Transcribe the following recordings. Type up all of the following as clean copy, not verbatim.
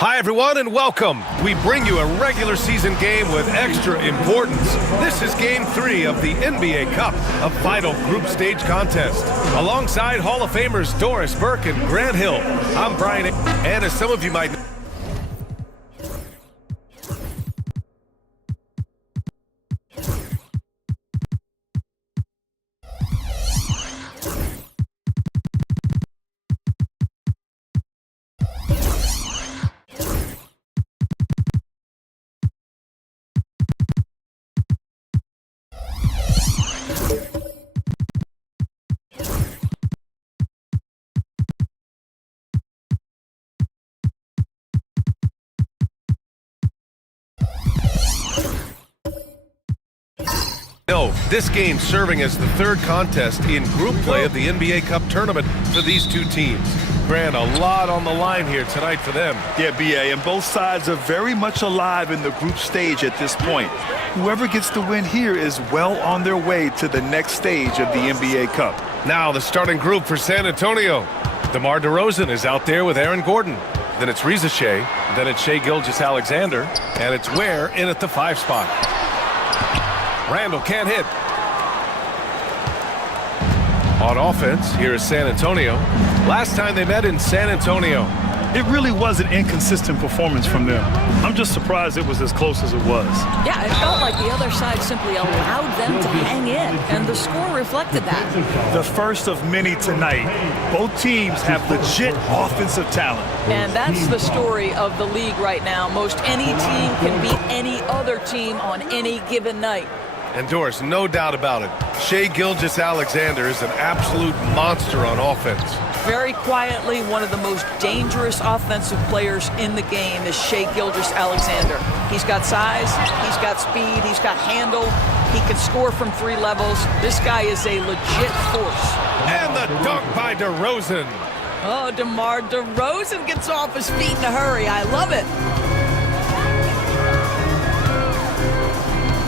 Hi, everyone, and welcome. We bring you a regular season game with extra importance. This is Game 3 of the NBA Cup, a vital group stage contest. Alongside Hall of Famers Doris Burke and Grant Hill, I'm Brian, and as some of you might know, this game serving as the third contest in group play of the NBA Cup tournament for these two teams. Grant, a lot on the line here tonight for them. Yeah, B.A., and both sides are very much alive in the group stage at this point. Whoever gets the win here is well on their way to the next stage of the NBA Cup. Now the starting group for San Antonio. DeMar DeRozan is out there with Aaron Gordon. Then it's Reza Shea. Then it's Shai Gilgeous-Alexander. And it's Ware in at the 5 spot. Randall can't hit. On offense, here is San Antonio. Last time they met in San Antonio. It really was an inconsistent performance from them. I'm just surprised it was as close as it was. Yeah, it felt like the other side simply allowed them to hang in, and the score reflected that. The first of many tonight. Both teams have legit offensive talent. And that's the story of the league right now. Most any team can beat any other team on any given night. And Doris, no doubt about it, Shai Gilgeous-Alexander is an absolute monster on offense. Very quietly, one of the most dangerous offensive players in the game is Shai Gilgeous-Alexander. He's got size, he's got speed, he's got handle, he can score from 3 levels. This guy is a legit force. And the dunk by DeRozan. Oh, DeMar DeRozan gets off his feet in a hurry. I love it.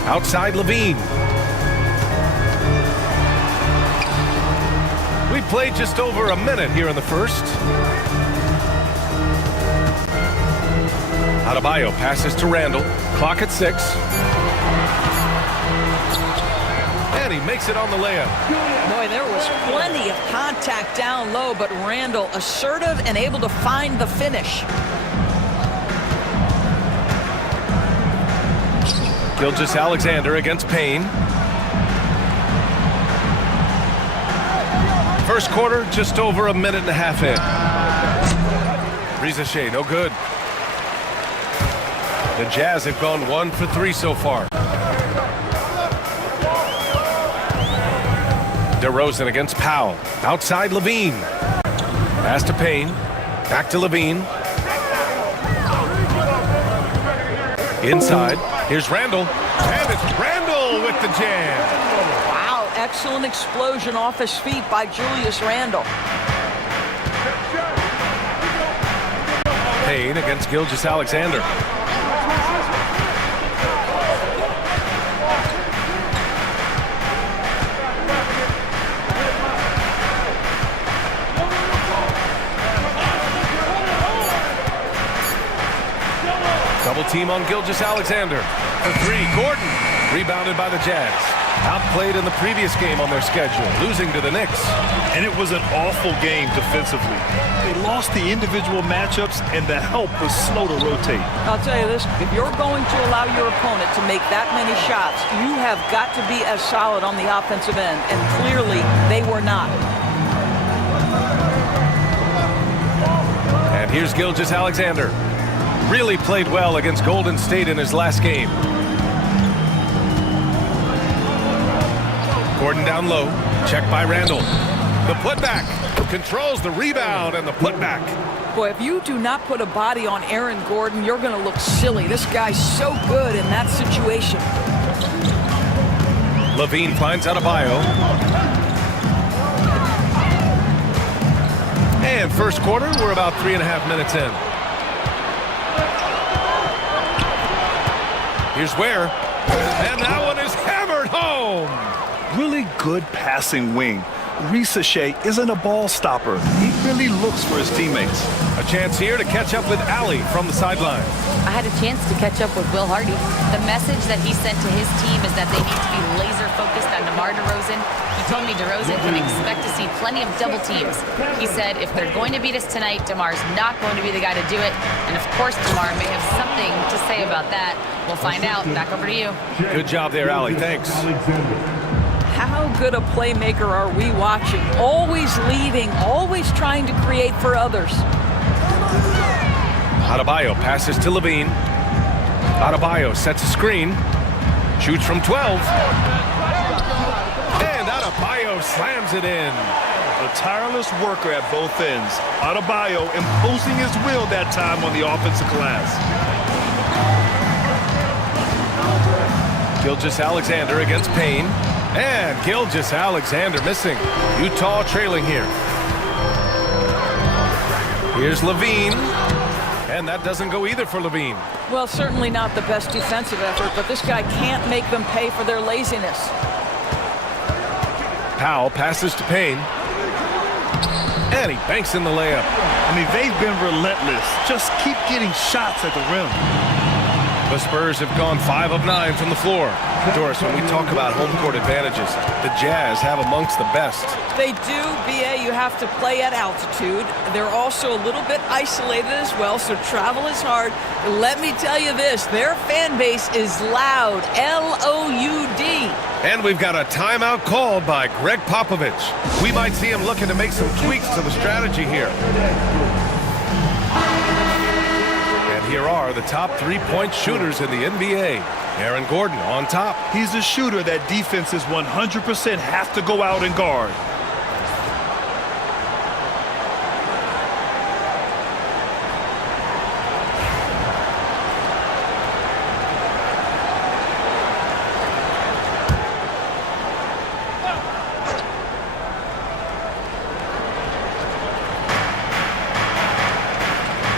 Outside Levine. We played just over a minute here in the first. Adebayo passes to Randall. Clock at 6. And he makes it on the layup. Boy, there was plenty of contact down low, but Randall assertive and able to find the finish. Gilgeous-Alexander against Payne. First quarter, just over a minute and a half in. Rizachet, no good. The Jazz have gone 1 for 3 so far. DeRozan against Powell. Outside Levine. Pass to Payne. Back to Levine. Inside. Here's Randall. And it's Randall with the jam. Wow, excellent explosion off his feet by Julius Randall. Payne against Gilgeous-Alexander. Double team on Gilgeous-Alexander. For 3, Gordon. Rebounded by the Jazz. Outplayed in the previous game on their schedule, losing to the Knicks. And it was an awful game defensively. They lost the individual matchups, and the help was slow to rotate. I'll tell you this, if you're going to allow your opponent to make that many shots, you have got to be as solid on the offensive end, and clearly they were not. And here's Gilgeous-Alexander. Really played well against Golden State in his last game. Gordon down low. Check by Randall. The putback. Controls the rebound and the putback. Boy, if you do not put a body on Aaron Gordon, you're going to look silly. This guy's so good in that situation. Levine finds Adebayo. And first quarter, we're about 3.5 minutes in. Here's Ware. And that one is hammered home. Really good passing wing. Rizachet isn't a ball stopper. He really looks for his teammates. A chance here to catch up with Ali from the sideline. I had a chance to catch up with Will Hardy. The message that he sent to his team is that they need to be laser focused on DeMar DeRozan. He told me DeRozan can expect to see plenty of double teams. He said if they're going to beat us tonight, DeMar's not going to be the guy to do it. And of course, DeMar may have something to say about that. We'll find out. Back over to you. Good job there, Ali. Thanks. How good a playmaker are we watching? Always leading, always trying to create for others. Adebayo passes to Levine. Adebayo sets a screen. Shoots from 12. And Adebayo slams it in. A tireless worker at both ends. Adebayo imposing his will that time on the offensive glass. Gilgeous-Alexander against Payne. And Gilgeous-Alexander missing. Utah trailing here. Here's Levine. And that doesn't go either for Levine. Well, certainly not the best defensive effort, but this guy can't make them pay for their laziness. Powell passes to Payne. And he banks in the layup. I mean, they've been relentless. Just keep getting shots at the rim. The Spurs have gone 5 of 9 from the floor. Doris, when we talk about home court advantages, the Jazz have amongst the best. They do, B.A. You have to play at altitude. They're also a little bit isolated as well, so travel is hard. Let me tell you this, their fan base is loud, L-O-U-D. And we've got a timeout called by Greg Popovich. We might see him looking to make some tweaks to the strategy here. Here are the top three-point shooters in the NBA. Aaron Gordon on top. He's a shooter that defenses 100% have to go out and guard.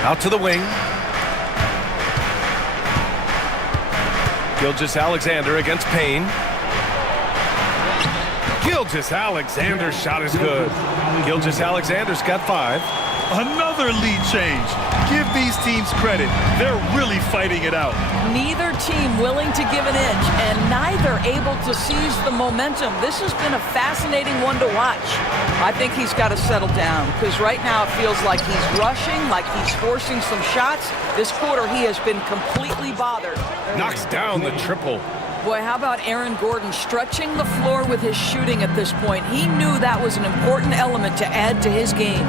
Out to the wing. Gilgeous-Alexander against Payne. Gilgeous-Alexander's shot is good. Gilgeous-Alexander's got 5. Another lead change. Give these teams credit. They're really fighting it out. Neither team willing to give an inch, and neither able to seize the momentum. This has been a fascinating one to watch. I think he's got to settle down, because right now it feels like he's rushing, like he's forcing some shots. This quarter he has been completely bothered. Knocks down the triple. Boy, how about Aaron Gordon stretching the floor with his shooting at this point? He knew that was an important element to add to his game.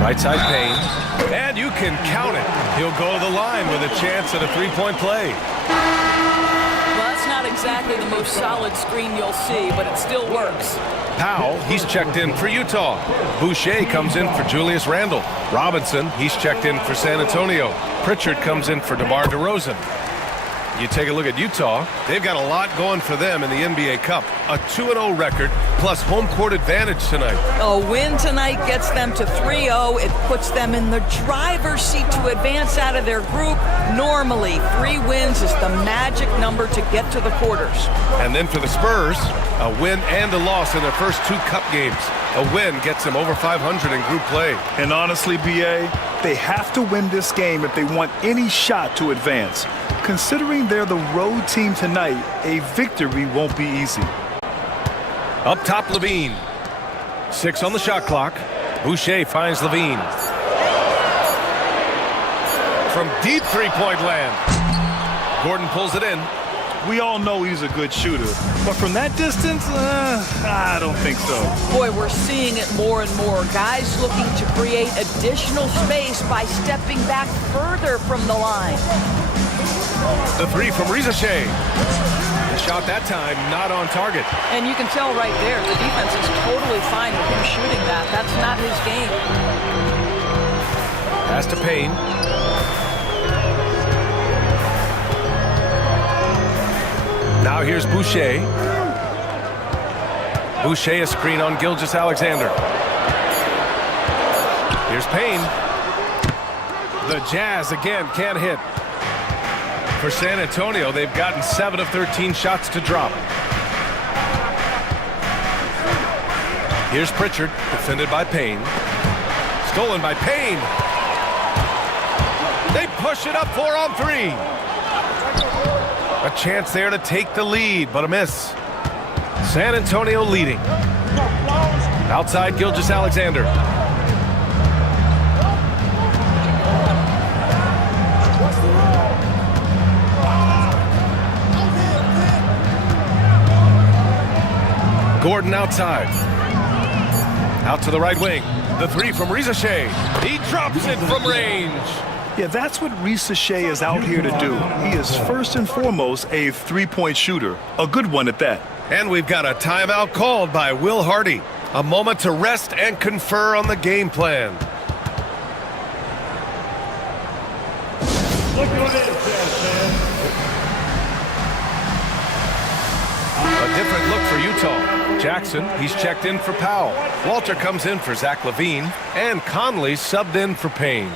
Right side Payne, and you can count it. He'll go to the line with a chance at a three-point play. Well, that's not exactly the most solid screen you'll see, but it still works. Powell, he's checked in for Utah. Boucher comes in for Julius Randle. Robinson, he's checked in for San Antonio. Pritchard comes in for DeMar DeRozan. You take a look at Utah, they've got a lot going for them in the NBA Cup. A 2-0 record plus home court advantage tonight. A win tonight gets them to 3-0. It puts them in the driver's seat to advance out of their group. Normally, 3 wins is the magic number to get to the quarters. And then for the Spurs, a win and a loss in their first 2 Cup games. A win gets them over 500 in group play. And honestly, B.A., they have to win this game if they want any shot to advance. Considering they're the road team tonight, a victory won't be easy. Up top, Levine. 6 on the shot clock. Boucher finds Levine. From deep three-point land. Gordon pulls it in. We all know he's a good shooter, but from that distance, I don't think so. Boy, we're seeing it more and more. Guys looking to create additional space by stepping back further from the line. The 3 from Rizachet. The shot that time not on target. And you can tell right there, the defense is totally fine with him shooting that. That's not his game. Pass to Payne. Now here's Boucher. Boucher a screen on Gilgeous-Alexander. Here's Payne. The Jazz again can't hit. For San Antonio, they've gotten 7 of 13 shots to drop. Here's Pritchard, defended by Payne. Stolen by Payne. They push it up 4 on 3. A chance there to take the lead, but a miss. San Antonio leading. Outside Gilgeous-Alexander. Gordon outside. Out to the right wing. The 3 from Rizachet. He drops it from range. Yeah, that's what Rizachet is out here to do. He is first and foremost a three-point shooter. A good one at that. And we've got a timeout called by Will Hardy. A moment to rest and confer on the game plan. A different look for Utah. Jackson, he's checked in for Powell. Walter comes in for Zach LaVine. And Conley subbed in for Payne.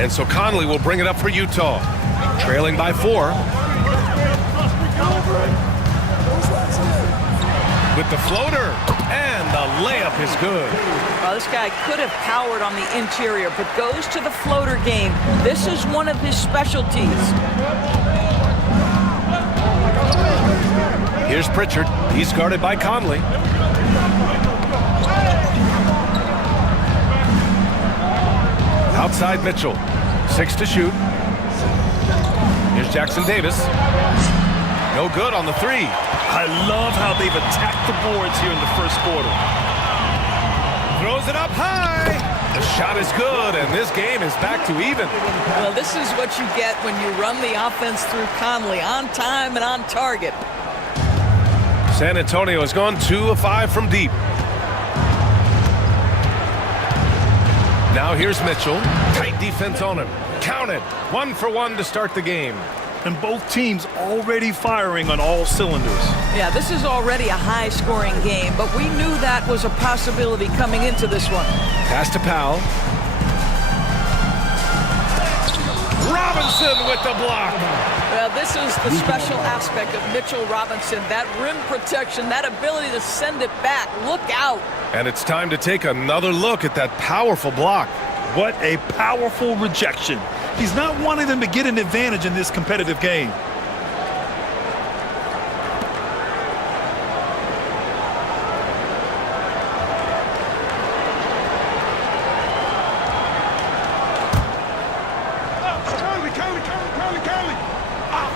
And so Conley will bring it up for Utah. Trailing by 4. With the floater. And the layup is good. Well, this guy could have powered on the interior, but goes to the floater game. This is one of his specialties. Here's Pritchard. He's guarded by Conley. Outside Mitchell. 6 to shoot. Here's Jackson Davis. No good on the 3. I love how they've attacked the boards here in the first quarter. Throws it up high. The shot is good, and this game is back to even. Well, this is what you get when you run the offense through Conley. On time and on target. San Antonio has gone 2 of 5 from deep. Now here's Mitchell. Tight defense on him. Counted. 1 for 1 to start the game. and both teams already firing on all cylinders. Yeah, this is already a high-scoring game, but we knew that was a possibility coming into this one. Pass to Powell. Robinson with the block. Well, this is the special aspect of Mitchell Robinson. That rim protection, that ability to send it back. Look out. And it's time to take another look at that powerful block. What a powerful rejection. He's not wanting them to get an advantage in this competitive game. Ah.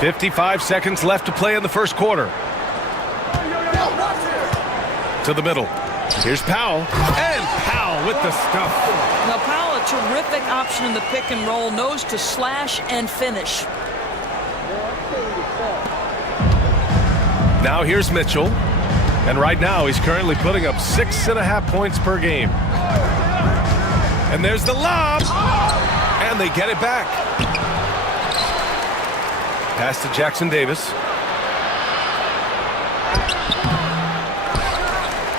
55 seconds left to play in the first quarter. To the middle. Here's Powell. And Powell with the stuff. Now, Powell, a terrific option in the pick and roll, knows to slash and finish. Now here's Mitchell. And right now he's currently putting up 6.5 points per game. And there's the lob. And they get it back. Pass to Jackson Davis.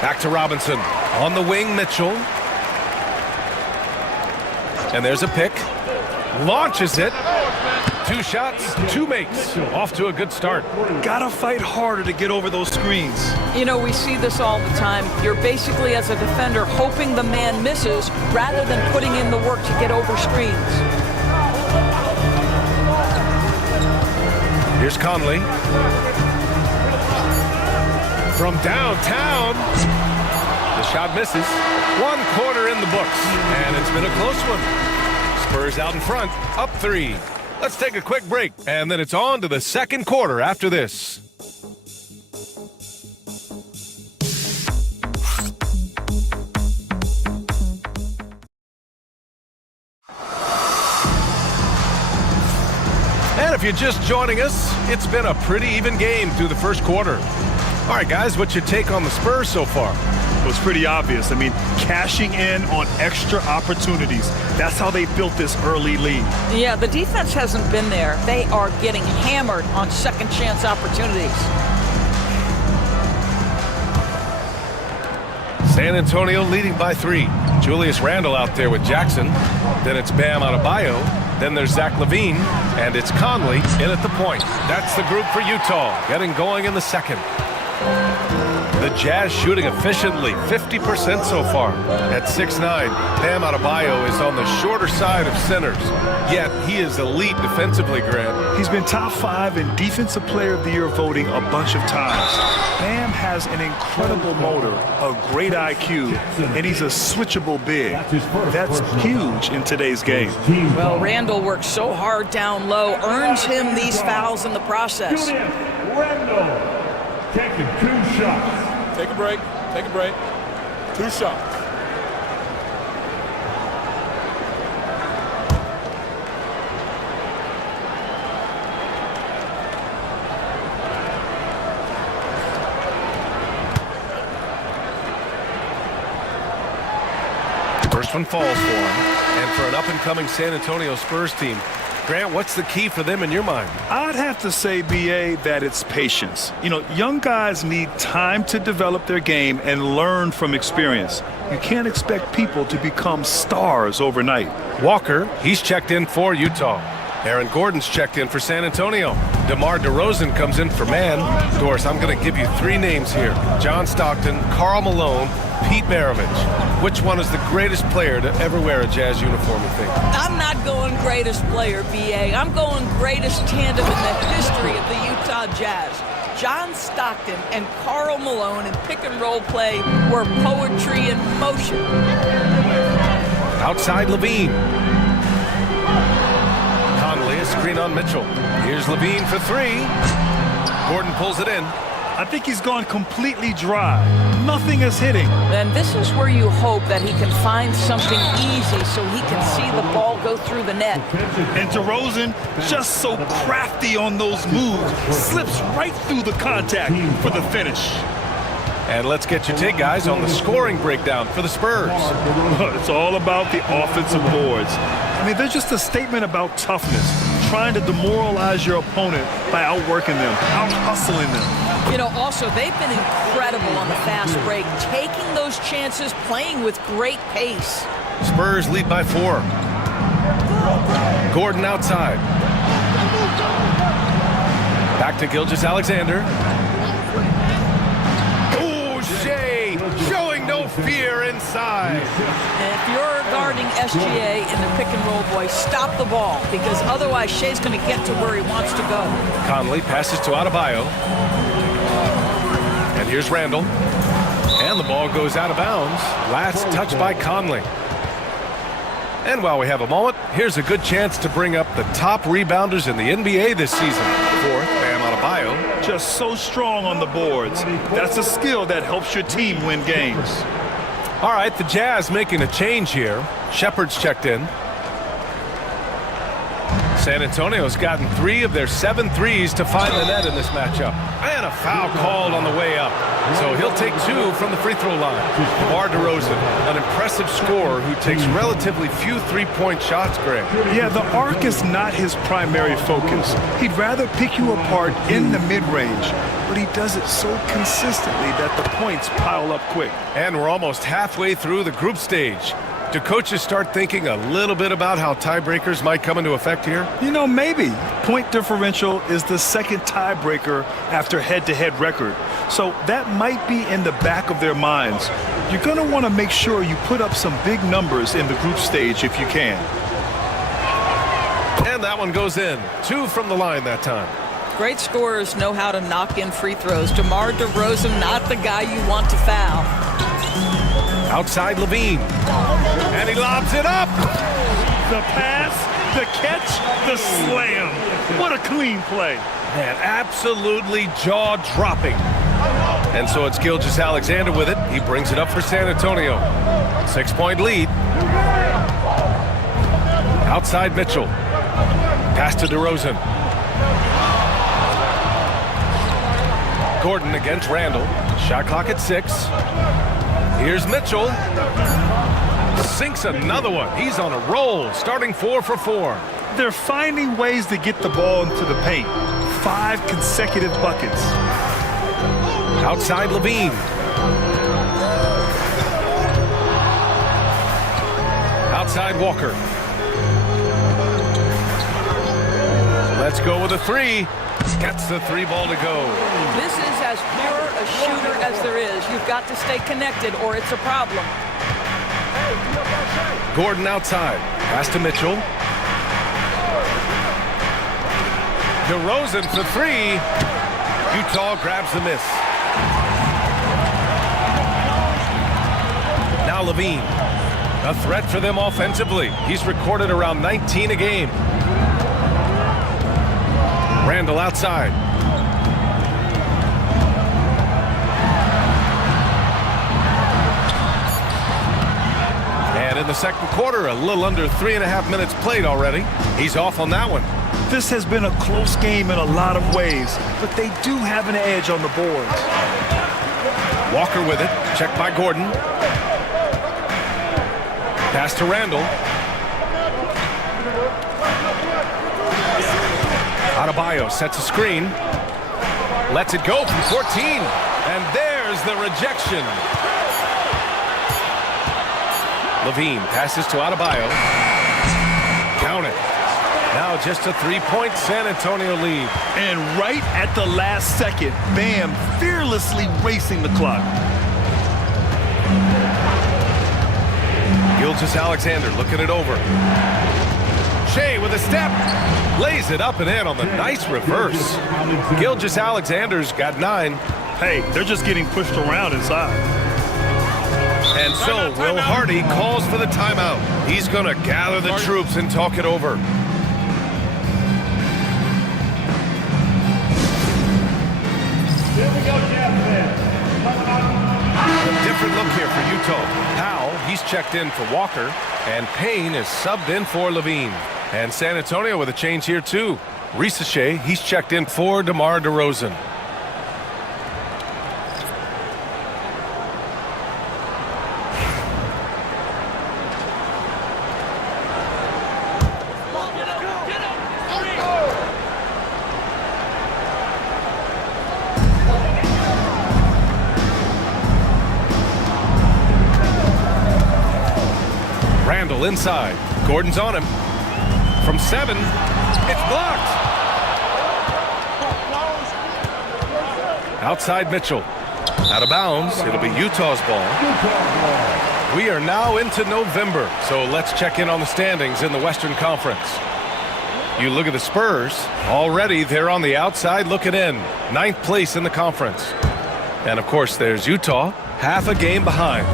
Back to Robinson. On the wing, Mitchell. And there's a pick. Launches it. 2 shots, 2 makes. Off to a good start. Gotta fight harder to get over those screens. You know, we see this all the time. You're basically, as a defender, hoping the man misses rather than putting in the work to get over screens. Here's Conley. From downtown. The shot misses. 1 quarter in the books. And it's been a close one. Spurs out in front, up 3. Let's take a quick break, and then it's on to the second quarter after this. And if you're just joining us, it's been a pretty even game through the first quarter. All right, guys, what's your take on the Spurs so far? It was pretty obvious. I mean, cashing in on extra opportunities. That's how they built this early lead. Yeah, the defense hasn't been there. They are getting hammered on second chance opportunities. San Antonio leading by 3. Julius Randle out there with Jackson. Then it's Bam Adebayo. Then there's Zach LaVine. And it's Conley in at the point. That's the group for Utah, getting going in the second. The Jazz shooting efficiently, 50% so far. At 6'9", Bam Adebayo is on the shorter side of centers. Yet he is elite defensively, Grant. He's been top 5 in Defensive Player of the Year voting a bunch of times. Bam has an incredible motor, a great IQ, and he's a switchable big. That's huge in today's game. Well, Randle works so hard down low, earns him these fouls in the process. Randle taking 2 shots. Take a break. Take a break. 2 shots. First one falls for him. And for an up-and-coming San Antonio Spurs team, Grant, what's the key for them in your mind? I'd have to say, B.A., that it's patience. You know, young guys need time to develop their game and learn from experience. You can't expect people to become stars overnight. Walker, he's checked in for Utah. Aaron Gordon's checked in for San Antonio. DeMar DeRozan comes in for Man. Doris, I'm going to give you 3 names here. John Stockton, Karl Malone, Pete Maravich. Which one is the greatest player to ever wear a Jazz uniform, you think? I'm not going greatest player, B.A. I'm going greatest tandem in the history of the Utah Jazz. John Stockton and Karl Malone in pick-and-roll play were poetry in motion. Outside LaVine. Conley, a screen on Mitchell. Here's LaVine for 3. Gordon pulls it in. I think he's gone completely dry. Nothing is hitting. And this is where you hope that he can find something easy so he can see the ball go through the net. And DeRozan, just so crafty on those moves, slips right through the contact for the finish. And let's get your take, guys, on the scoring breakdown for the Spurs. It's all about the offensive boards. I mean, they're just a statement about toughness, trying to demoralize your opponent by outworking them, out-hustling them. You know, also, they've been incredible on the fast break, taking those chances, playing with great pace. Spurs lead by 4. Gordon outside. Back to Gilgeous-Alexander. Oh, Shea showing no fear inside. And if you're guarding SGA in the pick and roll, boy, stop the ball, because otherwise Shea's going to get to where he wants to go. Conley passes to Adebayo. And here's Randall. And the ball goes out of bounds. Last touch by Conley. And while we have a moment, here's a good chance to bring up the top rebounders in the NBA this season. 4th, Bam Adebayo. Just so strong on the boards. That's a skill that helps your team win games. All right, the Jazz making a change here. Shepard's checked in. San Antonio's gotten 3 of their 7 threes to find the net in this matchup. And a foul called on the way up. So he'll take 2 from the free throw line. DeMar DeRozan, an impressive scorer who takes relatively few three-point shots, Greg. Yeah, the arc is not his primary focus. He'd rather pick you apart in the mid-range, but he does it so consistently that the points pile up quick. And we're almost halfway through the group stage. Do coaches start thinking a little bit about how tiebreakers might come into effect here? You know, maybe. Point differential is the second tiebreaker after head-to-head record. So that might be in the back of their minds. You're going to want to make sure you put up some big numbers in the group stage if you can. And that one goes in. 2 from the line that time. Great scorers know how to knock in free throws. DeMar DeRozan, not the guy you want to foul. Outside Levine. And he lobs it up. The pass, the catch, the slam. What a clean play. Man, absolutely jaw-dropping. And so it's Gilgeous-Alexander with it. He brings it up for San Antonio. 6-point lead. Outside Mitchell. Pass to DeRozan. Gordon against Randall. Shot clock at 6. Here's Mitchell. Sinks another one. He's on a roll, starting 4 for 4. They're finding ways to get the ball into the paint. 5 consecutive buckets. Outside Levine. Outside Walker. Let's go with a 3. Gets the 3 ball to go. This is as pure a shooter as there is. You've got to stay connected or it's a problem. Gordon outside. Pass to Mitchell. DeRozan for 3. Utah grabs the miss. Now Levine. A threat for them offensively. He's recorded around 19 a game. Randall outside. And in the second quarter, a little under 3.5 minutes played already. He's off on that one. This has been a close game in a lot of ways, but they do have an edge on the boards. Walker with it. Checked by Gordon. Pass to Randall. Adebayo sets a screen. Lets it go from 14. And there's the rejection. Levine passes to Adebayo. Count it. Now just a 3-point San Antonio lead. And right at the last second, Bam fearlessly racing the clock. Gilgeous-Alexander looking it over. Shea with a step. Lays it up and in on the nice reverse. Gilgeous-Alexander's got 9. Hey, they're just getting pushed around inside. And so Will Hardy calls for the timeout. He's going to gather the troops and talk it over. A different look here for Utah. Powell, he's checked in for Walker, and Payne is subbed in for Levine. And San Antonio with a change here too. Shea, he's checked in for DeMar DeRozan. dribble inside. Gordon's on him. From 7, it's blocked. Outside Mitchell. Out of bounds. It'll be Utah's ball. We are now into November, so let's check in on the standings in the Western Conference. You look at the Spurs. Already they're on the outside looking in. 9th place in the conference. And of course there's Utah, half a game behind.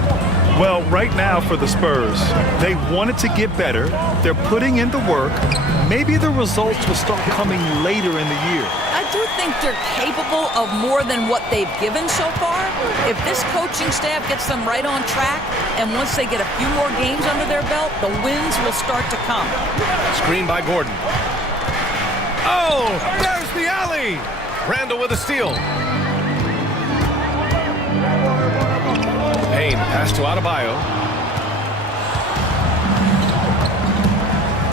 Well, right now for the Spurs, they wanted to get better. They're putting in the work. Maybe the results will start coming later in the year. I do think they're capable of more than what they've given so far. If this coaching staff gets them right on track, and once they get a few more games under their belt, the wins will start to come. Screen by Gordon. Oh, there's the alley. Randall with a steal. Payne pass to Adebayo.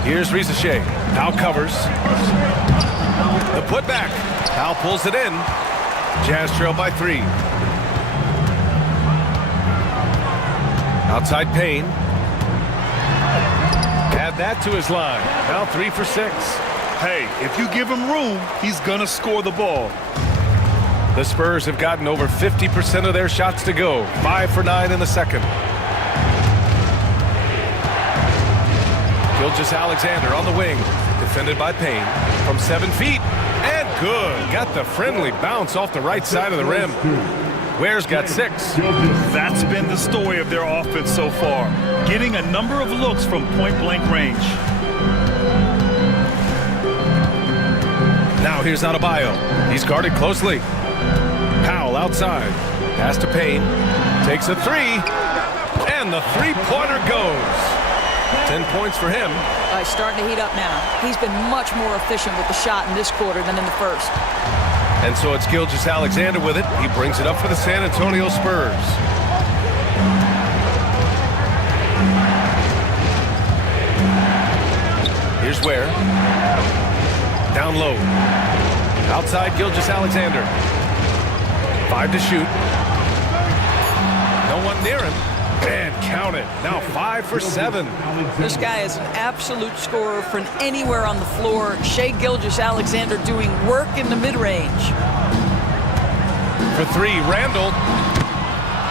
Here's Rizachet. Now covers. The putback. Powell pulls it in. Jazz trail by 3. Outside Payne. Add that to his line. Now 3 for 6. Hey, if you give him room, he's going to score the ball. The Spurs have gotten over 50% of their shots to go. 5 for 9 in the second. Gilgeous-Alexander on the wing. Defended by Payne. From 7 feet. And good. Got the friendly bounce off the right side of the rim. Ware's got 6. That's been the story of their offense so far. Getting a number of looks from point-blank range. Now here's Adebayo. He's guarded closely. Powell outside. Pass to Payne. Takes a 3. And the three-pointer goes. 10 points for him. He's starting to heat up now. He's been much more efficient with the shot in this quarter than in the first. And so it's Gilgeous-Alexander with it. He brings it up for the San Antonio Spurs. Here's Ware. Down low. Outside Gilgeous-Alexander. 5 to shoot. No one near him. And count it. Now 5 for 7. This guy is an absolute scorer from anywhere on the floor. Shai Gilgeous-Alexander doing work in the mid-range. For 3, Randall.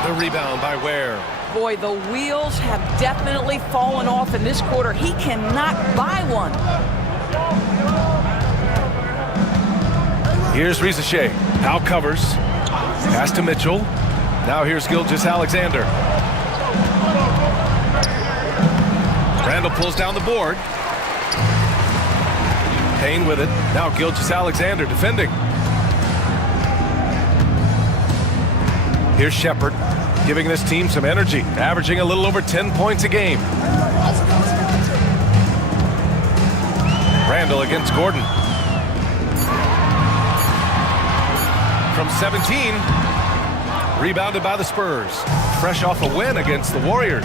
The rebound by Ware. Boy, the wheels have definitely fallen off in this quarter. He cannot buy one. Here's Rizachet. Now covers. Pass to Mitchell. Now here's Gilgeous-Alexander. Randall pulls down the board. Payne with it. Now Gilgeous-Alexander defending. Here's Shepherd, giving this team some energy, averaging a little over 10 points a game. Randall against Gordon. From 17, rebounded by the Spurs. Fresh off a win against the Warriors.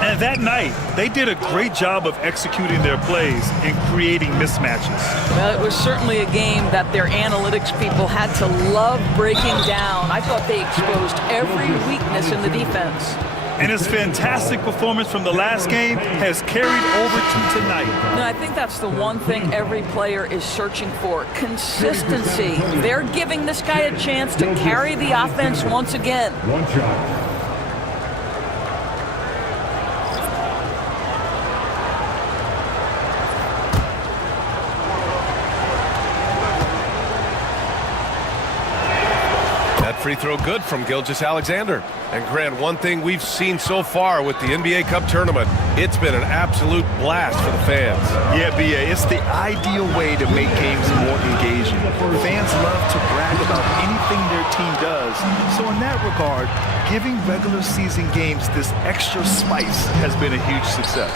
And that night, they did a great job of executing their plays and creating mismatches. Well, it was certainly a game that their analytics people had to love breaking down. I thought they exposed every weakness in the defense. And his fantastic performance from the last game has carried over to tonight. No, I think that's the one thing every player is searching for. Consistency. They're giving this guy a chance to carry the offense once again. One shot. Free throw good from Gilgeous-Alexander. And Grant, one thing we've seen so far with the NBA Cup tournament, it's been an absolute blast for the fans. Yeah, B.A., it's the ideal way to make games more engaging. Fans love to brag about anything their team does. So in that regard, giving regular season games this extra spice has been a huge success.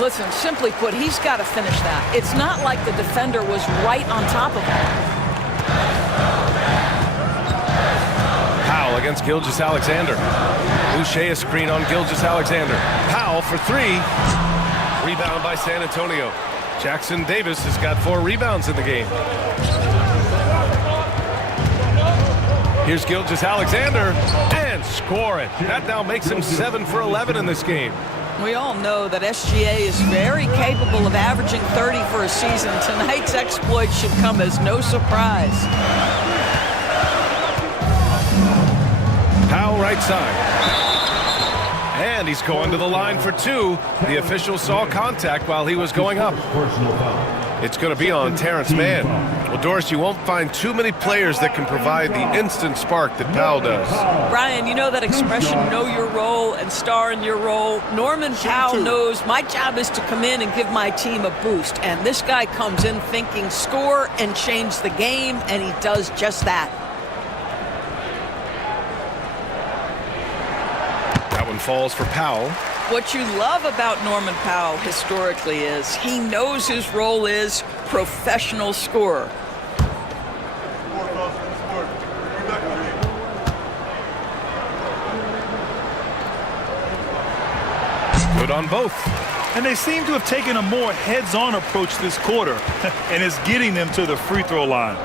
Listen, simply put, he's got to finish that. It's not like the defender was right on top of him. Powell against Gilgeous-Alexander. Boucher a screen on Gilgeous-Alexander. Powell for 3. Rebound by San Antonio. Jackson Davis has got 4 rebounds in the game. Here's Gilgeous-Alexander and score it. That now makes him 7 for 11 in this game. We all know that SGA is very capable of averaging 30 for a season. Tonight's exploit should come as no surprise. Powell right side. And he's going to the line for two. The official saw contact while he was going up. It's going to be on Terrence Mann. Well, Doris, you won't find too many players that can provide the instant spark that Powell does. Brian, you know that expression, know your role and star in your role? Norman Powell knows my job is to come in and give my team a boost. And this guy comes in thinking score and change the game, and he does just that. That one falls for Powell. What you love about Norman Powell historically is he knows his role is professional scorer. Good on both. And they seem to have taken a more heads-on approach this quarter, and it's getting them to the free throw line.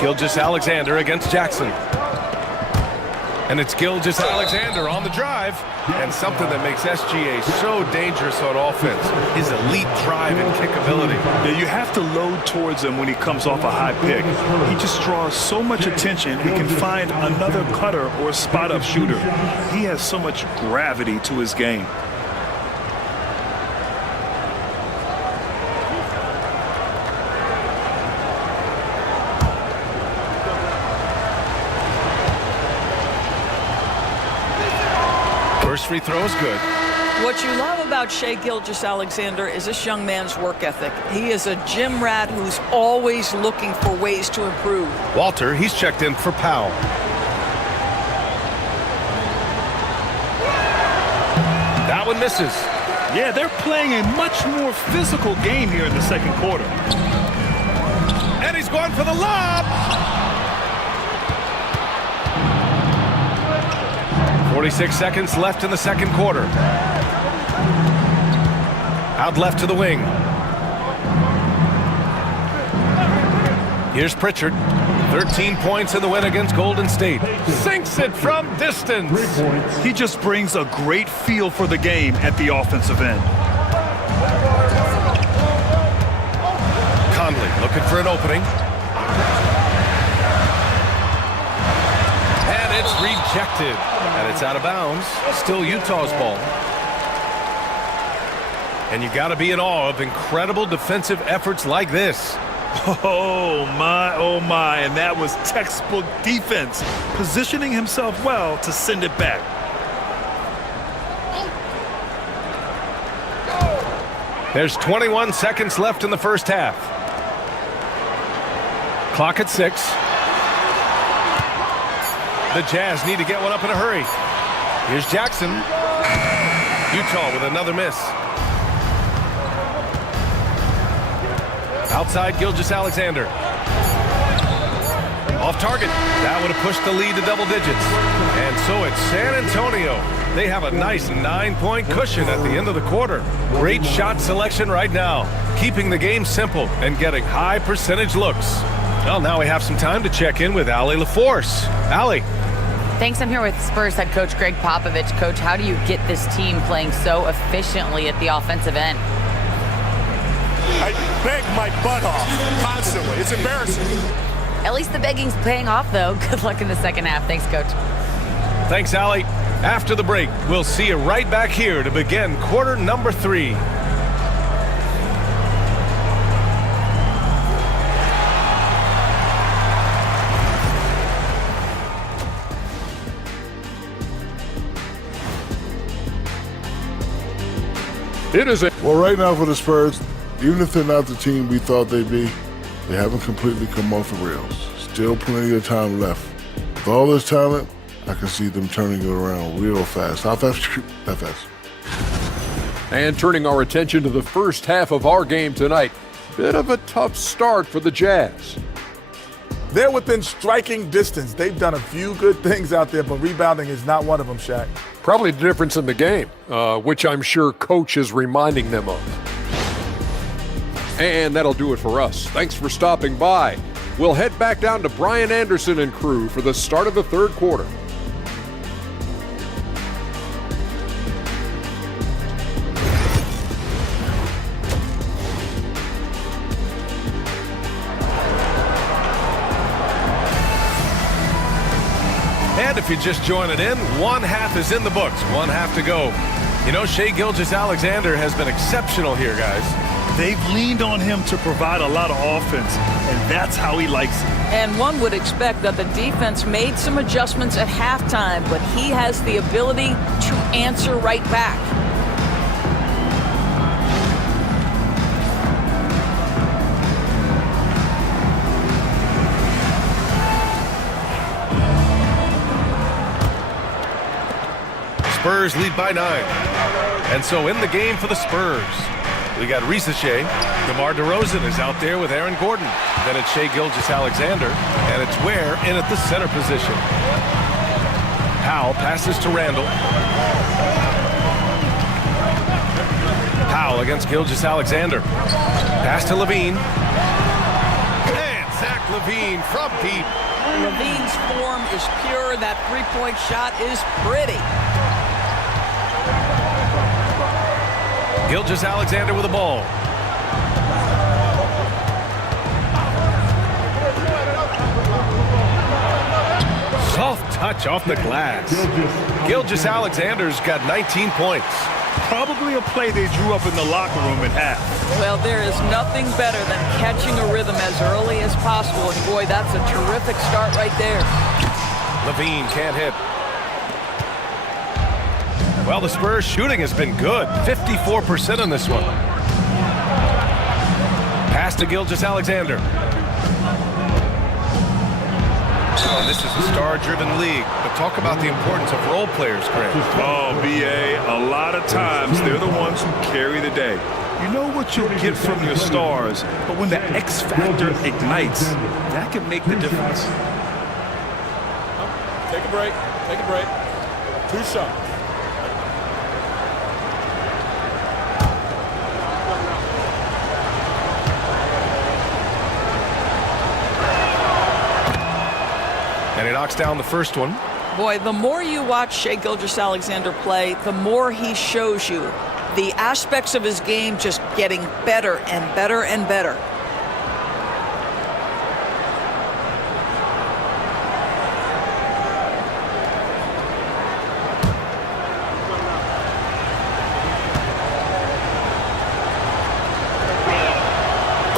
Gilgeous-Alexander against Jackson. And it's Gilgeous-Alexander on the drive. And something that makes SGA so dangerous on offense, his elite drive and kick ability. Yeah, you have to load towards him when he comes off a high pick. He just draws so much attention and can find another cutter or spot-up shooter. He has so much gravity to his game. First free throw is good. What you love about Shai Gilgeous-Alexander is this young man's work ethic. He is a gym rat who's always looking for ways to improve. Walter, he's checked in for Powell. That one misses. Yeah, they're playing a much more physical game here in the second quarter. And he's going for the lob. 46 seconds left in the second quarter. Out left to the wing. Here's Pritchard. 13 points in the win against Golden State. Sinks it from distance. He just brings a great feel for the game at the offensive end. Conley looking for an opening. And it's rejected. And it's out of bounds. Still Utah's ball. And you got to be in awe of incredible defensive efforts like this. Oh my, and that was textbook defense, positioning himself well to send it back. There's 21 seconds left in the first half. Clock at 6. The Jazz need to get one up in a hurry. Here's Jackson. Utah with another miss. Outside Gilgeous-Alexander. Off target. That would have pushed the lead to double digits. And so it's San Antonio. They have a nice 9-point cushion at the end of the quarter. Great shot selection right now, keeping the game simple and getting high percentage looks. Well, now we have some time to check in with Allie LaForce. Allie. Thanks. I'm here with Spurs head coach Greg Popovich. Coach, how do you get this team playing so efficiently at the offensive end? I beg my butt off constantly. It's embarrassing. At least the begging's paying off, though. Good luck in the second half. Thanks, Coach. Thanks, Allie. After the break, we'll see you right back here to begin quarter number 3. Well, right now for the Spurs, even if they're not the team we thought they'd be, they haven't completely come off the rails. Still plenty of time left. With all this talent, I can see them turning it around real fast. How fast? That fast. And turning our attention to the first half of our game tonight. Bit of a tough start for the Jazz. They're within striking distance. They've done a few good things out there, but rebounding is not one of them, Shaq. Probably the difference in the game, which I'm sure Coach is reminding them of. And that'll do it for us. Thanks for stopping by. We'll head back down to Brian Anderson and crew for the start of the third quarter. And if you're just joining in, one half is in the books, one half to go. You know, Shai Gilgeous-Alexander has been exceptional here, guys. They've leaned on him to provide a lot of offense, and that's how he likes it. And one would expect that the defense made some adjustments at halftime, but he has the ability to answer right back. Spurs lead by 9. And so in the game for the Spurs, we got Shai. DeMar DeRozan is out there with Aaron Gordon. Then it's Shai Gilgeous-Alexander, and it's Ware in at the center position. Powell passes to Randall. Powell against Gilgeous-Alexander. Pass to Levine. And Zach Levine from deep. Levine's form is pure. That three-point shot is pretty. Gilgeous-Alexander with the ball. Soft touch off the glass. Gilgeous-Alexander's got 19 points. Probably a play they drew up in the locker room at half. Well, there is nothing better than catching a rhythm as early as possible. And boy, that's a terrific start right there. Levine can't hit. Well, the Spurs shooting has been good. 54% on this one. Pass to Gilgeous-Alexander. And this is a star-driven league. But talk about the importance of role players, Grant. Oh, B.A., a lot of times they're the ones who carry the day. You know what you'll get from your stars, but when the X factor ignites, that can make the difference. Take a break. Take a break. 2 shots. And he knocks down the first one. Boy, the more you watch Shai Gilgeous-Alexander play, the more he shows you the aspects of his game just getting better and better and better.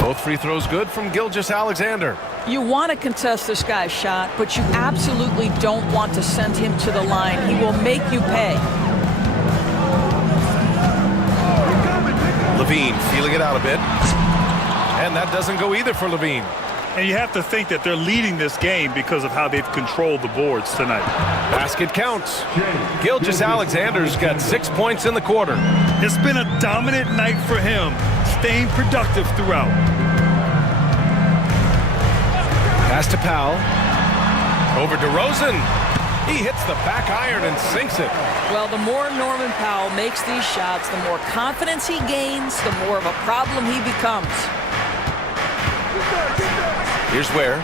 Both free throws good from Gilgeous-Alexander. You want to contest this guy's shot, but you absolutely don't want to send him to the line. He will make you pay. Levine feeling it out a bit. And that doesn't go either for Levine. And you have to think that they're leading this game because of how they've controlled the boards tonight. Basket counts. Gilgeous-Alexander's got 6 points in the quarter. It's been a dominant night for him, staying productive throughout. Pass to Powell. Over DeRozan. He hits the back iron and sinks it. Well, the more Norman Powell makes these shots, the more confidence he gains, the more of a problem he becomes. Here's Ware.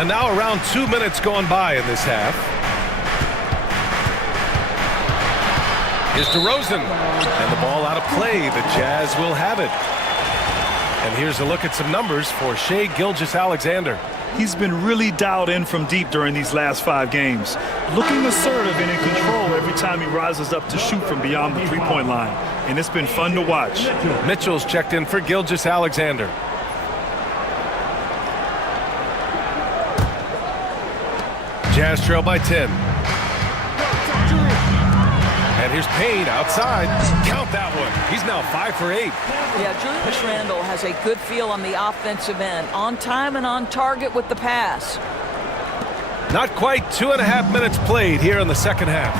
And now around 2 minutes going by in this half. Here's DeRozan. And the ball out of play. The Jazz will have it. And here's a look at some numbers for Shai Gilgeous-Alexander. He's been really dialed in from deep during these last 5 games. Looking assertive and in control every time he rises up to shoot from beyond the three-point line. And it's been fun to watch. Mitchell's checked in for Gilgeous-Alexander. Jazz trail by 10. And here's Payne outside. Count that one. He's now 5 for 8. Yeah, Julius Randle has a good feel on the offensive end. On time and on target with the pass. Not quite 2.5 minutes played here in the second half.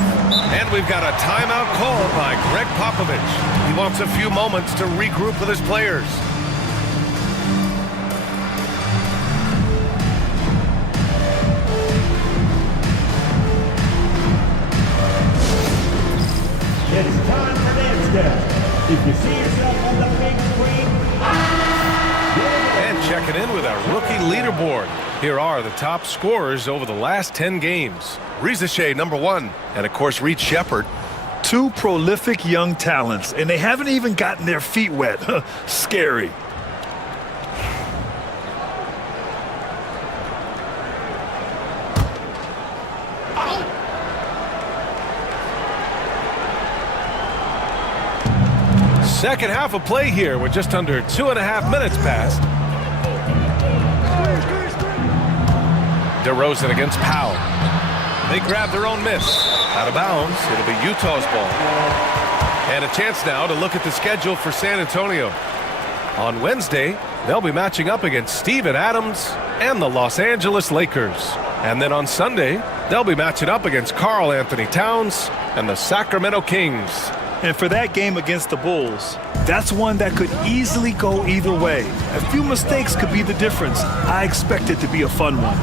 And we've got a timeout called by Greg Popovich. He wants a few moments to regroup with his players. It's time for dance step. If you see yourself on the big screen. And checking in with our rookie leaderboard. Here are the top scorers over the last 10 games. Shai, number 1. And, of course, Reed Shepard. 2 prolific young talents, and they haven't even gotten their feet wet. Scary. Second half of play here with just under 2.5 minutes passed. DeRozan against Powell. They grab their own miss. Out of bounds. It'll be Utah's ball. And a chance now to look at the schedule for San Antonio. On Wednesday, they'll be matching up against Steven Adams and the Los Angeles Lakers. And then on Sunday, they'll be matching up against Karl Anthony Towns and the Sacramento Kings. And for that game against the Bulls, that's one that could easily go either way. A few mistakes could be the difference. I expect it to be a fun one.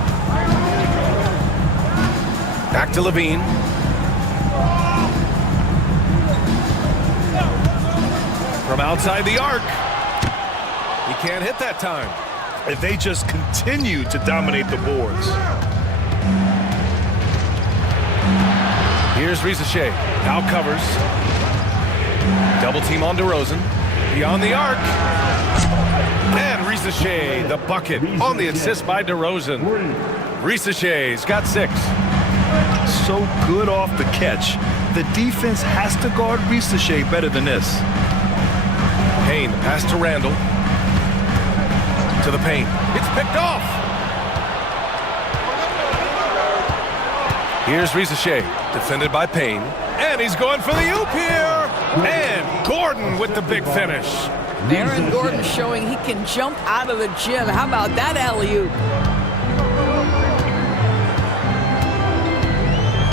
Back to Levine. From outside the arc. He can't hit that time. And they just continue to dominate the boards. Here's Risacher. Now covers. Double team on DeRozan. Beyond the arc. And Risacher, the bucket on the assist by DeRozan. Risacher's got 6. So good off the catch. The defense has to guard Risacher better than this. Payne, the pass to Randall. To the paint. It's picked off. Here's Risacher, defended by Payne. And he's going for the oop here. And Gordon with the big finish. Aaron Gordon showing he can jump out of the gym. How about that alley-oop?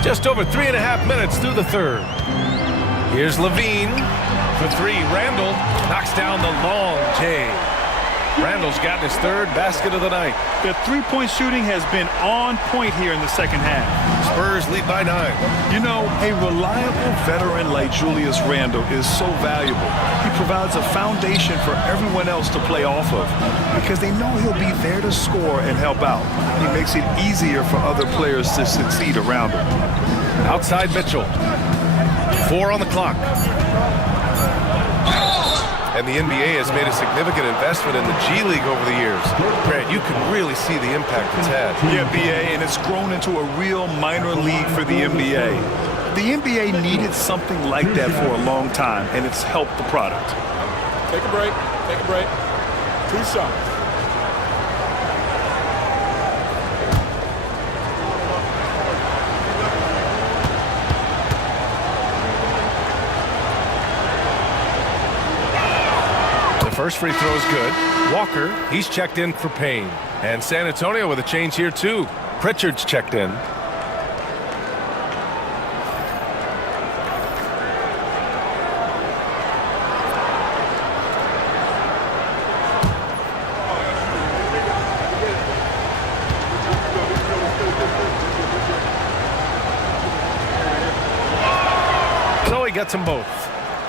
Just over 3.5 minutes through the third. Here's Levine for 3. Randall knocks down the long J. Randall's gotten his 3rd basket of the night. The three-point shooting has been on point here in the second half. Spurs lead by 9. You know, a reliable veteran like Julius Randle is so valuable. He provides a foundation for everyone else to play off of because they know he'll be there to score and help out. He makes it easier for other players to succeed around him. Outside Mitchell. 4 on the clock. And the NBA has made a significant investment in the G League over the years. Grant, you can really see the impact it's had. Yeah, BA, and it's grown into a real minor league for the NBA. The NBA needed something like that for a long time, and it's helped the product. Take a break. Take a break. 2 shots. First free throw is good. Walker, he's checked in for Payne. And San Antonio with a change here too. Pritchard's checked in. So he gets them both.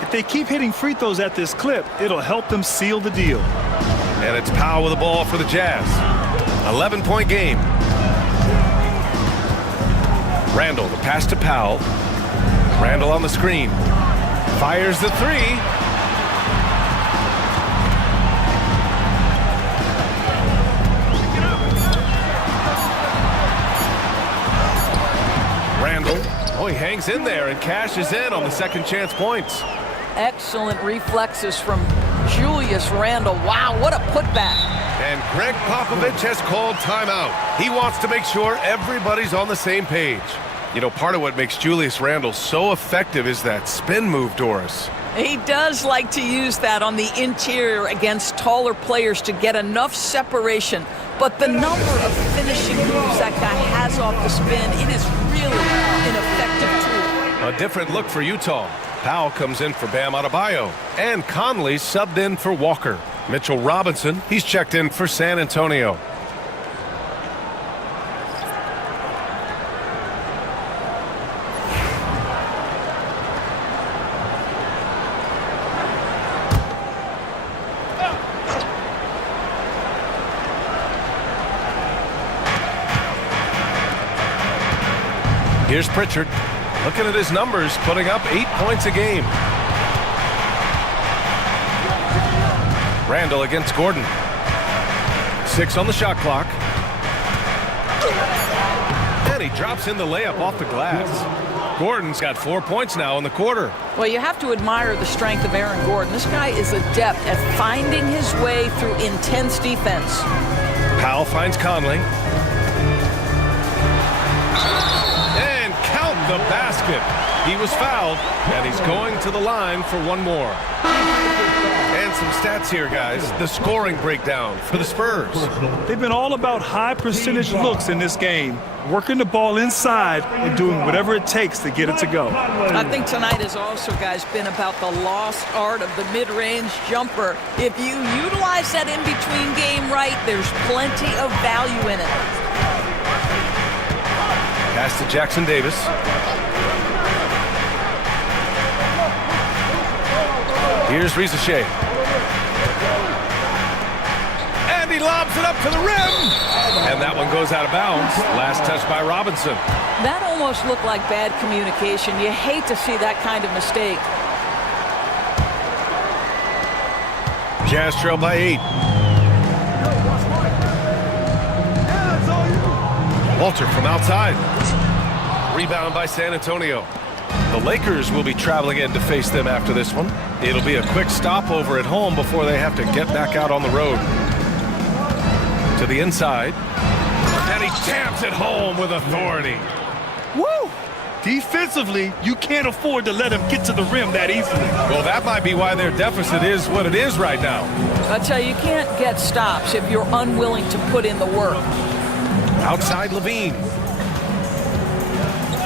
If they keep hitting free throws at this clip, it'll help them seal the deal. And it's Powell with the ball for the Jazz. 11-point game. Randall, the pass to Powell. Randall on the screen. Fires the 3. Randall, oh, he hangs in there and cashes in on the second chance points. Excellent reflexes from Julius Randle. Wow, what a putback. And Greg Popovich has called timeout. He wants to make sure everybody's on the same page. You know, part of what makes Julius Randle so effective is that spin move, Doris. He does like to use that on the interior against taller players to get enough separation. But the number of finishing moves that guy has off the spin, it is really an effective tool. A different look for Utah. Powell comes in for Bam Adebayo. And Conley subbed in for Walker. Mitchell Robinson, he's checked in for San Antonio. Here's Pritchard. Looking at his numbers, putting up 8 points a game. Randall against Gordon. 6 on the shot clock. And he drops in the layup off the glass. Gordon's got 4 points now in the quarter. Well, you have to admire the strength of Aaron Gordon. This guy is adept at finding his way through intense defense. Powell finds Conley. And count the basket. He was fouled, and he's going to the line for one more. And some stats here, guys. The scoring breakdown for the Spurs. They've been all about high percentage looks in this game, working the ball inside and doing whatever it takes to get it to go. I think tonight has also, guys, been about the lost art of the mid-range jumper. If you utilize that in-between game right, there's plenty of value in it. Pass to Jackson Davis. Here's Rizachet. And he lobs it up to the rim. And that one goes out of bounds. Last touch by Robinson. That almost looked like bad communication. You hate to see that kind of mistake. Jazz trail by 8. Walter from outside. Rebound by San Antonio. The Lakers will be traveling in to face them after this one. It'll be a quick stopover at home before they have to get back out on the road. To the inside. And he jams it home with authority. Woo! Defensively, you can't afford to let him get to the rim that easily. Well, that might be why their deficit is what it is right now. I tell you can't get stops if you're unwilling to put in the work. Outside Levine.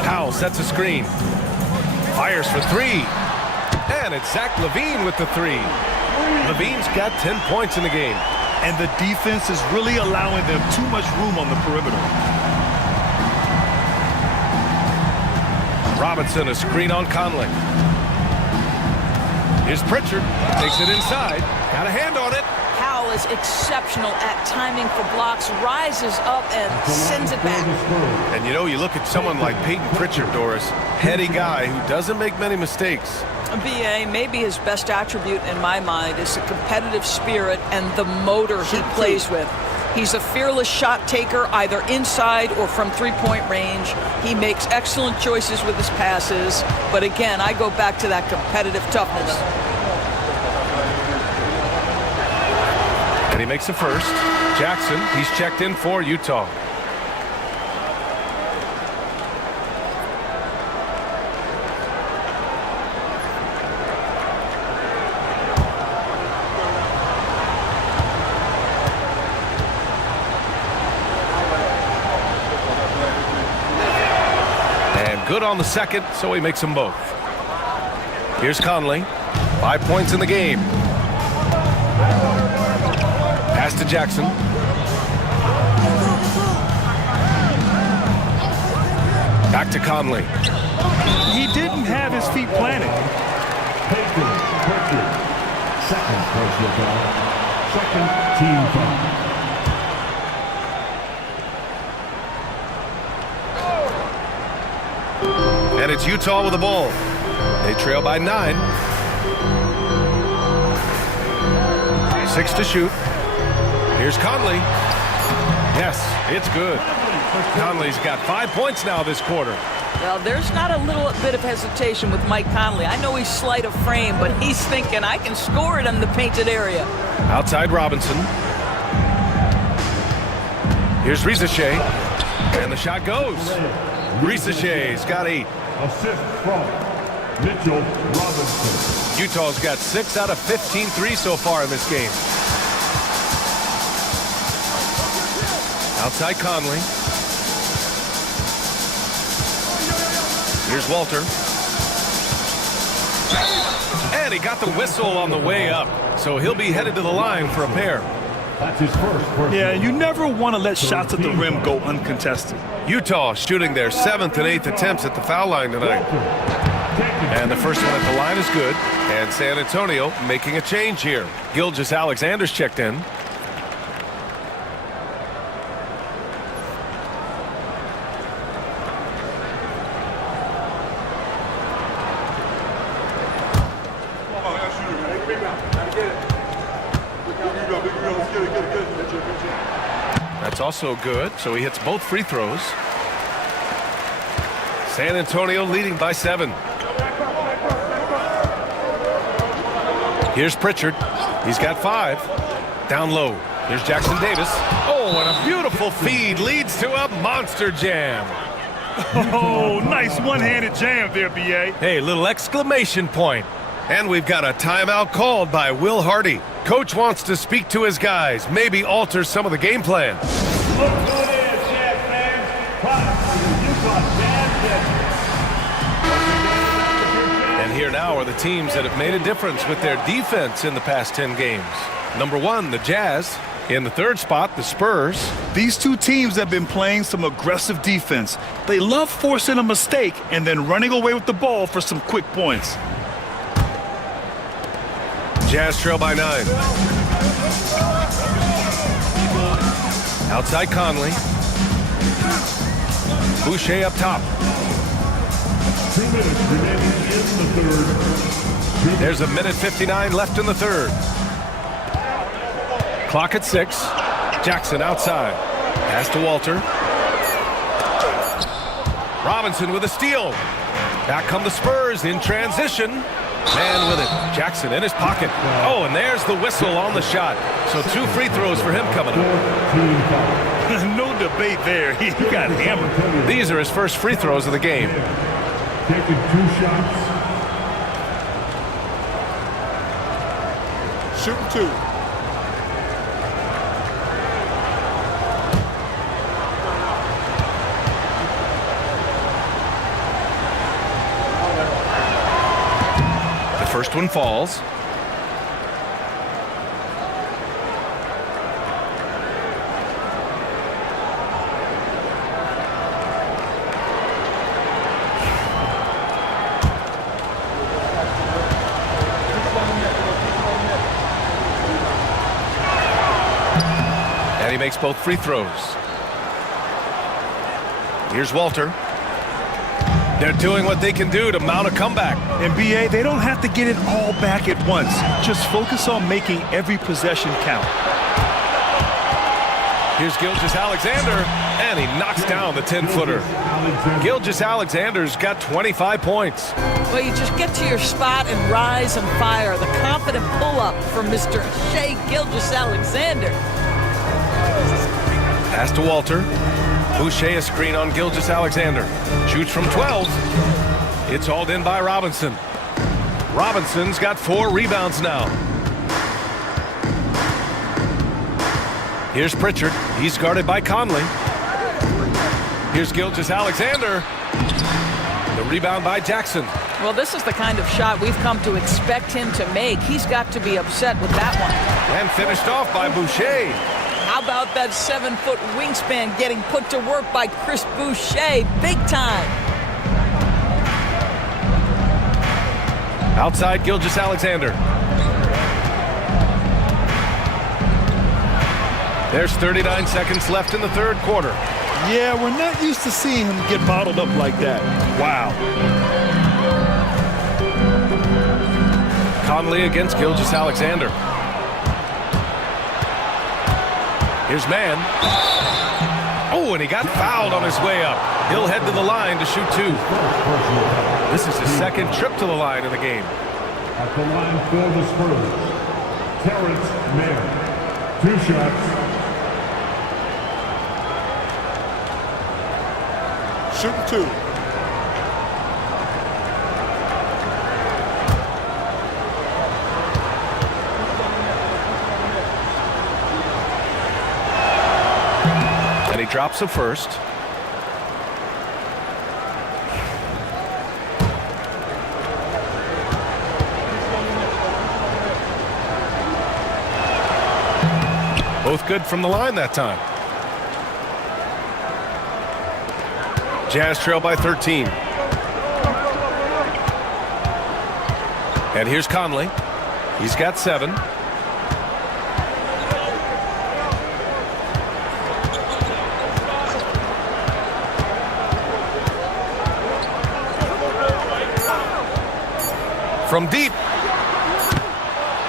Powell sets a screen. Fires for 3. And it's Zach Levine with the 3. Levine's got 10 points in the game. And the defense is really allowing them too much room on the perimeter. Robinson, a screen on Conley. Here's Pritchard. Takes it inside. Got a hand on it. Powell is exceptional at timing for blocks, rises up and sends it back. And you know, you look at someone like Peyton Pritchard, Doris, heady guy who doesn't make many mistakes. BA, maybe his best attribute in my mind is the competitive spirit and the motor he plays with. He's a fearless shot taker, either inside or from three-point range. He makes excellent choices with his passes. But again, I go back to that competitive toughness. And he makes the first. Jackson, he's checked in for Utah. And good on the second, so he makes them both. Here's Conley. 5 points in the game. Pass to Jackson. Back to Conley. He didn't have his feet planted. Second personal foul. Second team foul. And it's Utah with the ball. They trail by 9. 6 to shoot. Here's Conley. Yes, it's good. Conley's got 5 points now this quarter. Well, there's not a little bit of hesitation with Mike Conley. I know he's slight of frame, but he's thinking, I can score it in the painted area. Outside Robinson. Here's Rizachet. And the shot goes. Rizachet's got 8. Assist from Mitchell Robinson. Utah's got 6 out of 15 threes so far in this game. Outside Conley. Here's Walter. And he got the whistle on the way up. So he'll be headed to the line for a pair. That's his first. Yeah, you never want to let shots at the rim go uncontested. Utah shooting their 7th and 8th attempts at the foul line tonight. And the first one at the line is good. And San Antonio making a change here. Gilgeous-Alexander's checked in. That's also good, so he hits both free throws. San Antonio leading by 7. Here's Pritchard. He's got 5. Down low. Here's Jackson Davis. Oh, and a beautiful feed leads to a monster jam. Oh, nice one-handed jam there, B.A. Hey, little exclamation point. And we've got a timeout called by Will Hardy. Coach wants to speak to his guys, maybe alter some of the game plan. Look good in, Jazz fans. Time for the Utah Jazz. And here now are the teams that have made a difference with their defense in the past 10 games. Number 1, the Jazz. In the 3rd spot, the Spurs. These two teams have been playing some aggressive defense. They love forcing a mistake and then running away with the ball for some quick points. Jazz trail by 9. Outside Conley. Boucher up top. 2 minutes remaining in the 3rd. There's a minute 59 left in the 3rd. Clock at 6. Jackson outside. Pass to Walter. Robinson with a steal. Back come the Spurs in transition. Man with it. Jackson in his pocket. Oh, and there's the whistle on the shot. So 2 free throws for him coming up. No debate there. He got hammered. These are his first free throws of the game. Taking 2 shots. Shooting 2. First one falls. And he makes both free throws. Here's Walter. They're doing what they can do to mount a comeback. And B.A., they don't have to get it all back at once. Just focus on making every possession count. Here's Gilgeous-Alexander, and he knocks down the 10-footer. Gilgeous-Alexander's got 25 points. Well, you just get to your spot and rise and fire. The confident pull-up from Mr. Shai Gilgeous-Alexander. Pass to Walter. Boucher a screen on Gilgeous-Alexander. Shoots from 12. It's hauled in by Robinson. Robinson's got 4 rebounds now. Here's Pritchard. He's guarded by Conley. Here's Gilgeous-Alexander. The rebound by Jackson. Well, this is the kind of shot we've come to expect him to make. He's got to be upset with that one. And finished off by Boucher. How about that 7-foot wingspan getting put to work by Chris Boucher? Big time. Outside Gilgeous-Alexander. There's 39 seconds left in the 3rd quarter. Yeah, we're not used to seeing him get bottled up like that. Wow. Conley against Gilgeous-Alexander. Here's Mann. Oh, and he got fouled on his way up. He'll head to the line to shoot 2. This is his 2nd trip to the line in the game. At the line for the Spurs, Terrence Mann. 2 shots. Shooting 2. And he drops a first. Both good from the line that time. Jazz trail by 13. And here's Conley. He's got 7. From deep.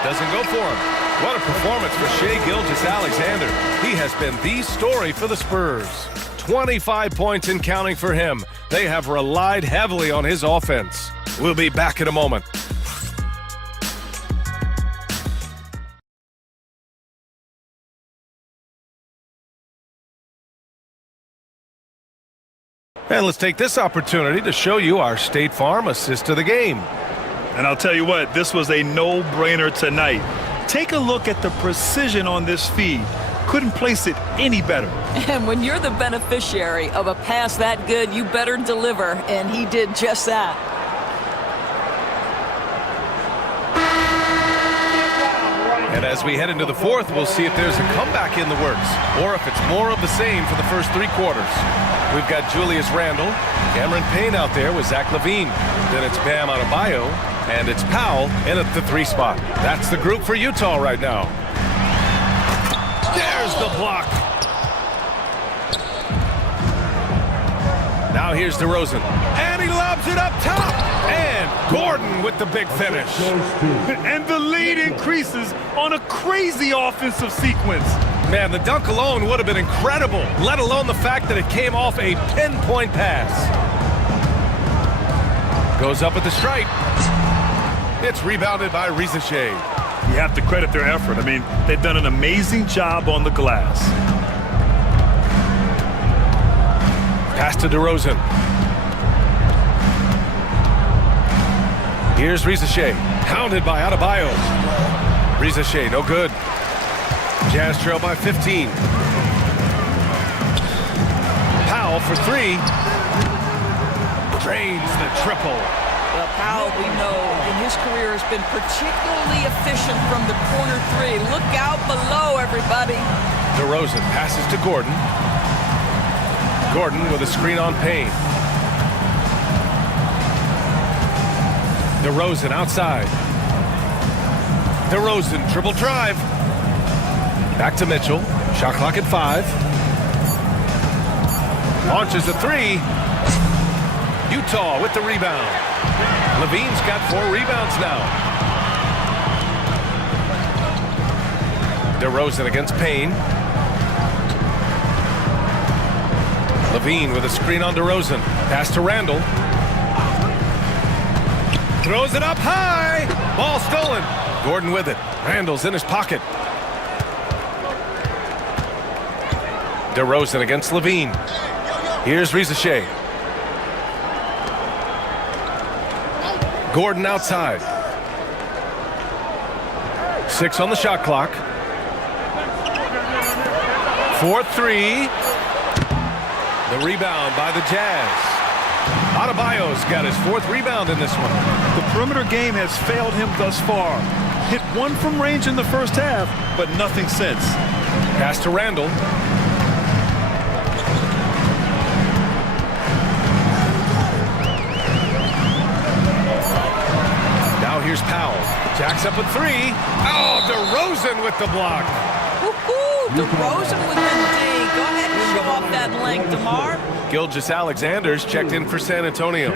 Doesn't go for him. What a performance for Shai Gilgeous-Alexander. He has been the story for the Spurs. 25 points and counting for him. They have relied heavily on his offense. We'll be back in a moment. And let's take this opportunity to show you our State Farm assist to the game. And I'll tell you what, this was a no-brainer tonight. Take a look at the precision on this feed. Couldn't place it any better. And when you're the beneficiary of a pass that good, you better deliver, and he did just that. And as we head into the fourth, we'll see if there's a comeback in the works, or if it's more of the same for the first three quarters. We've got Julius Randle, Cameron Payne out there with Zach Levine. Then it's Bam Adebayo, and it's Powell in at the 3 spot. That's the group for Utah right now. There's the block. Now here's DeRozan, and he lobs it up top. And Gordon with the big finish. And the lead increases on a crazy offensive sequence. Man, the dunk alone would have been incredible, let alone the fact that it came off a pinpoint pass. Goes up at the stripe. It's rebounded by Riza Shea. You have to credit their effort. I mean, they've done an amazing job on the glass. Pass to DeRozan. Here's Riza Shea, hounded by Adebayo. Riza Shea, no good. Jazz trail by 15. Powell for 3. Drains the triple. Well, Powell, we know, in his career has been particularly efficient from the corner 3. Look out below, everybody. DeRozan passes to Gordon. Gordon with a screen on Payne. DeRozan outside. DeRozan triple drive. Back to Mitchell. Shot clock at 5. Launches a 3. Utah with the rebound. Levine's got 4 rebounds now. DeRozan against Payne. Levine with a screen on DeRozan. Pass to Randle. Throws it up high. Ball stolen. Gordon with it. Randle's in his pocket. DeRozan against Levine. Here's Riza Shea. Gordon outside. 6 on the shot clock. 4-3. The rebound by the Jazz. Adebayo's got his 4th rebound in this one. The perimeter game has failed him thus far. Hit 1 from range in the first half, but nothing since. Pass to Randle. Now here's Powell. Jacks up with 3. Oh, DeRozan with the block. Woo-hoo! DeRozan with the D. Go ahead and show off that length, DeMar. Gilgeous Alexander's checked in for San Antonio.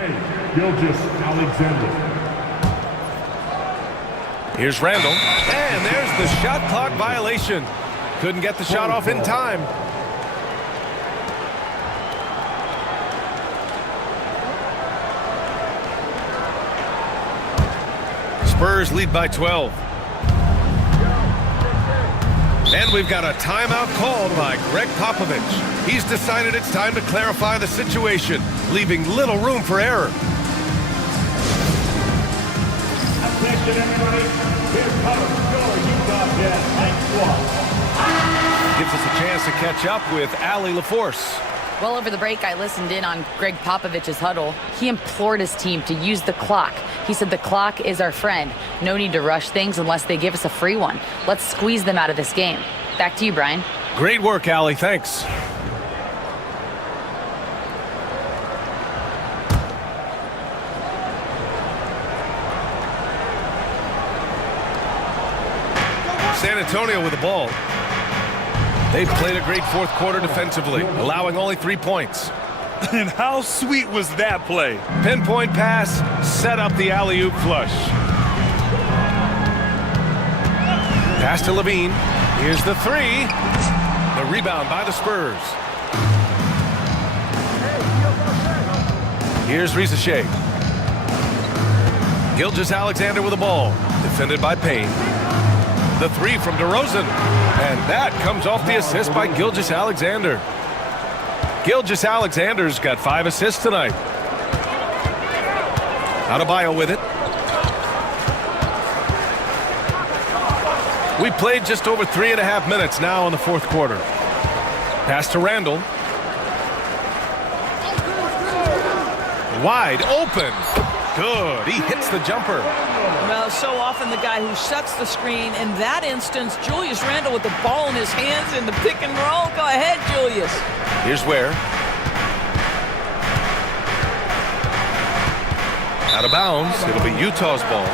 Gilgeous Alexander. Here's Randle. And there's the shot clock violation. Couldn't get the shot off in time. Spurs lead by 12. And we've got a timeout called by Greg Popovich. He's decided it's time to clarify the situation, leaving little room for error. Attention, everybody. Here comes your Utah Jazz Night Squad. Gives us a chance to catch up with Allie LaForce. Well, over the break, I listened in on Greg Popovich's huddle. He implored his team to use the clock. He said the clock is our friend. No need to rush things unless they give us a free one. Let's squeeze them out of this game. Back to you, Brian. Great work, Allie. Thanks. San Antonio with the ball. They've played a great 4th quarter defensively, allowing only 3 points. And how sweet was that play? Pinpoint pass, set up the alley-oop flush. Pass to Levine. Here's the 3. The rebound by the Spurs. Here's Shea. Gilgeous-Alexander with the ball. Defended by Payne. The three from DeRozan. And that comes off the assist by Gilgeous-Alexander. Gilgeous-Alexander's got 5 assists tonight. Adebayo with it. We played just over 3.5 minutes now in the fourth quarter. Pass to Randall. Wide open. Good. He hits the jumper. Well, so often the guy who sets the screen. In that instance, Julius Randle with the ball in his hands in the pick and roll. Go ahead, Julius. Here's Ware. Out of bounds. It'll be Utah's ball.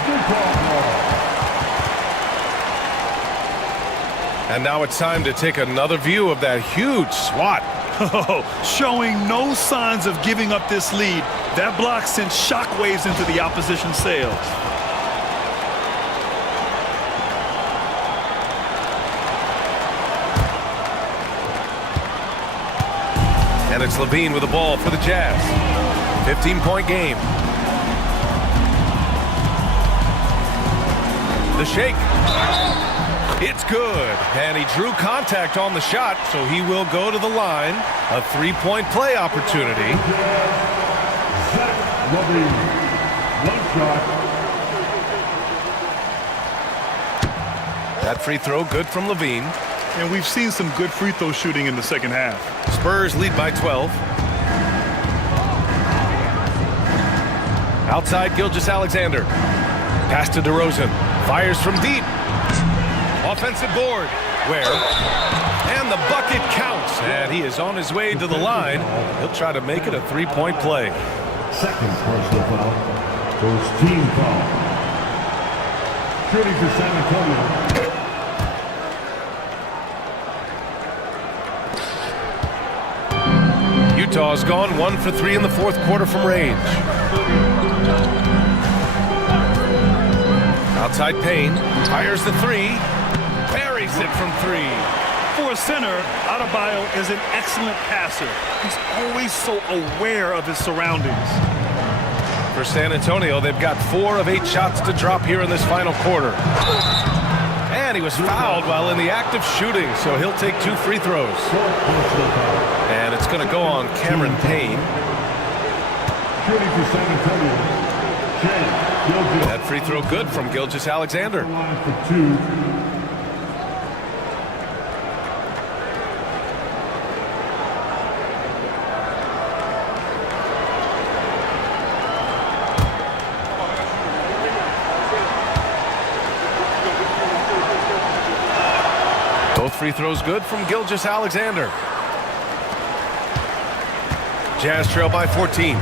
And now it's time to take another view of that huge swat. Showing no signs of giving up this lead. That block sent shockwaves into the opposition sails. And it's Levine with the ball for the Jazz. 15-point game. The shake. It's good. And he drew contact on the shot, so he will go to the line. A 3-point play opportunity. Levine, 1 shot. That free throw good from Levine. And we've seen some good free throw shooting in the second half. Spurs lead by 12. Outside Gilgeous-Alexander. Pass to DeRozan. Fires from deep. Offensive board. Ware. And the bucket counts. And he is on his way to the line. He'll try to make it a 3-point play. Second personal foul. First team foul. Shooting for San Antonio. Utah's gone 1 for 3 in the fourth quarter from range. Outside Payne. Fires the three. Buries it from 3. For a center, Adebayo is an excellent passer. He's always so aware of his surroundings. For San Antonio, they've got 4 of 8 shots to drop here in this final quarter. And he was fouled while in the act of shooting, so he'll take 2 free throws. And it's going to go on Cameron Payne. Shooting for San Antonio. That free throw good from Gilgeous-Alexander. Line for 2. Both free throws good from Gilgeous-Alexander. Jazz trail by 14.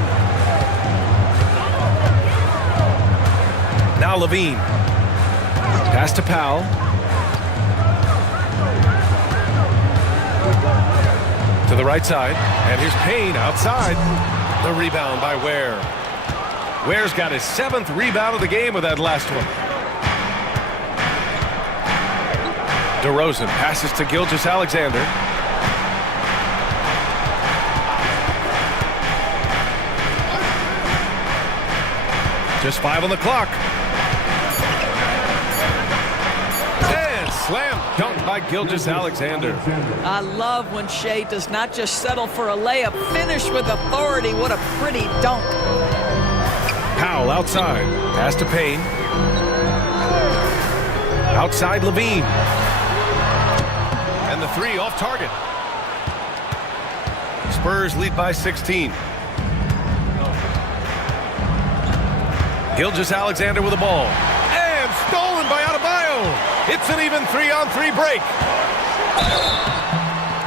Now Levine. Pass to Powell. To the right side. And here's Payne outside. The rebound by Ware. Ware's got his 7th rebound of the game with that last one. DeRozan passes to Gilgeous-Alexander. Just 5 on the clock. And slam dunk by Gilgeous-Alexander. I love when Shea does not just settle for a layup. Finish with authority. What a pretty dunk. Powell outside. Pass to Payne. Outside Levine. And the 3 off target. Spurs lead by 16. Gilgeous-Alexander with the ball. And stolen by Adebayo. It's an even 3-on-3 break.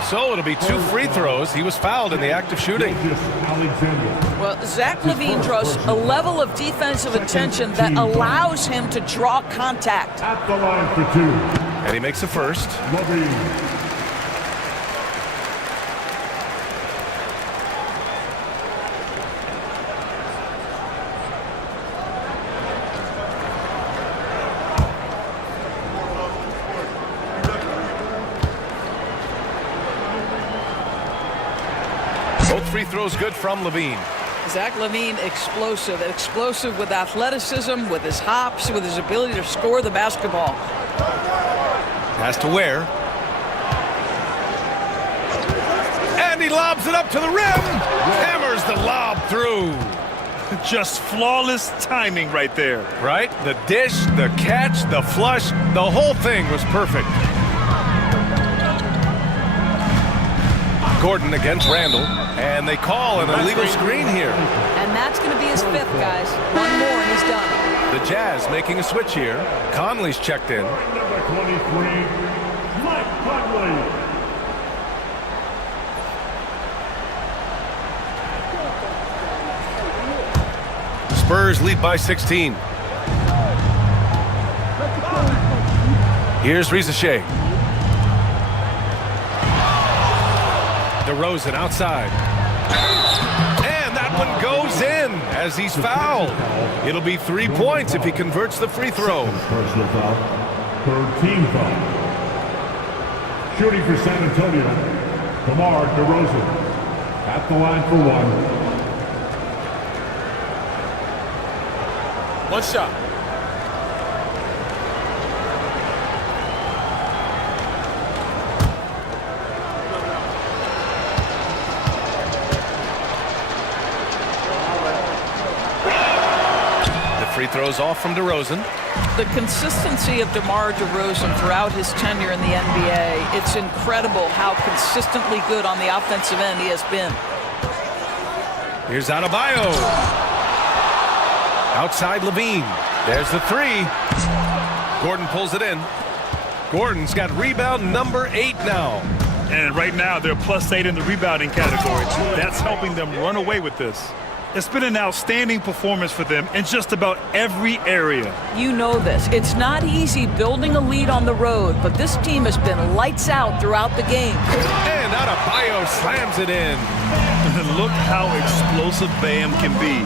So it'll be 2 free throws. He was fouled in the act of shooting. Well, Zach LaVine draws a level of defensive attention that allows him to draw contact. At the line for 2. And he makes the first. Levine. Both free throws good from Levine. Zach LaVine, explosive. Explosive with athleticism, with his hops, with his ability to score the basketball. Pass to Ware. And he lobs it up to the rim. Hammers the lob through. Just flawless timing right there. Right? The dish, the catch, the flush, the whole thing was perfect. Gordon against Randall, and they call an illegal screen here. And that's going to be his fifth, guys. One more and he's done. The Jazz making a switch here. Conley's checked in. Number 23, Mike Conley. Spurs lead by 16. Here's Rizachet. DeRozan outside. And that one goes in as he's fouled. It'll be 3 points if he converts the free throw. Personal foul. Third team foul. Shooting for San Antonio, DeMar DeRozan. At the line for one. One shot. Free throws off from DeRozan. The consistency of DeMar DeRozan throughout his tenure in the NBA, it's incredible how consistently good on the offensive end he has been. Here's Adebayo. Outside LaVine. There's the three. Gordon pulls it in. Gordon's got rebound number 8 now. And right now, they're +8 in the rebounding category. That's helping them run away with this. It's been an outstanding performance for them in just about every area. You know this. It's not easy building a lead on the road, but this team has been lights out throughout the game. And Adebayo slams it in. Look how explosive Bam can be.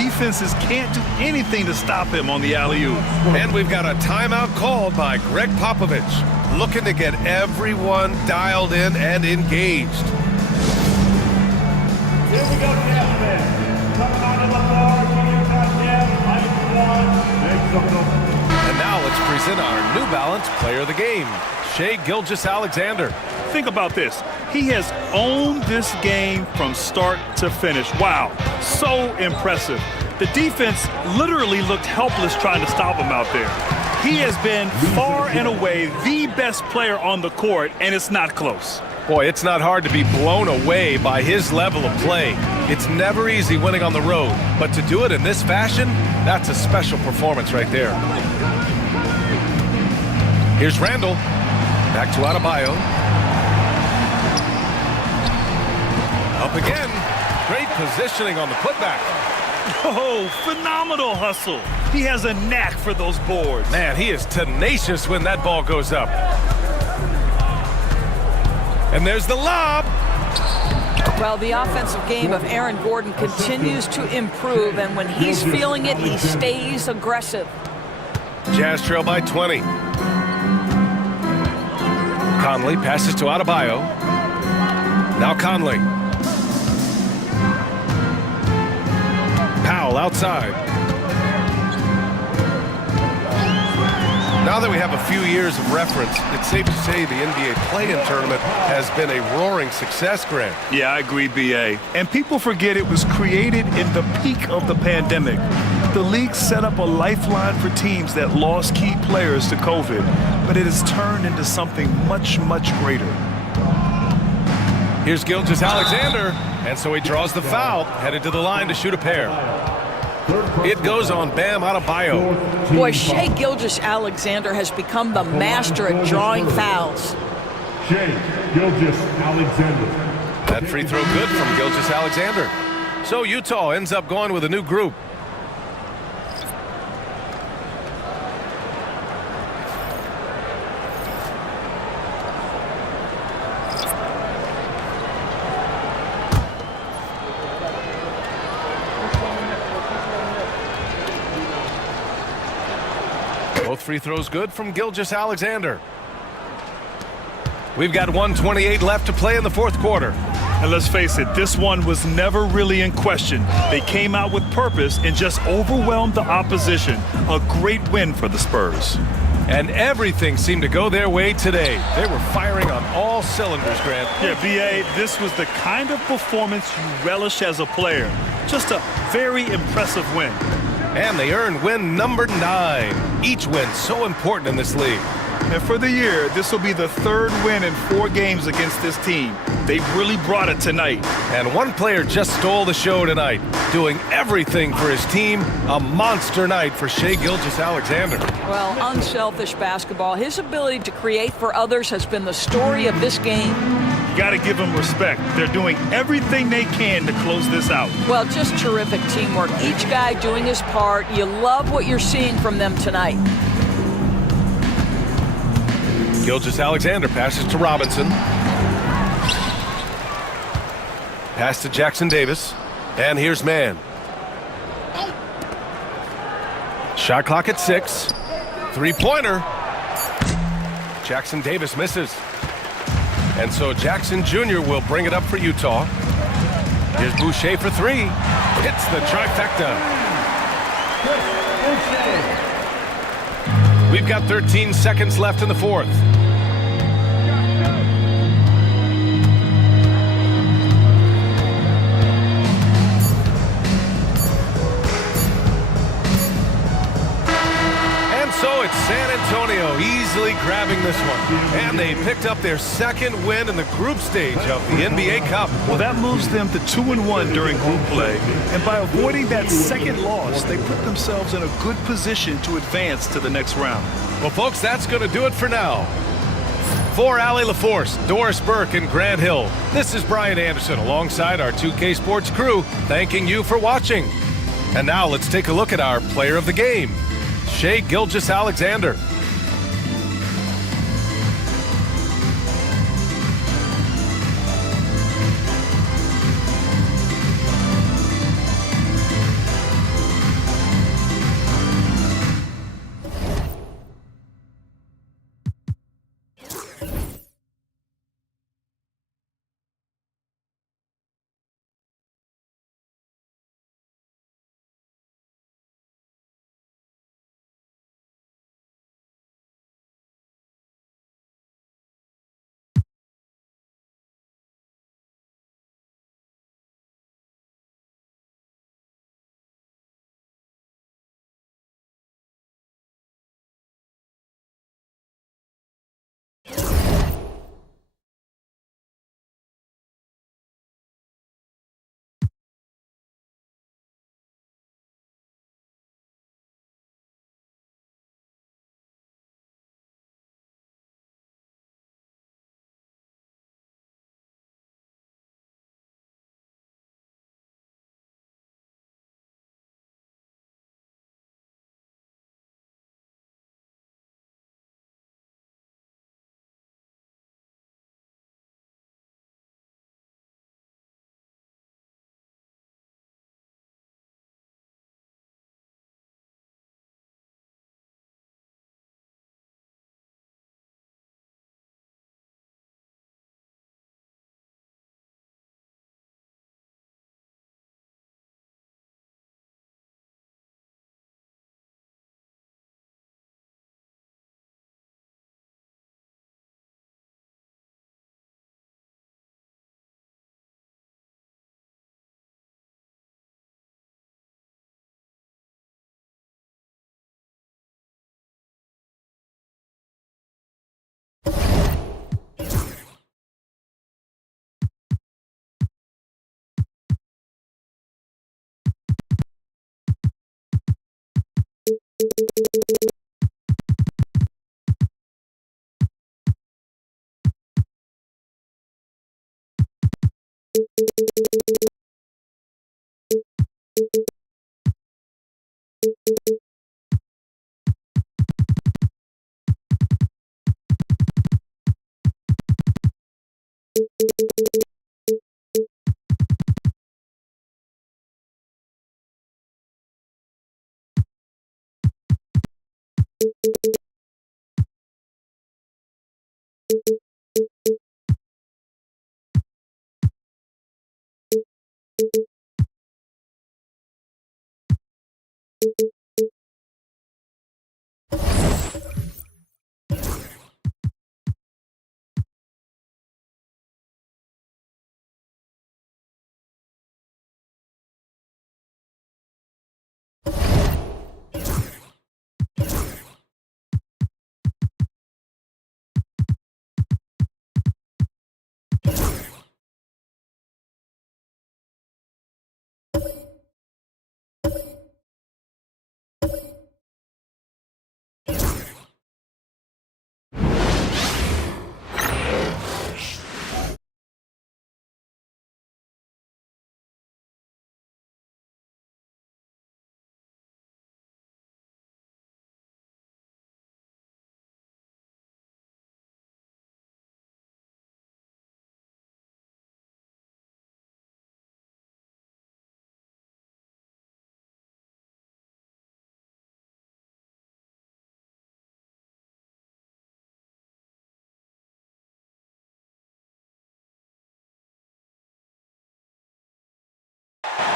Defenses can't do anything to stop him on the alley-oop. And we've got a timeout called by Greg Popovich, looking to get everyone dialed in and engaged. Here we go, Jeff. Coming out of the floor, And now let's present our New Balance Player of the Game, Shai Gilgeous-Alexander. Think about this. He has owned this game from start to finish. Wow, so impressive. The defense literally looked helpless trying to stop him out there. He has been far and away the best player on the court, and it's not close. Boy, it's not hard to be blown away by his level of play. It's never easy winning on the road, but to do it in this fashion, that's a special performance right there. Here's Randall. Back to Adebayo. Up again. Great positioning on the putback. Oh, phenomenal hustle. He has a knack for those boards. Man, he is tenacious when that ball goes up. And there's the lob. Well, the offensive game of Aaron Gordon continues to improve, and when he's feeling it, he stays aggressive. Jazz trail by 20. Conley passes to Adebayo. Now Conley. Powell outside. Now that we have a few years of reference, it's safe to say the NBA play-in tournament has been a roaring success, Grant. Yeah, I agree, B.A. And people forget it was created in the peak of the pandemic. The league set up a lifeline for teams that lost key players to COVID, but it has turned into something much, much greater. Here's Gilgeous-Alexander, and so he draws the foul, headed to the line to shoot a pair. It goes on Bam Adebayo. Boy, Shai Gilgeous-Alexander has become the master at drawing fouls. Shai Gilgeous-Alexander. That free throw good from Gilgeous-Alexander. So Utah ends up going with a new group. Both free throws good from Gilgeous-Alexander. We've got 1:28 left to play in the fourth quarter. And let's face it, this one was never really in question. They came out with purpose and just overwhelmed the opposition. A great win for the Spurs. And everything seemed to go their way today. They were firing on all cylinders, Grant. Yeah, B.A., this was the kind of performance you relish as a player. Just a very impressive win. And they earned win number 9. Each win so important in this league. And for the year, this will be the 3rd win in 4 games against this team. They really brought it tonight. And one player just stole the show tonight, doing everything for his team. A monster night for Shai Gilgeous-Alexander. Well, unselfish basketball. His ability to create for others has been the story of this game. Got to give them respect. They're doing everything they can to close this out. Well, just terrific teamwork. Each guy doing his part. You love what you're seeing from them tonight. Gilgeous-Alexander passes to Robinson. Pass to Jackson Davis. And here's Mann. Shot clock at 6. Three-pointer. Jackson Davis misses. And so Jackson Jr. will bring it up for Utah. Here's Boucher for 3. Hits the trifecta. We've got 13 seconds left in the 4th. So it's San Antonio easily grabbing this one. And they picked up their 2nd win in the group stage of the NBA Cup. Well, that moves them to 2-1 during group play. And by avoiding that 2nd loss, they put themselves in a good position to advance to the next round. Well, folks, that's going to do it for now. For Allie LaForce, Doris Burke, and Grant Hill, this is Brian Anderson alongside our 2K Sports crew, thanking you for watching. And now let's take a look at our player of the game, Shai Gilgeous-Alexander.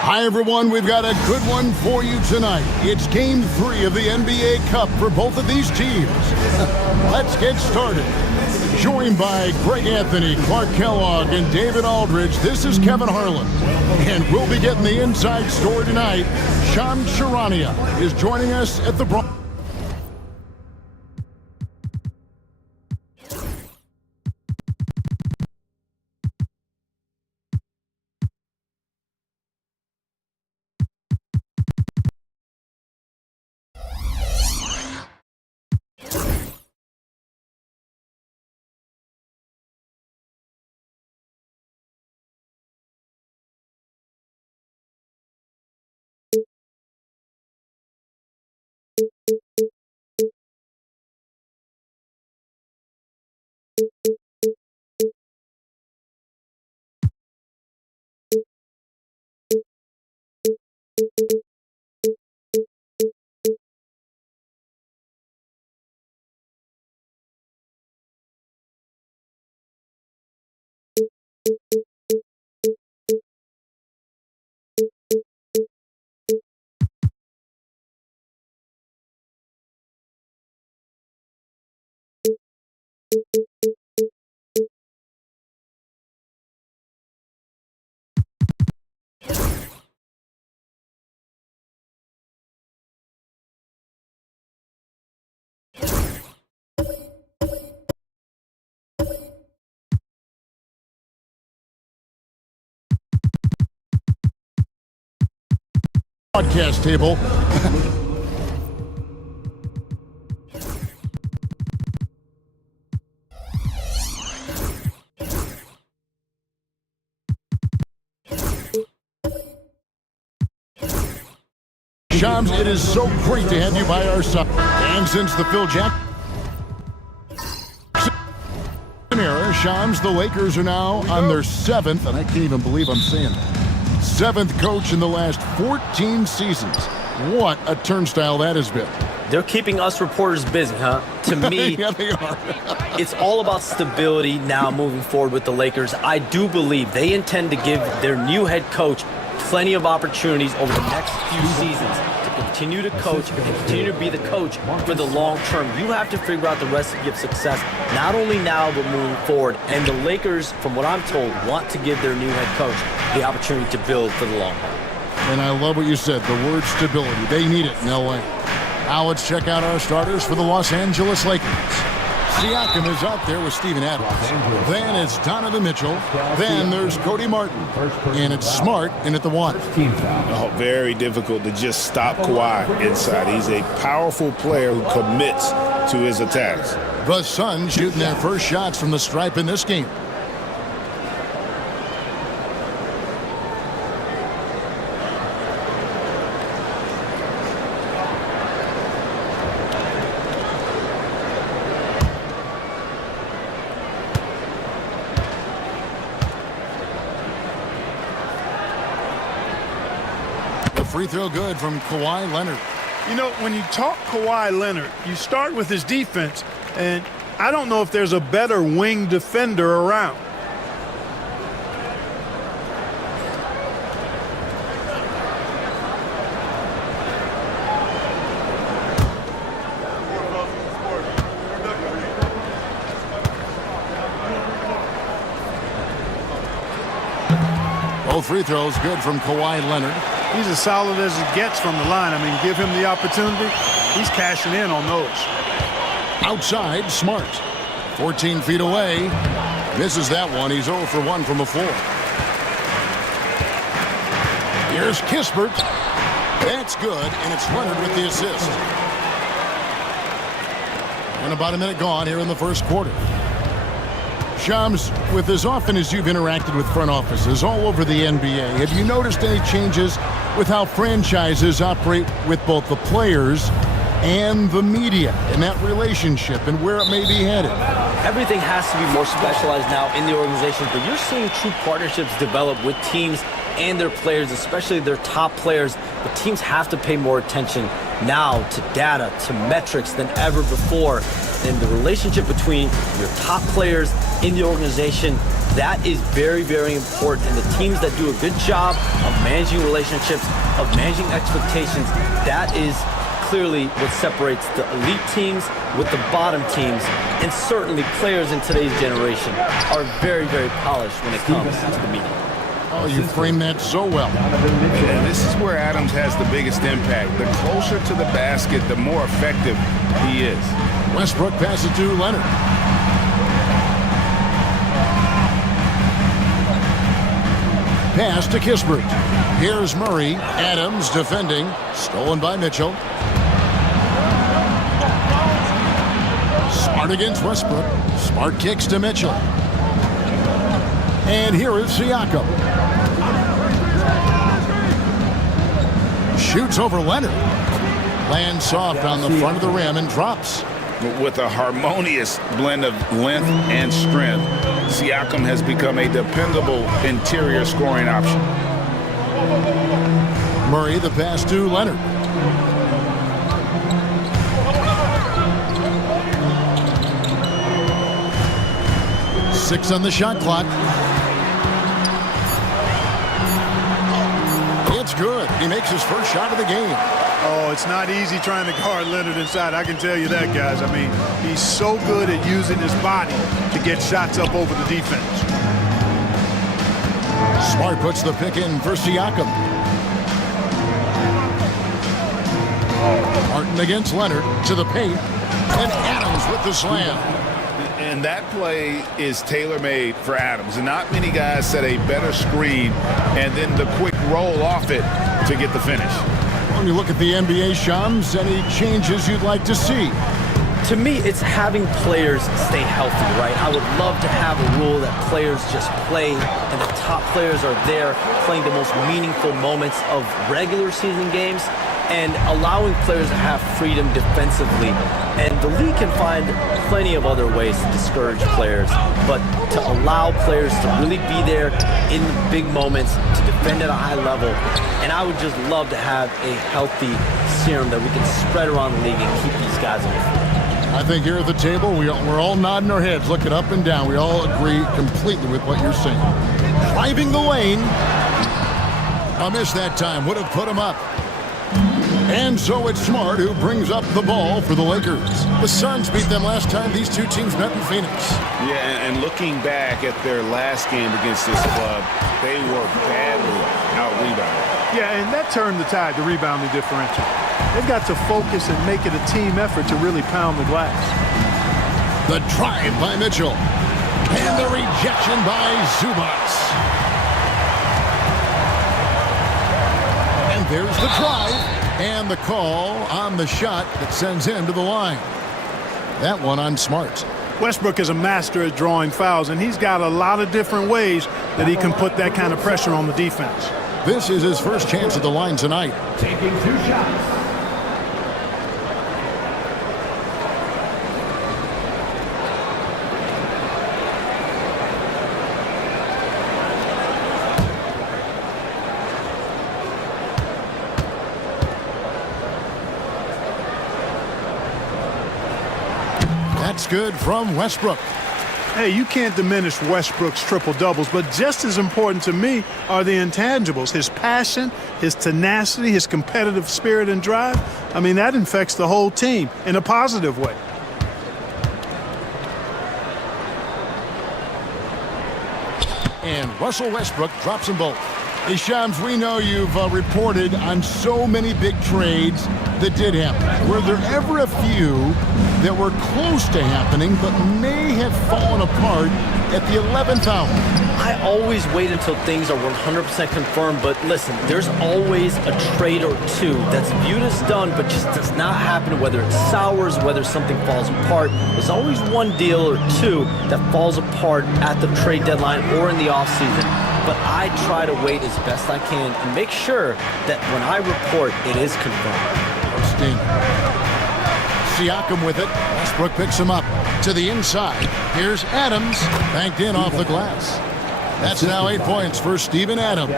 Hi, everyone. We've got a good one for you tonight. It's Game 3 of the NBA Cup for both of these teams. Let's get started. Joined by Greg Anthony, Clark Kellogg, and David Aldridge, this is Kevin Harlan. And we'll be getting the inside story tonight. Shams Charania is joining us at the broadcast table. Shams, it is so great to have you by our side. And since the Phil Jackson era, Shams, the Lakers are now on their 7th, and I can't even believe I'm saying that, 7th coach in the last 14 seasons. What a turnstile that has been. They're keeping us reporters busy, huh? To me, yeah, they are. It's all about stability now moving forward with the Lakers. I do believe they intend to give their new head coach plenty of opportunities over the next few seasons to continue to coach and continue to be the coach for the long term. You have to figure out the recipe of success, not only now, but moving forward. And the Lakers, from what I'm told, want to give their new head coach the opportunity to build for the long haul. And I love what you said, the word stability. They need it in L.A. Now let's check out our starters for the Los Angeles Lakers. Siakam is out there with Steven Adams. Then it's Donovan Mitchell. Then there's Cody Martin. And it's Smart in at the 1. Oh, very difficult to just stop Kawhi inside. He's a powerful player who commits to his attacks. The Suns shooting their first shots from the stripe in this game. Free throw good from Kawhi Leonard. You know, when you talk Kawhi Leonard, you start with his defense, and I don't know if there's a better wing defender around. Both free throws good from Kawhi Leonard. He's as solid as it gets from the line. I mean, give him the opportunity. He's cashing in on those. Outside, Smart. 14 feet away. Misses that one. He's 0 for 1 from the floor. Here's Kispert. That's good, and it's Leonard with the assist. And about a minute gone here in the first quarter. Shams, with as often as you've interacted with front offices all over the NBA, have you noticed any changes with how franchises operate with both the players and the media and that relationship and where it may be headed? Everything has to be more specialized now in the organization, but you're seeing true partnerships develop with teams and their players, especially their top players. But teams have to pay more attention now to data, to metrics than ever before. And the relationship between your top players in the organization That is very, very important. And the teams that do a good job of managing relationships, of managing expectations, that is clearly what separates the elite teams with the bottom teams. And certainly players in today's generation are very, very polished when it comes to the media. Oh, you framed that so well. And this is where Adams has the biggest impact. The closer to the basket, the more effective he is. Westbrook passes to Leonard. Pass to Kispert. Here's Murray. Adams defending. Stolen by Mitchell. Smart against Westbrook. Smart kicks to Mitchell. And here is Siakam. Shoots over Leonard. Lands soft on the front of the rim and drops. With a harmonious blend of length and strength, Siakam has become a dependable interior scoring option. Murray the pass to Leonard. Six on the shot clock. It's good. He makes his first shot of the game. Oh, it's not easy trying to guard Leonard inside. I can tell you that, guys. I mean, he's so good at using his body to get shots up over the defense. Smart puts the pick in for Siakam. Martin against Leonard to the paint. And Adams with the slam. And that play is tailor-made for Adams. And not many guys set a better screen and then the quick roll off it to get the finish. When you look at the NBA, Shams, any changes you'd like to see? To me, it's having players stay healthy, right? I would love to have a rule that players just play and the top players are there playing the most meaningful moments of regular season games and allowing players to have freedom defensively. And the league can find plenty of other ways to discourage players, but to allow players to really be there in the big moments, to defend at a high level. And I would just love to have a healthy serum that we can spread around the league and keep these guys on the floor. I think here at the table, we're all nodding our heads, looking up and down. We all agree completely with what you're saying. Driving the lane. A miss that time. Would have put him up. And so it's Smart who brings up the ball for the Lakers. The Suns beat them last time these two teams met in Phoenix. Yeah, and looking back at their last game against this club, they were badly out-rebounded. Yeah, and that turned the tide, the rebounding differential. They've got to focus and make it a team effort to really pound the glass. The drive by Mitchell. And the rejection by Zubac. And there's the drive. And the call on the shot that sends him to the line. That one on Smart. Westbrook is a master at drawing fouls, and he's got a lot of different ways that he can put that kind of pressure on the defense. This is his first chance at the line tonight. Taking 2 shots. That's good from Westbrook. Hey, you can't diminish Westbrook's triple-doubles, but just as important to me are the intangibles. His passion, his tenacity, his competitive spirit and drive. I mean, that infects the whole team in a positive way. And Russell Westbrook drops them both. Hey, Shams, we know you've reported on so many big trades that did happen. Were there ever a few that were close to happening but may have fallen apart at the 11th hour? I always wait until things are 100% confirmed, but listen, there's always a trade or two that's viewed as done but just does not happen, whether it sours, whether something falls apart. There's always one deal or two that falls apart at the trade deadline or in the offseason. But I try to wait as best I can and make sure that when I report, it is confirmed. Siakam with it. Westbrook picks him up to the inside. Here's Adams, banked in off the glass. That's now 8 points for Steven Adams.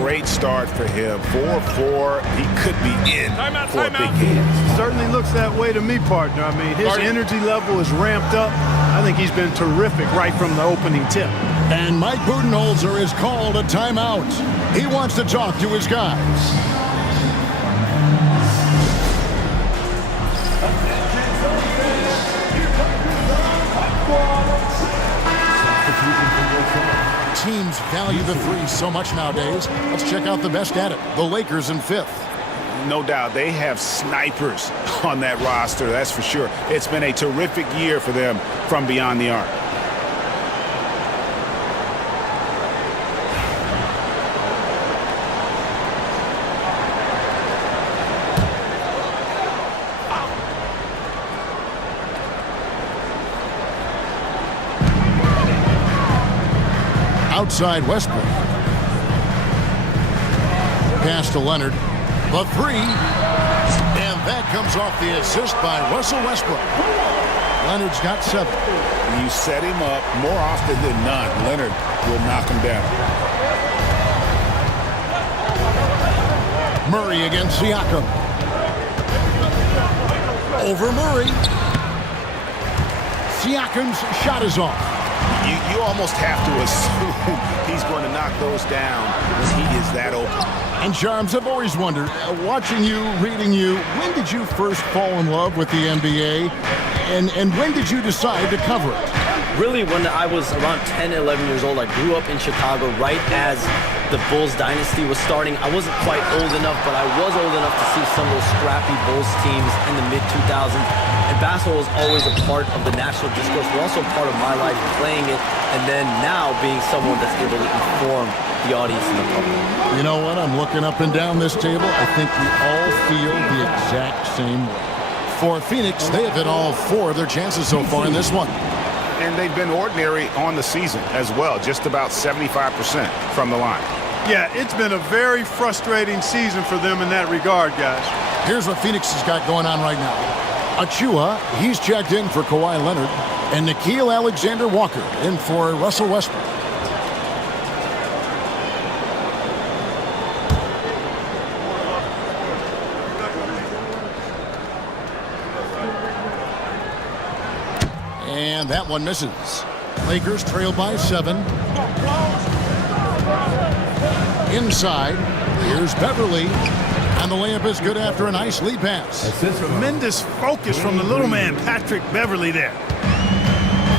Great start for him. 4-4. He could be in for a big game. Certainly looks that way to me, partner. I mean, his energy level is ramped up. I think he's been terrific right from the opening tip. And Mike Budenholzer has called a timeout. He wants to talk to his guys. Teams value the three so much nowadays. Let's check out the best at it. The Lakers in fifth. No doubt, they have snipers on that roster, that's for sure. It's been a terrific year for them from beyond the arc. Outside Westbrook. Pass to Leonard. The three. And that comes off the assist by Russell Westbrook. Leonard's got 7. You set him up more often than not. Leonard will knock him down. Murray against Siakam. Over Murray. Siakam's shot is off. You almost have to assume he's going to knock those down because he is that open. And Charms, I've always wondered, watching you, reading you, when did you first fall in love with the NBA? And when did you decide to cover it? Really, when I was around 10, 11 years old, I grew up in Chicago right as the Bulls dynasty was starting. I wasn't quite old enough, but I was old enough to see some of those scrappy Bulls teams in the mid-2000s. And basketball was always a part of the national discourse, but also a part of my life playing it, and then now being someone that's able to inform the audience and the public. You know what? I'm looking up and down this table. I think we all feel the exact same way. For Phoenix, they have hit all 4 of their chances so far in this one. And they've been ordinary on the season as well, just about 75% from the line. Yeah, it's been a very frustrating season for them in that regard, guys. Here's what Phoenix has got going on right now. Achua, he's checked in for Kawhi Leonard, and Nickeil Alexander-Walker in for Russell Westbrook. And that one misses. Lakers trail by 7. Inside, here's Beverly. And the layup is good after a nice lead pass. Tremendous focus from the little man, Patrick Beverly there.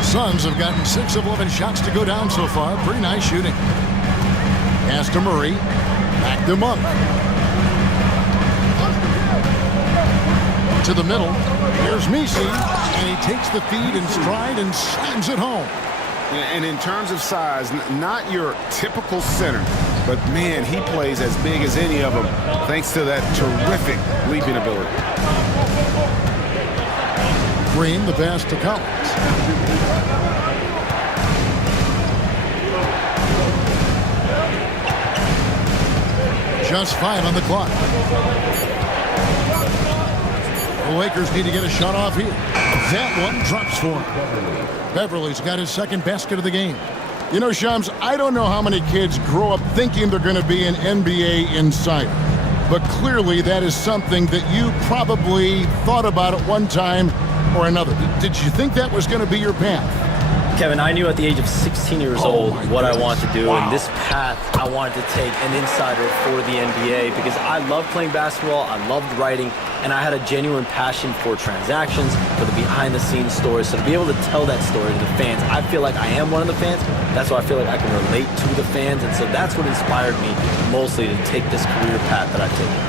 Suns have gotten 6 of 11 shots to go down so far. Pretty nice shooting. Pass to Murray. Back to Monk. To the middle. Here's Messi. And he takes the feed in stride and slams it home. And in terms of size, not your typical center, but man, he plays as big as any of them thanks to that terrific leaping ability. Green, the pass to Collins. Just 5 on the clock. The Lakers need to get a shot off here. That one drops for him. Beverly's got his second basket of the game. You know, Shams, I don't know how many kids grow up thinking they're going to be an NBA insider. But clearly that is something that you probably thought about at one time or another. Did you think that was going to be your path? Kevin, I knew at the age of 16 years old what I wanted to do, and this path I wanted to take an insider for the NBA because I loved playing basketball, I loved writing, and I had a genuine passion for transactions, for the behind-the-scenes stories. So to be able to tell that story to the fans, I feel like I am one of the fans. That's why I feel like I can relate to the fans, and so that's what inspired me mostly to take this career path that I've taken.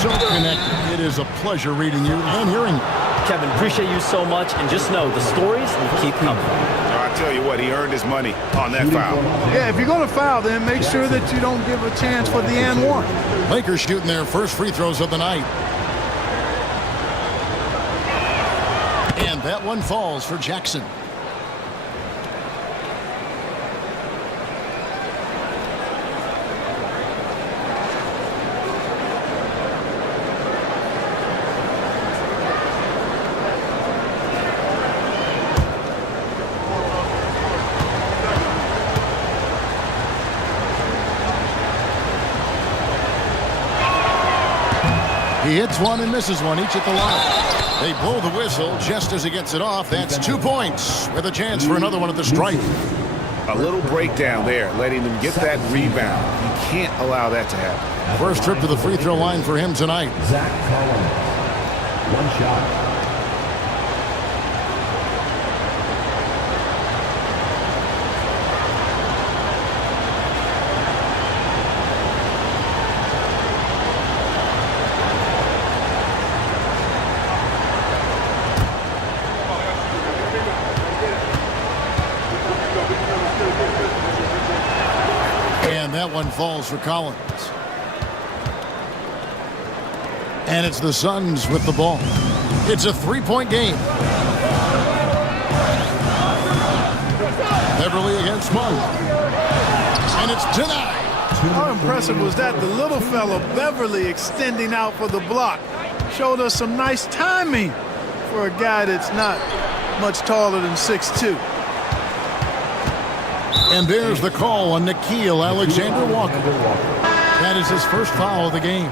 So connected. It is a pleasure reading you and hearing you. Kevin, appreciate you so much, and just know the stories will keep coming. I tell you what, he earned his money on that foul. Yeah, if you're going to foul, then make sure that you don't give a chance for the and one. Lakers shooting their first free throws of the night. And that one falls for Jackson. He hits one and misses one, each at the line. They blow the whistle just as he gets it off. That's 2 points with a chance for another one at the stripe. A little breakdown there, letting them get that rebound. You can't allow that to happen. First trip to the free throw line for him tonight. Zach Collins. One shot. That one falls for Collins. And it's the Suns with the ball. It's a three-point game. Beverly against Monk. And it's denied. How impressive was that? The little fella, Beverly, extending out for the block. Showed us some nice timing for a guy that's not much taller than 6'2". And there's the call on Nickeil Alexander-Walker. That is his first foul of the game.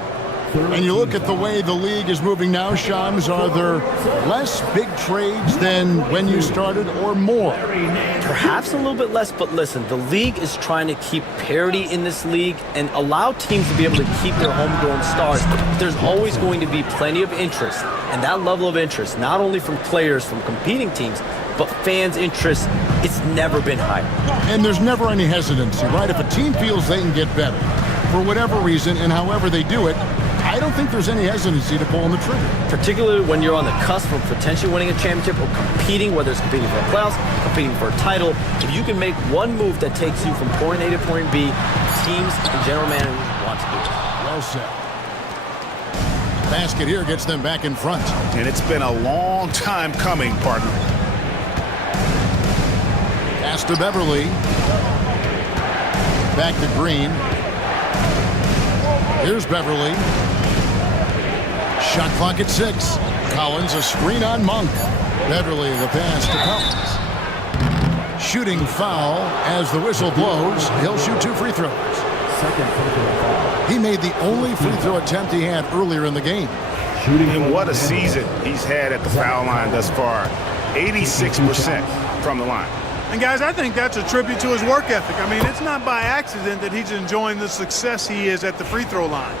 And you look at the way the league is moving now, Shams, are there less big trades than when you started or more? Perhaps a little bit less, but listen, the league is trying to keep parity in this league and allow teams to be able to keep their homegrown stars. There's always going to be plenty of interest, and that level of interest, not only from players from competing teams, but fans' interest, it's never been higher. And there's never any hesitancy, right? If a team feels they can get better, for whatever reason and however they do it, I don't think there's any hesitancy to pull on the trigger. Particularly when you're on the cusp of potentially winning a championship or competing, whether it's competing for a playoffs, competing for a title. If you can make one move that takes you from point A to point B, teams and general managers want to do it. Well said. Basket here gets them back in front. And it's been a long time coming, partner. Pass to Beverly. Back to Green. Here's Beverly. Shot clock at 6. Collins, a screen on Monk. Beverly, the pass to Collins. Shooting foul as the whistle blows. He'll shoot 2 free throws. Second free throw foul. He made the only free throw attempt he had earlier in the game. And what a season he's had at the foul line thus far. 86% from the line. And guys, I think that's a tribute to his work ethic. I mean, it's not by accident that he's enjoying the success he is at the free throw line.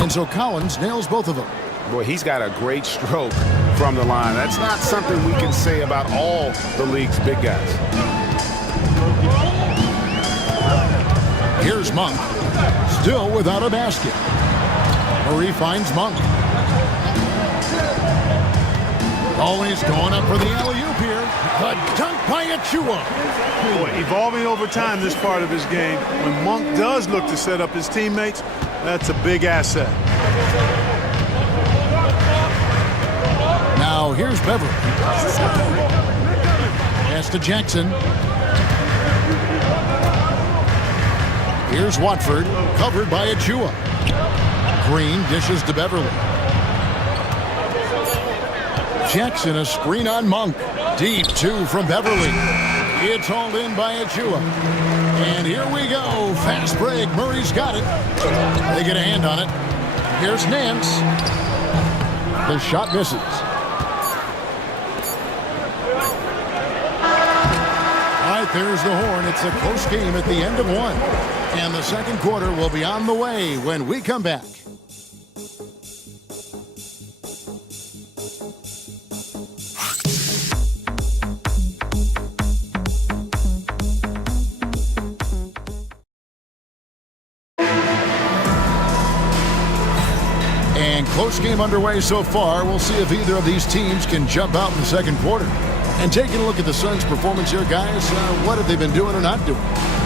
And so Collins nails both of them. Boy, he's got a great stroke from the line. That's not something we can say about all the league's big guys. Here's Monk, still without a basket. Murray finds Monk. Always going up for the alley-oop here. The dunk by Achua. Boy, evolving over time, this part of his game. When Monk does look to set up his teammates, that's a big asset. Now here's Beverly. Pass to Jackson. Here's Watford, covered by Achua. Green dishes to Beverly. Jackson, a screen on Monk. Deep 2 from Beverly. It's hauled in by Achua. And here we go. Fast break. Murray's got it. They get a hand on it. Here's Nance. The shot misses. All right, there's the horn. It's a close game at the end of 1. And the second quarter will be on the way when we come back. And close game underway so far. We'll see if either of these teams can jump out in the second quarter. And taking a look at the Suns' performance here, guys, what have they been doing or not doing?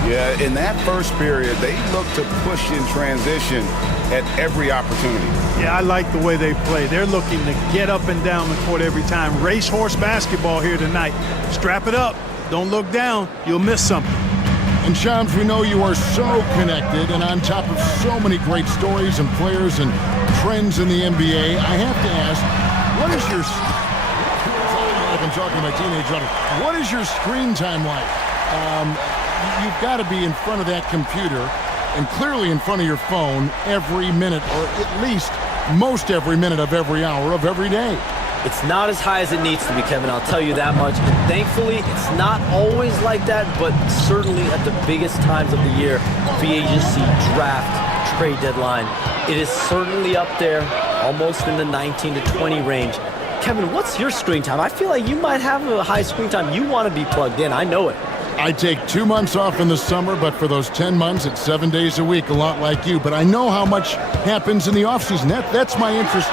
Yeah, in that first period, they looked to push in transition at every opportunity. Yeah, I like the way they play. They're looking to get up and down the court every time. Racehorse basketball here tonight. Strap it up. Don't look down. You'll miss something. And Shams, we know you are so connected and on top of so many great stories and players and trends in the NBA. I have to ask, what is your... like I'm talking to my teenage daughter. What is your screen time like? You've got to be in front of that computer and clearly in front of your phone every minute or at least most every minute of every hour of every day. It's not as high as it needs to be, Kevin. I'll tell you that much. And thankfully, it's not always like that, but certainly at the biggest times of the year, free agency, draft, trade deadline, it is certainly up there, almost in the 19 to 20 range. Kevin, what's your screen time? I feel like you might have a high screen time. You want to be plugged in. I know it. I take 2 months off in the summer, but for those 10 months, it's 7 days a week, a lot like you. But I know how much happens in the offseason. That's my interest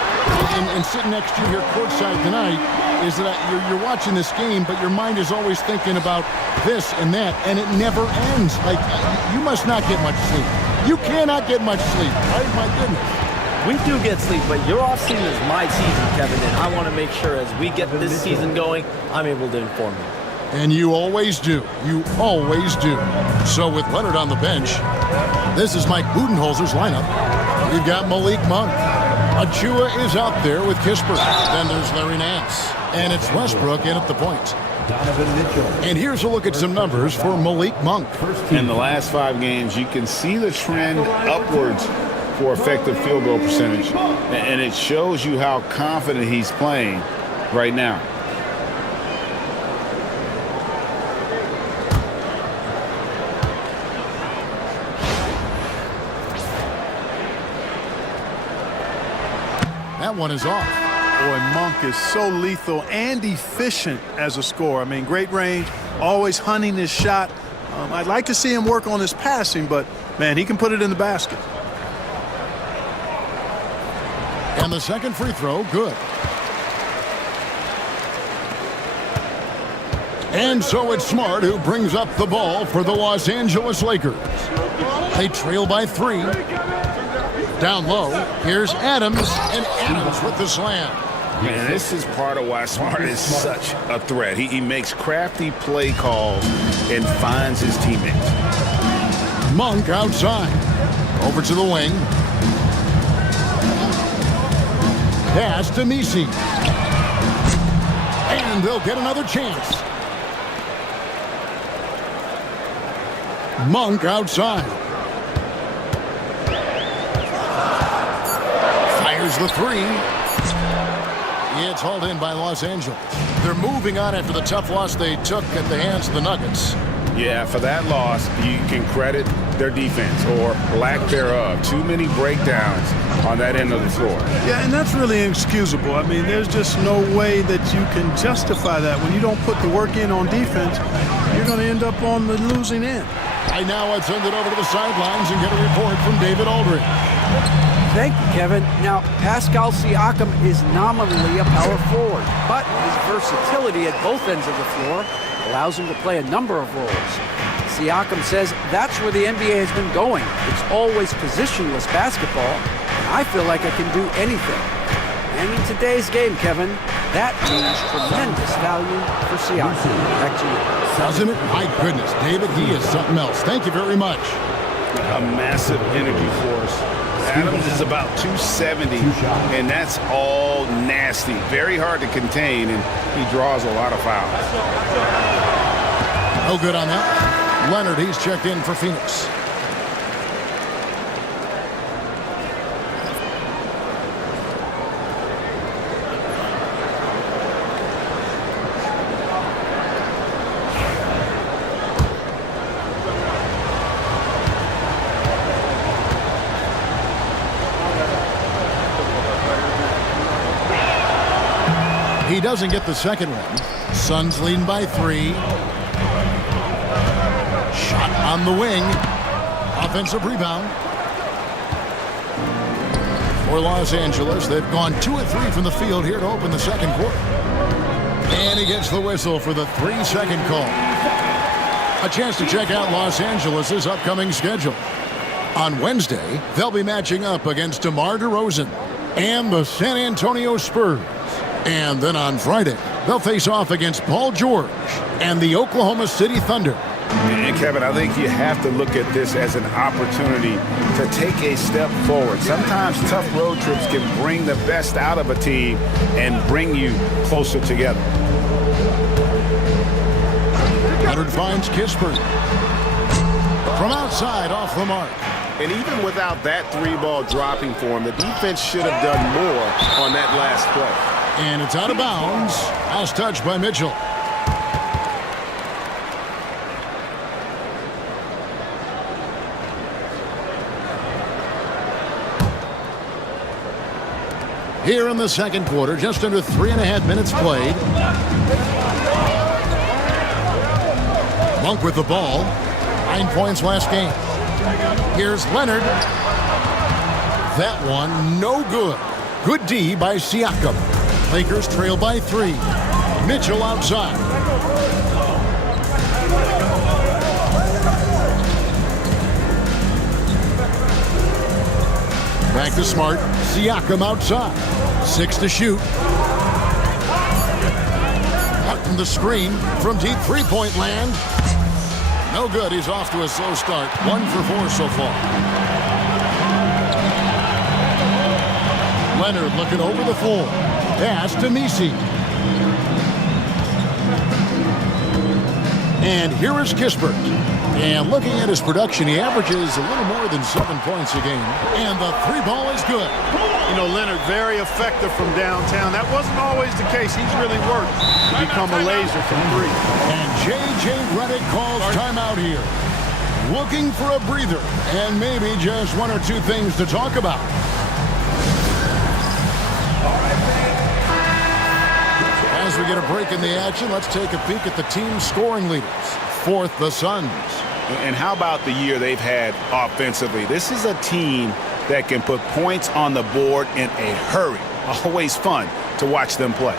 in sitting next to you here courtside tonight, is that you're watching this game, but your mind is always thinking about this and that, and it never ends. Like, you must not get much sleep. You cannot get much sleep. My goodness. We do get sleep, but your offseason is my season, Kevin, and I want to make sure as we get this season going, I'm able to inform you. And you always do. You always do. So with Leonard on the bench, this is Mike Budenholzer's lineup. We've got Malik Monk. Achua is out there with Kispert. Then there's Larry Nance. And it's Westbrook in at the point. And here's a look at some numbers for Malik Monk. In the last 5 games, you can see the trend upwards for effective field goal percentage. And it shows you how confident he's playing right now. That one is off. Boy, Monk is so lethal and efficient as a scorer. I mean, great range, always hunting his shot. I'd like to see him work on his passing, but, man, he can put it in the basket. And the second free throw, good. And so it's Smart who brings up the ball for the Los Angeles Lakers. They trail by 3. Down low, here's Adams, and Adams with the slam. Man, this is part of why Smart is such a threat. He makes crafty play calls and finds his teammates. Monk outside. Over to the wing. Pass to Misi. And they'll get another chance. Monk outside. Fires the 3. It's hauled in by Los Angeles. They're moving on after the tough loss they took at the hands of the Nuggets. Yeah, for that loss, you can credit their defense or lack thereof. Too many breakdowns on that end of the floor. Yeah, and that's really inexcusable. I mean, there's just no way that you can justify that. When you don't put the work in on defense, you're going to end up on the losing end. Right now, let's send it over to the sidelines and get a report from David Aldridge. Thank you, Kevin. Now, Pascal Siakam is nominally a power forward, but his versatility at both ends of the floor allows him to play a number of roles. Siakam says that's where the NBA has been going. It's always positionless basketball, and I feel like I can do anything. And in today's game, Kevin, that means tremendous value for Siakam. Back to you. Doesn't it? My goodness, David, he is something else. Thank you very much. A massive energy force. Adams is about 270, and that's all nasty. Very hard to contain, and he draws a lot of fouls. No good on that. Leonard, he's checked in for Phoenix. He doesn't get the second one. Suns leading by 3. Shot on the wing. Offensive rebound. For Los Angeles, they've gone 2 of 3 from the field here to open the second quarter. And he gets the whistle for the 3-second call. A chance to check out Los Angeles' upcoming schedule. On Wednesday, they'll be matching up against DeMar DeRozan and the San Antonio Spurs. And then on Friday, they'll face off against Paul George and the Oklahoma City Thunder. And Kevin, I think you have to look at this as an opportunity to take a step forward. Sometimes tough road trips can bring the best out of a team and bring you closer together. Leonard finds Kispert. From outside, off the mark. And even without that three-ball dropping for him, the defense should have done more on that last play. And it's out of bounds. Last touch by Mitchell. Here in the second quarter, just under 3.5 minutes played. Monk with the ball. 9 points last game. Here's Leonard. That one, no good. Good D by Siakam. Lakers trail by 3. Mitchell outside. Back to Smart. Siakam outside. 6 to shoot. Hutton the screen from deep three-point land. No good. He's off to a slow start. 1 for 4 so far. Leonard looking over the floor. Pass to Misi. And here is Kispert. And looking at his production, he averages a little more than 7 points a game. And the 3-ball is good. You know, Leonard, very effective from downtown. That wasn't always the case. He's really worked to become a laser from 3. And J.J. Redick calls timeout here. Looking for a breather and maybe just 1 or 2 things to talk about. As we get a break in the action, let's take a peek at the team's scoring leaders. Fourth, the Suns. And how about the year they've had offensively? This is a team that can put points on the board in a hurry. Always fun to watch them play.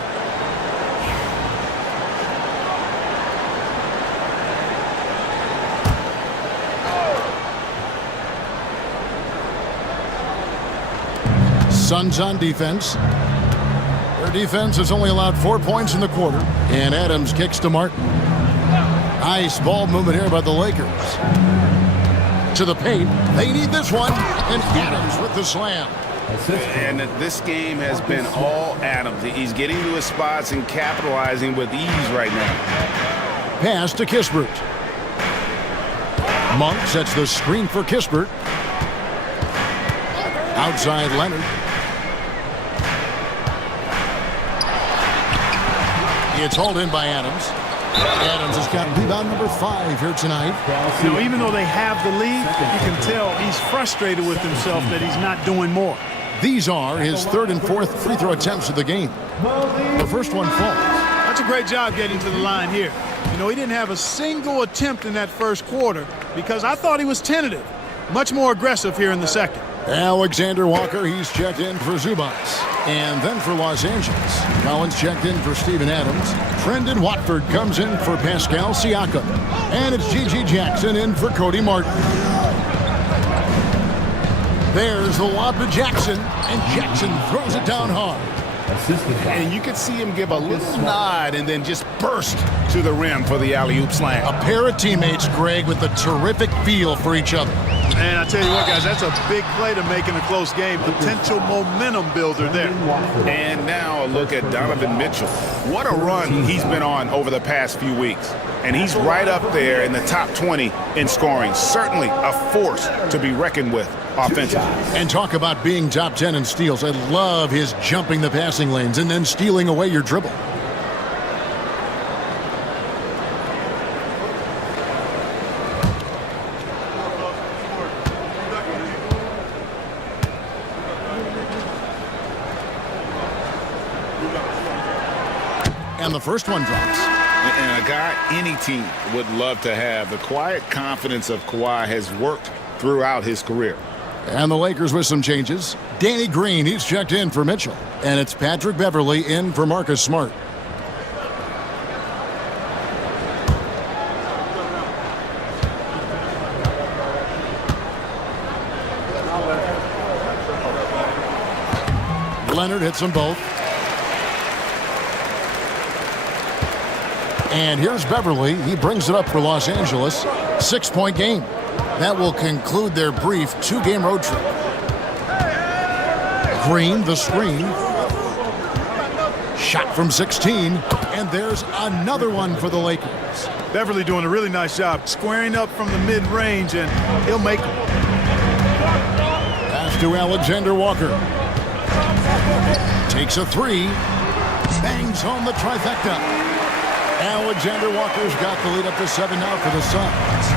Suns on defense. Their defense has only allowed 4 points in the quarter. And Adams kicks to Martin. Nice ball movement here by the Lakers. To the paint. They need this one. And Adams with the slam. And this game has been all Adams. He's getting to his spots and capitalizing with ease right now. Pass to Kispert. Monk sets the screen for Kispert. Outside Leonard. It's hauled in by Adams. Adams has got rebound number 5 here tonight. You know, even though they have the lead, you can tell he's frustrated with himself that he's not doing more. These are his 3rd and 4th free throw attempts of the game. The first one falls. That's a great job getting to the line here. You know, he didn't have a single attempt in that first quarter because I thought he was tentative. Much more aggressive here in the second. Alexander Walker, he's checked in for Zubats. And then for Los Angeles, Collins checked in for Steven Adams. Brendan Watford comes in for Pascal Siakam. And it's G.G. Jackson in for Cody Martin. There's the lob to Jackson, and Jackson throws it down hard. And you could see him give a little nod and then just burst to the rim for the alley-oop slam. A pair of teammates, Greg, with a terrific feel for each other. And I tell you what, guys, that's a big play to make in a close game. Potential momentum builder there. And now a look at Donovan Mitchell. What a run he's been on over the past few weeks. And he's right up there in the top 20 in scoring. Certainly a force to be reckoned with offensively. And talk about being top 10 in steals. I love his jumping the passing lanes and then stealing away your dribble. And the first one drops. And a guy any team would love to have. The quiet confidence of Kawhi has worked throughout his career. And the Lakers with some changes. Danny Green, he's checked in for Mitchell. And it's Patrick Beverley in for Marcus Smart. Leonard hits them both. And here's Beverley. He brings it up for Los Angeles. 6-point game. That will conclude their brief 2-game road trip. Green, the screen. Shot from 16. And there's another one for the Lakers. Beverley doing a really nice job squaring up from the mid-range, and he'll make it. to Alexander Walker. Takes a three. Bangs home the trifecta. Alexander Walker's got the lead up to 7 now for the Suns.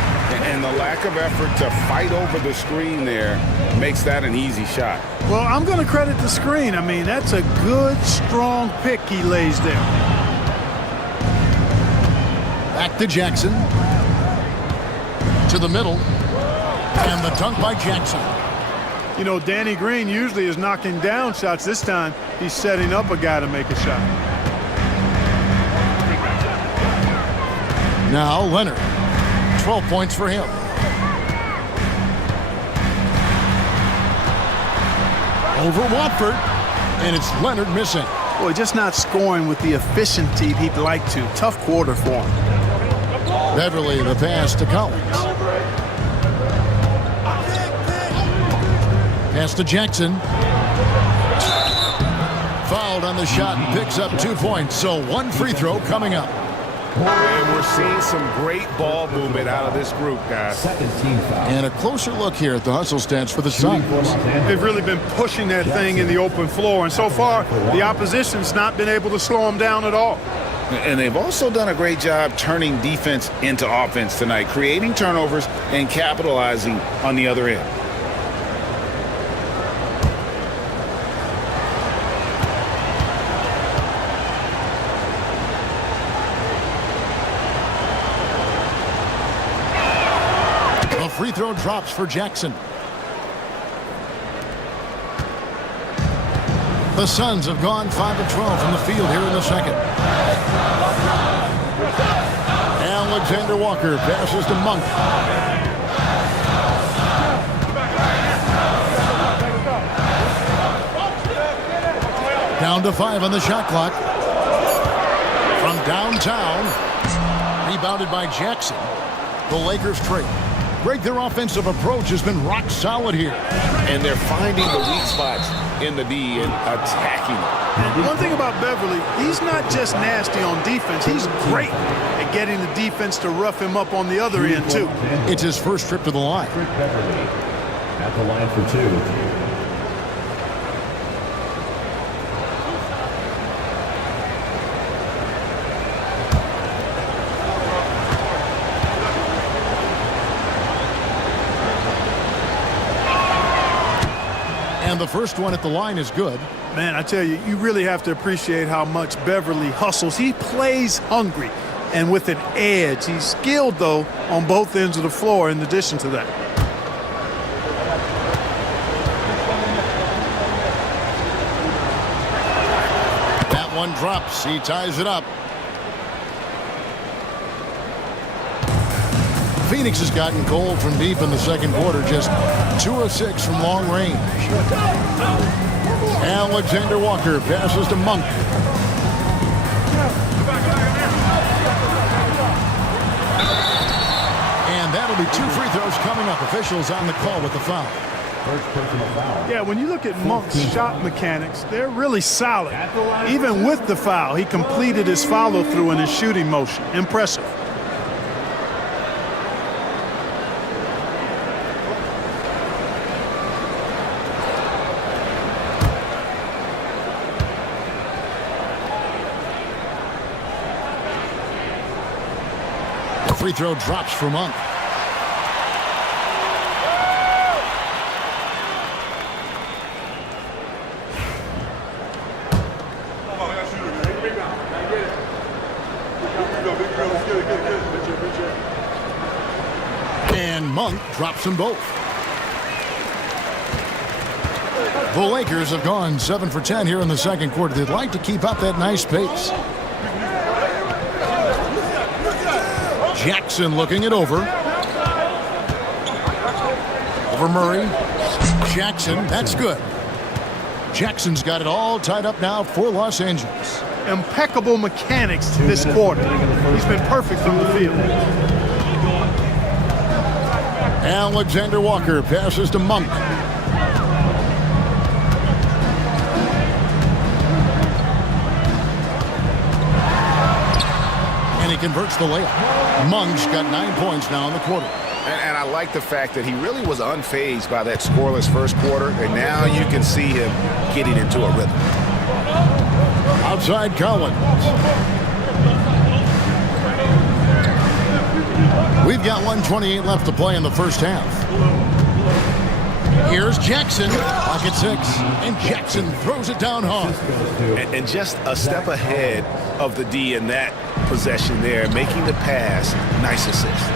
And the lack of effort to fight over the screen there makes that an easy shot. Well, I'm going to credit the screen. I mean, that's a good, strong pick he lays there. Back to Jackson. To the middle. And the dunk by Jackson. You know, Danny Green usually is knocking down shots. This time, he's setting up a guy to make a shot. Now Leonard. 12 points for him. Over Watford. And it's Leonard missing. Boy, just not scoring with the efficiency he'd like to. Tough quarter for him. Beverly the pass to Collins. Pass to Jackson. Fouled on the shot and picks up 2 points. So one free throw coming up. And we're seeing some great ball movement out of this group, guys. And a closer look here at the hustle stats for the Suns. They've really been pushing that thing in the open floor. And so far, the opposition's not been able to slow them down at all. And they've also done a great job turning defense into offense tonight, creating turnovers and capitalizing on the other end. Free throw drops for Jackson. The Suns have gone 5 of 12 from the field here in the second. Alexander Walker passes to Monk. Down to 5 on the shot clock. From downtown. Rebounded by Jackson. The Lakers trade. Greg, their offensive approach has been rock solid here. And they're finding the weak spots in the D and attacking them. And one thing about Beverly, he's not just nasty on defense. He's great at getting the defense to rough him up on the other end, too. It's his first trip to the line. Beverly at the line for 2. And the first one at the line is good. Man, I tell you, you really have to appreciate how much Beverly hustles. He plays hungry and with an edge. He's skilled, though, on both ends of the floor in addition to that. That one drops. He ties it up. Phoenix has gotten cold from deep in the second quarter, just 2 of 6 from long range. Alexander Walker passes to Monk. And that'll be 2 free throws coming up. Officials on the call with the foul. First personal foul. Yeah, when you look at Monk's shot mechanics, they're really solid. Even with the foul, he completed his follow-through in his shooting motion. Impressive. Free throw drops for Monk. And Monk drops them both. The Lakers have gone 7 for 10 here in the second quarter. They'd like to keep up that nice pace. Jackson looking it over. Over Murray. Jackson, that's good. Jackson's got it all tied up now for Los Angeles. Impeccable mechanics this quarter. He's been perfect from the field. Alexander Walker passes to Monk. And he converts the layup. Monk's got 9 points now in the quarter. And I like the fact that he really was unfazed by that scoreless first quarter, and now you can see him getting into a rhythm. Outside Collins. We've got 1:28 left to play in the first half. Here's Jackson, pocket 6, and Jackson throws it down hard. And just a step ahead of the D in that possession there, making the pass. Nice assist.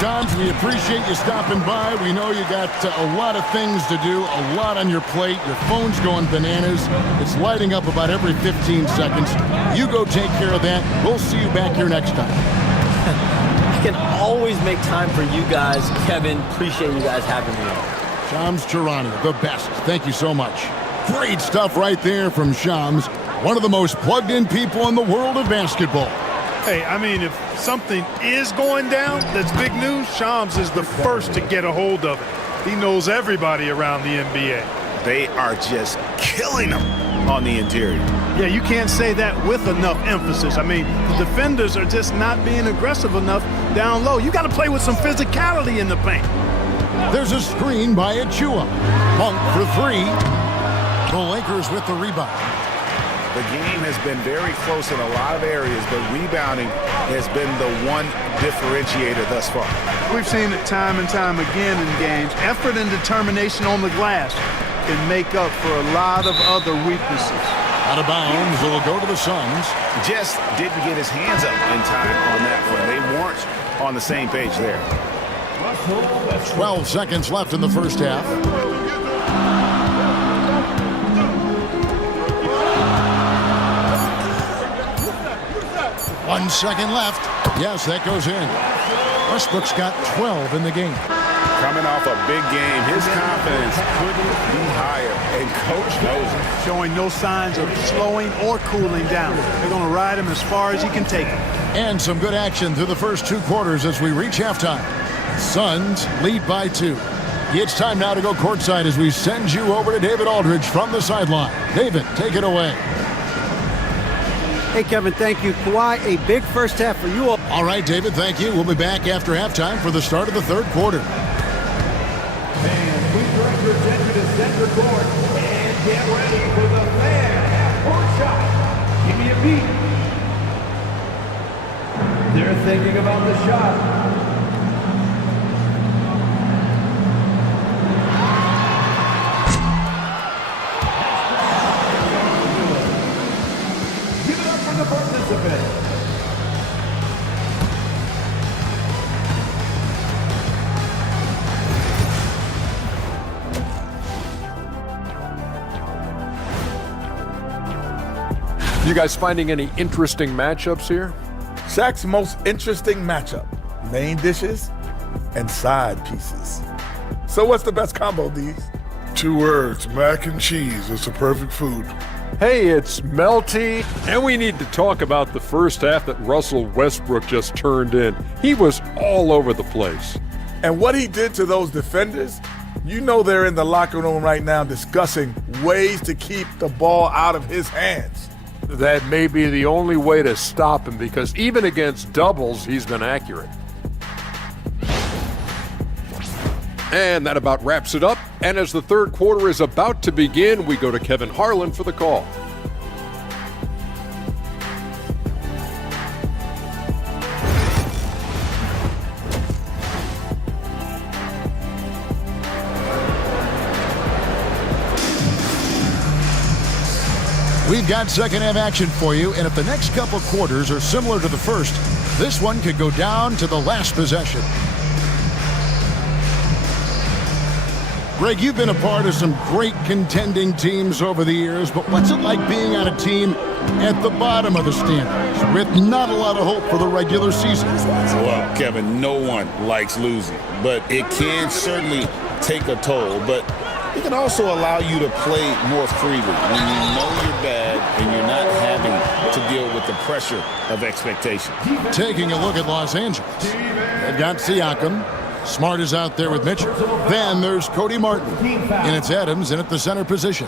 Shams, we appreciate you stopping by. We know you got a lot of things to do, a lot on your plate. Your phone's going bananas. It's lighting up about every 15 seconds. You go take care of that. We'll see you back here next time. I can always make time for you guys. Kevin, appreciate you guys having me on. Shams Charania, the best. Thank you so much. Great stuff right there from Shams, one of the most plugged-in people in the world of basketball. Hey, I mean, if something is going down that's big news, Shams is the first to get a hold of it. He knows everybody around the NBA. They are just killing them on the interior. Yeah, you can't say that with enough emphasis. I mean, the defenders are just not being aggressive enough down low. You got to play with some physicality in the paint. There's a screen by Achua. Monk for 3. The Lakers with the rebound. The game has been very close in a lot of areas, but rebounding has been the one differentiator thus far. We've seen it time and time again in games. Effort and determination on the glass can make up for a lot of other weaknesses. Out of bounds, it'll go to the Suns. Just didn't get his hands up in time on that one. They weren't on the same page there. 12 seconds left in the first half. One second left. Yes, that goes in. Westbrook's got 12 in the game. Coming off a big game, his confidence couldn't be higher, and coach knows it. Showing no signs of slowing or cooling down. They're going to ride him as far as he can take him. And some good action through the first 2 quarters as we reach halftime. Suns lead by 2. It's time now to go courtside as we send you over to David Aldridge from the sideline. David, take it away. Hey, Kevin, thank you. Kawhi, a big first half for you all. All right, David, thank you. We'll be back after halftime for the start of the third quarter. And please direct your attention to center court and get ready for the fan half-court shot. Give me a beat. They're thinking about the shot. You guys finding any interesting matchups here? Shaq's most interesting matchup: main dishes and side pieces. So what's the best combo, D's? 2 words, mac and cheese. It's a perfect food. Hey, it's Melty, and we need to talk about the first half that Russell Westbrook just turned in. He was all over the place. And what he did to those defenders, you know they're in the locker room right now discussing ways to keep the ball out of his hands. That may be the only way to stop him, because even against doubles, he's been accurate. And that about wraps it up. And as the third quarter is about to begin, we go to Kevin Harlan for the call. We've got second half action for you, and if the next couple quarters are similar to the first, this one could go down to the last possession. Greg, you've been a part of some great contending teams over the years, but what's it like being on a team at the bottom of the standings with not a lot of hope for the regular season? Well, Kevin, no one likes losing, but it can certainly take a toll. But it can also allow you to play more freely when you know you're bad and you're not having to deal with the pressure of expectation. Taking a look at Los Angeles, they've got Siakam. Smart is out there with Mitchell. Then there's Cody Martin. And it's Adams in at the center position.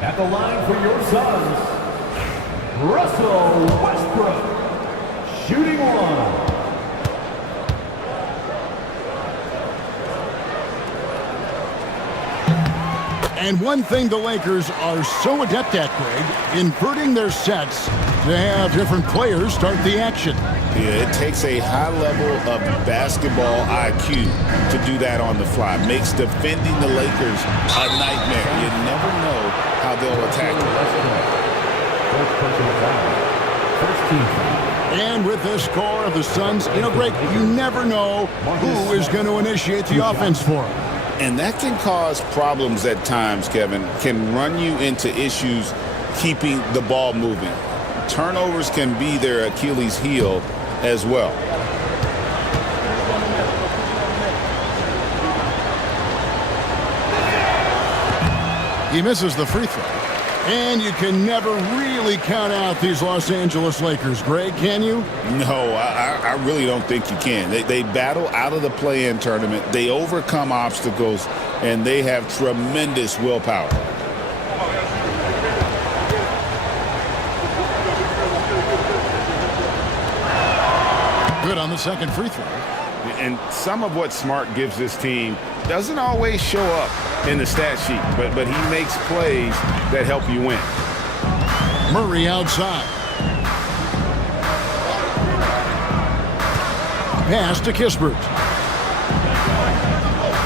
At the line for your Suns, Russell Westbrook, shooting 1. And one thing the Lakers are so adept at, Greg, inverting their sets to have different players start the action. Yeah, it takes a high level of basketball IQ to do that on the fly. Makes defending the Lakers a nightmare. You never know how they'll attack it. And with the score of the Suns, Greg, you never know who is going to initiate the offense for them. And that can cause problems at times, Kevin. Can run you into issues keeping the ball moving. Turnovers can be their Achilles heel as well. He misses the free throw. And you can never really count out these Los Angeles Lakers, Greg, can you? No, I really don't think you can. They battle out of the play-in tournament. They overcome obstacles, and they have tremendous willpower. Good on the second free throw. And some of what Smart gives this team doesn't always show up in the stat sheet, but he makes plays that help you win. Murray outside. Pass to Kispert.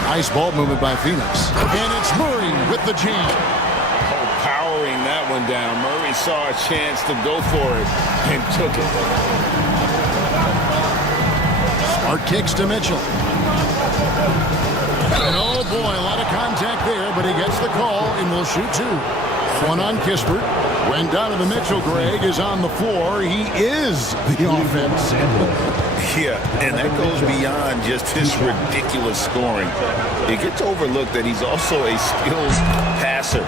Nice ball movement by Phoenix. And it's Murray with the jam. Oh, powering that one down. Murray saw a chance to go for it and took it. Smart kicks to Mitchell. And oh boy, a lot of contact there, but he gets the call and will shoot two. One on Kispert. When Donovan Mitchell, Greg, is on the floor, he is the offense. Yeah, and that goes beyond just his ridiculous scoring. It gets overlooked that he's also a skilled passer.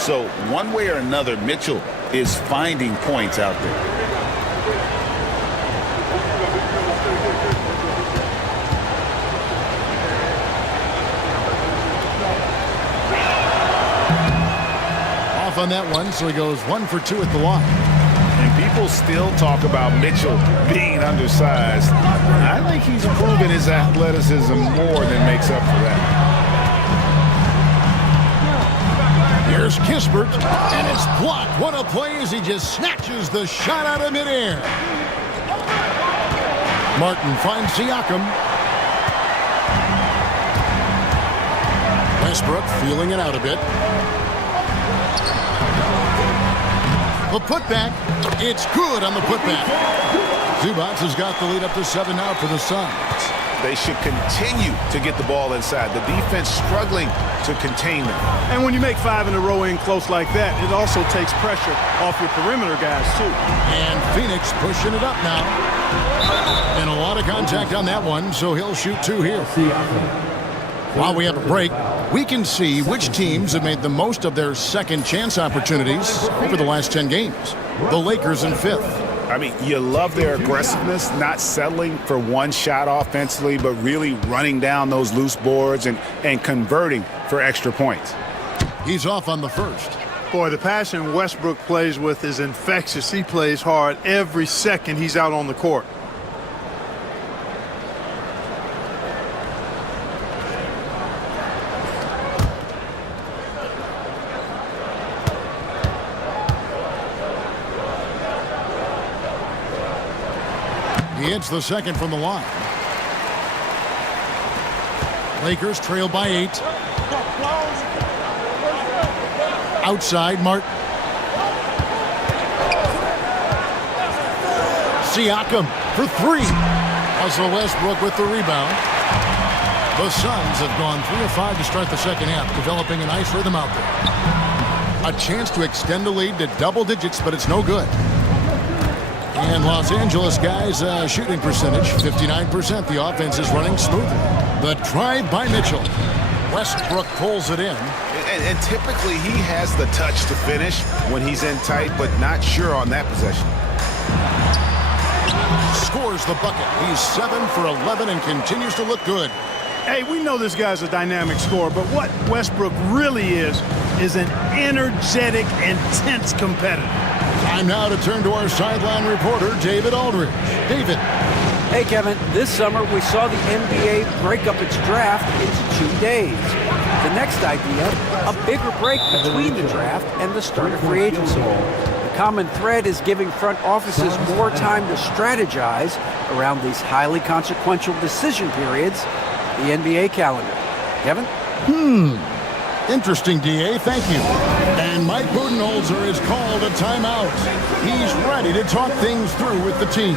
So one way or another, Mitchell is finding points out there. On that one, so he goes 1 for 2 at the line. And people still talk about Mitchell being undersized. I think he's proven his athleticism more than makes up for that. Here's Kispert, and it's blocked. What a play as he just snatches the shot out of midair. Martin finds Siakam. Westbrook feeling it out a bit. The putback, it's good on the putback. Zubac has got the lead up to 7 now for the Suns. They should continue to get the ball inside. The defense struggling to contain them. And when you make 5 in a row in close like that, it also takes pressure off your perimeter guys, too. And Phoenix pushing it up now. And a lot of contact on that one, so he'll shoot 2 here. While we have a break, we can see which teams have made the most of their second chance opportunities over the last 10 games. The Lakers in 5th. I mean, you love their aggressiveness, not settling for one shot offensively, but really running down those loose boards and converting for extra points. He's off on the first. Boy, the passion Westbrook plays with is infectious. He plays hard every second he's out on the court. He hits the second from the line. Lakers trail by 8. Outside, Martin. Siakam for 3. Russell Westbrook with the rebound. The Suns have gone 3 of 5 to start the second half, developing a nice rhythm out there. A chance to extend the lead to double digits, but it's no good. And Los Angeles guys, shooting percentage, 59%. The offense is running smoothly. The drive by Mitchell. Westbrook pulls it in. And typically he has the touch to finish when he's in tight, but not sure on that possession. Scores the bucket. He's 7 for 11 and continues to look good. Hey, we know this guy's a dynamic scorer, but what Westbrook really is an energetic, intense competitor. Time now to turn to our sideline reporter, David Aldridge. David. Hey, Kevin, this summer we saw the NBA break up its draft into 2 days. The next idea, a bigger break between the draft and the start of free agency. The common thread is giving front offices more time to strategize around these highly consequential decision periods, the NBA calendar. Kevin? Interesting, DA. Thank you. And Mike Budenholzer has called a timeout. He's ready to talk things through with the team.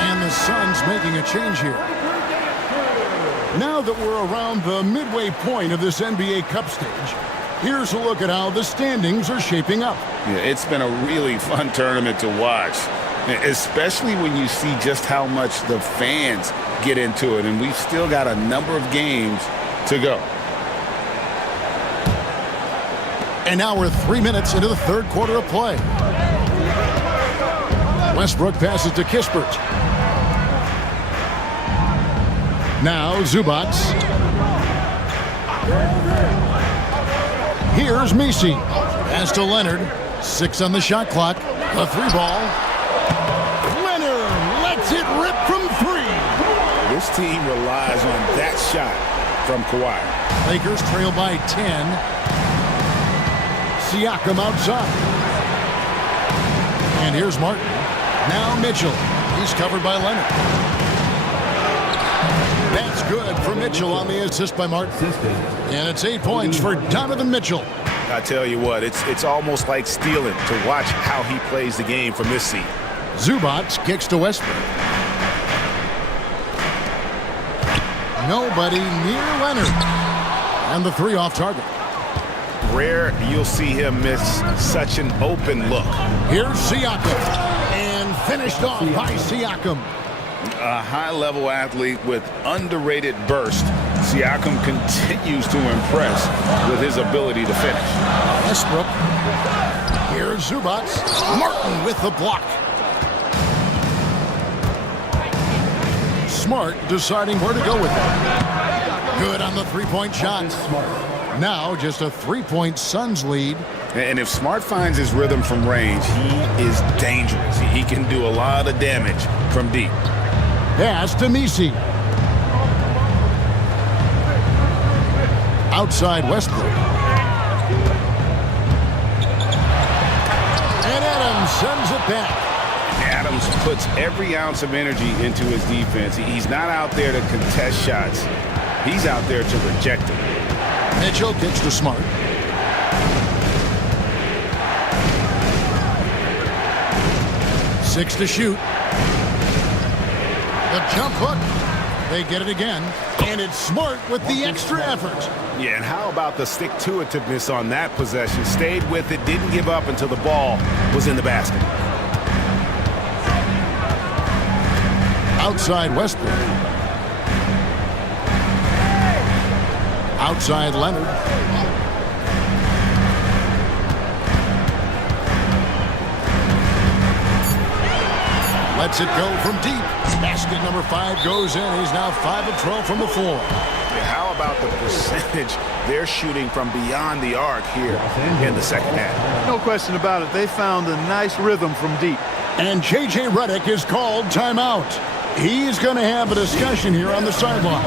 And the Suns making a change here. Now that we're around the midway point of this NBA Cup stage, here's a look at how the standings are shaping up. Yeah, it's been a really fun tournament to watch, especially when you see just how much the fans get into it, and we've still got a number of games to go. And now we're 3 minutes into the third quarter of play. Westbrook passes to Kispert. Now Zubac. Here's Messi. Pass to Leonard. 6 on the shot clock. A 3-ball. Leonard lets it rip from 3. This team relies on that shot from Kawhi. Lakers trail by 10. Siakam outside. And here's Martin. Now Mitchell. He's covered by Leonard. That's good for Mitchell on the assist by Martin. And it's 8 points for Donovan Mitchell. I tell you what, it's almost like stealing to watch how he plays the game from this seat. Zubac kicks to Westbrook. Nobody near Leonard. And the 3 off target. Rare you'll see him miss such an open look. Here's Siakam. And finished off by Siakam. A high-level athlete with underrated burst, Siakam continues to impress with his ability to finish. Westbrook. Here's Zubac. Martin with the block. Smart deciding where to go with it. Good on the 3-point shot. Now just a 3-point Suns lead. And if Smart finds his rhythm from range, he is dangerous. He can do a lot of damage from deep. Pass to Messi. Outside Westbrook. And Adams sends it back. Adams puts every ounce of energy into his defense. He's not out there to contest shots. He's out there to reject them. Mitchell kicks to Smart. Six to shoot. The jump hook. They get it again. And it's Smart with the extra effort. Yeah, and how about the stick-to-itiveness on that possession? Stayed with it, didn't give up until the ball was in the basket. Outside Westbrook. Outside Leonard. Lets it go from deep. Basket number 5 goes in. He's now 5 of 12 from the floor. Yeah, how about the percentage they're shooting from beyond the arc here in the second half? No question about it. They found a nice rhythm from deep. And J.J. Redick is called timeout. He's going to have a discussion here on the sideline.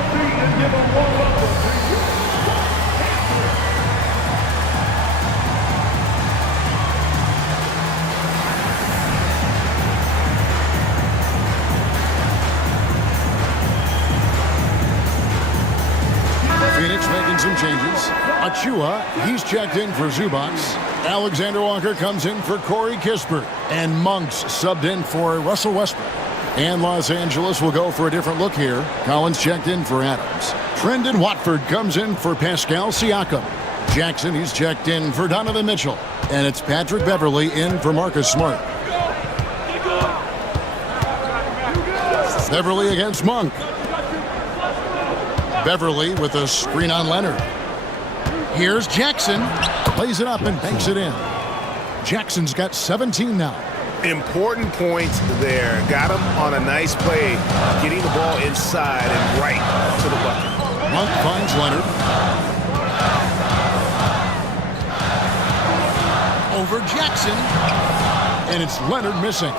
Phoenix making some changes. Achua, he's checked in for Zubac. Alexander Walker comes in for Corey Kispert. And Monks subbed in for Russell Westbrook. And Los Angeles will go for a different look here. Collins checked in for Adams. Trendon Watford comes in for Pascal Siakam. Jackson, he's checked in for Donovan Mitchell. And it's Patrick Beverley in for Marcus Smart. Beverley against Monk. Beverley with a screen on Leonard. Here's Jackson. Plays it up and banks it in. Jackson's got 17 now. Important points there. Got him on a nice play, getting the ball inside and right to the bucket. Monk finds Leonard. over Jackson. And it's Leonard missing.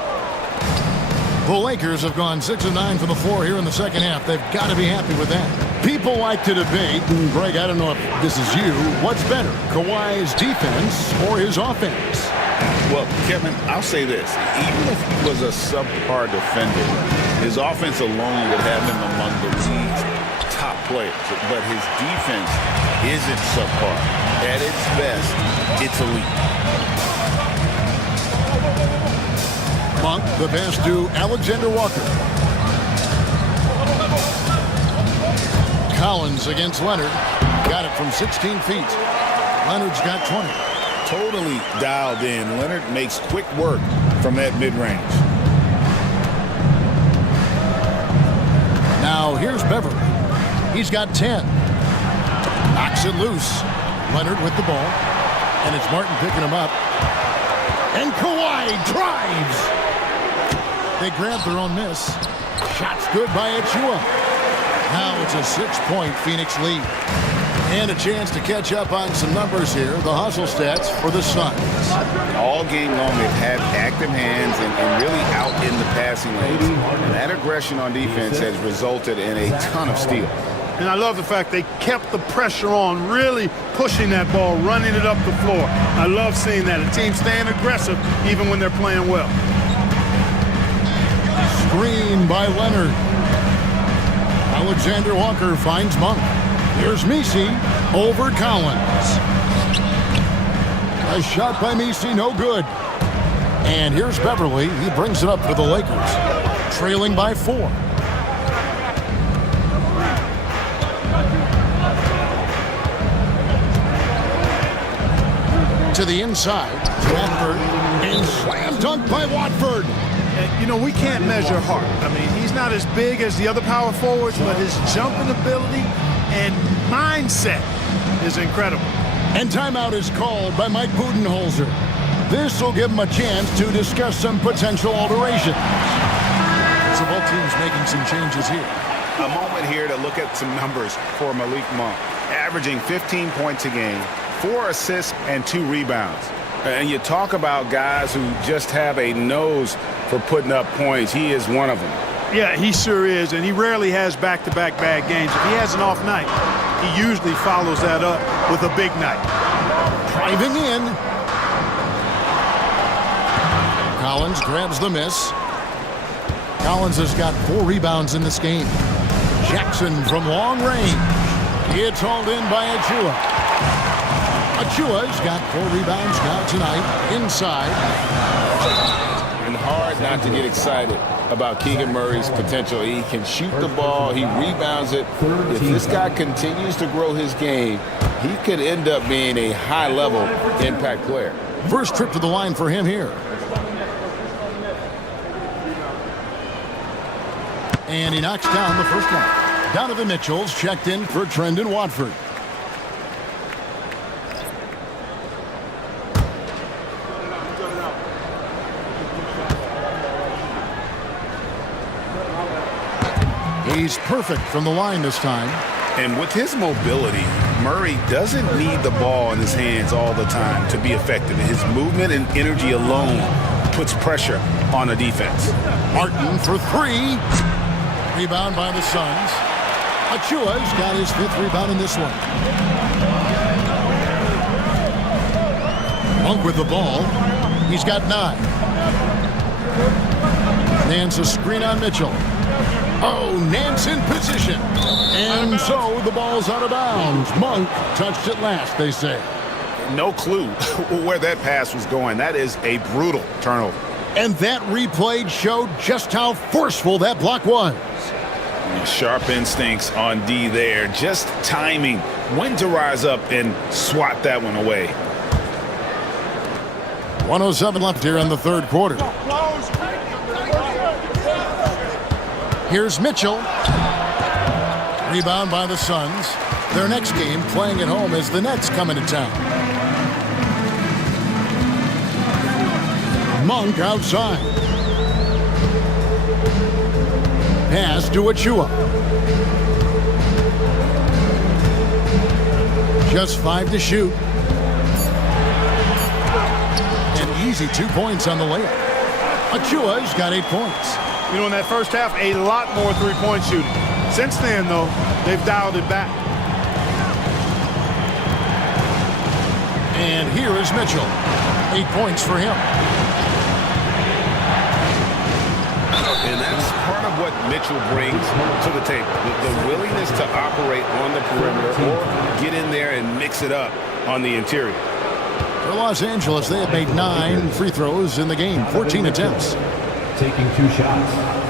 The Lakers have gone 6 of 9 from the floor here in the second half. They've got to be happy with that. People like to debate, and Greg, I don't know if this is you, what's better, Kawhi's defense or his offense? Well, Kevin, I'll say this. Even if he was a subpar defender, his offense alone would have him among the league's top players. But his defense isn't subpar. At its best, it's elite. Monk, the pass to Alexander Walker. Collins against Leonard. Got it from 16 feet. Leonard's got 20. Totally dialed in. Leonard makes quick work from that mid-range. Now here's Beverly. He's got 10. Knocks it loose. Leonard with the ball. And it's Martin picking him up. And Kawhi drives. They grab their own miss. Shot's good by Achua. Now it's a 6-point Phoenix lead. And a chance to catch up on some numbers here. The hustle stats for the Suns. All game long, they've had active hands and really out in the passing lanes. And that aggression on defense has resulted in a ton of steals. And I love the fact they kept the pressure on, really pushing that ball, running it up the floor. I love seeing that. A team staying aggressive even when they're playing well. Screen by Leonard. Alexander Walker finds Monk. Here's Messi over Collins. A shot by Messi, no good. And here's Beverly. He brings it up for the Lakers. Trailing by 4. To the inside. Watford. And slam dunk by Watford. And, you know, we can't measure Hart. I mean, he's not as big as the other power forwards, but his jumping ability and mindset is incredible. And timeout is called by Mike Budenholzer. This will give him a chance to discuss some potential alterations. So both teams making some changes here. A moment here to look at some numbers for Malik Monk. Averaging 15 points a game, 4 assists, and 2 rebounds. And you talk about guys who just have a nose for putting up points. He is one of them. Yeah, he sure is, and he rarely has back-to-back bad games. If he has an off night, he usually follows that up with a big night. Driving in. Collins grabs the miss. Collins has got 4 rebounds in this game. Jackson from long range. It's hauled in by Achua. Achua's got 4 rebounds now tonight. Inside. And hard not to get excited about Keegan Murray's potential. He can shoot the ball. He rebounds it. If this guy continues to grow his game, he could end up being a high-level impact player. First trip to the line for him here. And he knocks down the first one. Donovan Mitchell's checked in for Trendon Watford. He's perfect from the line this time. And with his mobility, Murray doesn't need the ball in his hands all the time to be effective. His movement and energy alone puts pressure on a defense. Martin for 3. Rebound by the Suns. Achua's got his 5th rebound in this one. Monk with the ball. He's got 9. Nance a screen on Mitchell. Oh, Nance in position. And so the ball's out of bounds. Monk touched it last, they say. No clue where that pass was going. That is a brutal turnover. And that replay showed just how forceful that block was. Sharp instincts on D there. Just timing when to rise up and swat that one away. 1:07 left here in the third quarter. Here's Mitchell. Rebound by the Suns. Their next game playing at home as the Nets coming to town. Monk outside. Pass to Achua. Just 5 to shoot. easy 2 points on the layup. Achua's got 8 points. You know, in that first half, a lot more three-point shooting. Since then, though, they've dialed it back. And here is Mitchell. 8 points for him. And that's part of what Mitchell brings to the table. The willingness to operate on the perimeter or get in there and mix it up on the interior. For Los Angeles, they have made 9 free throws in the game, 14 attempts. Taking 2 shots.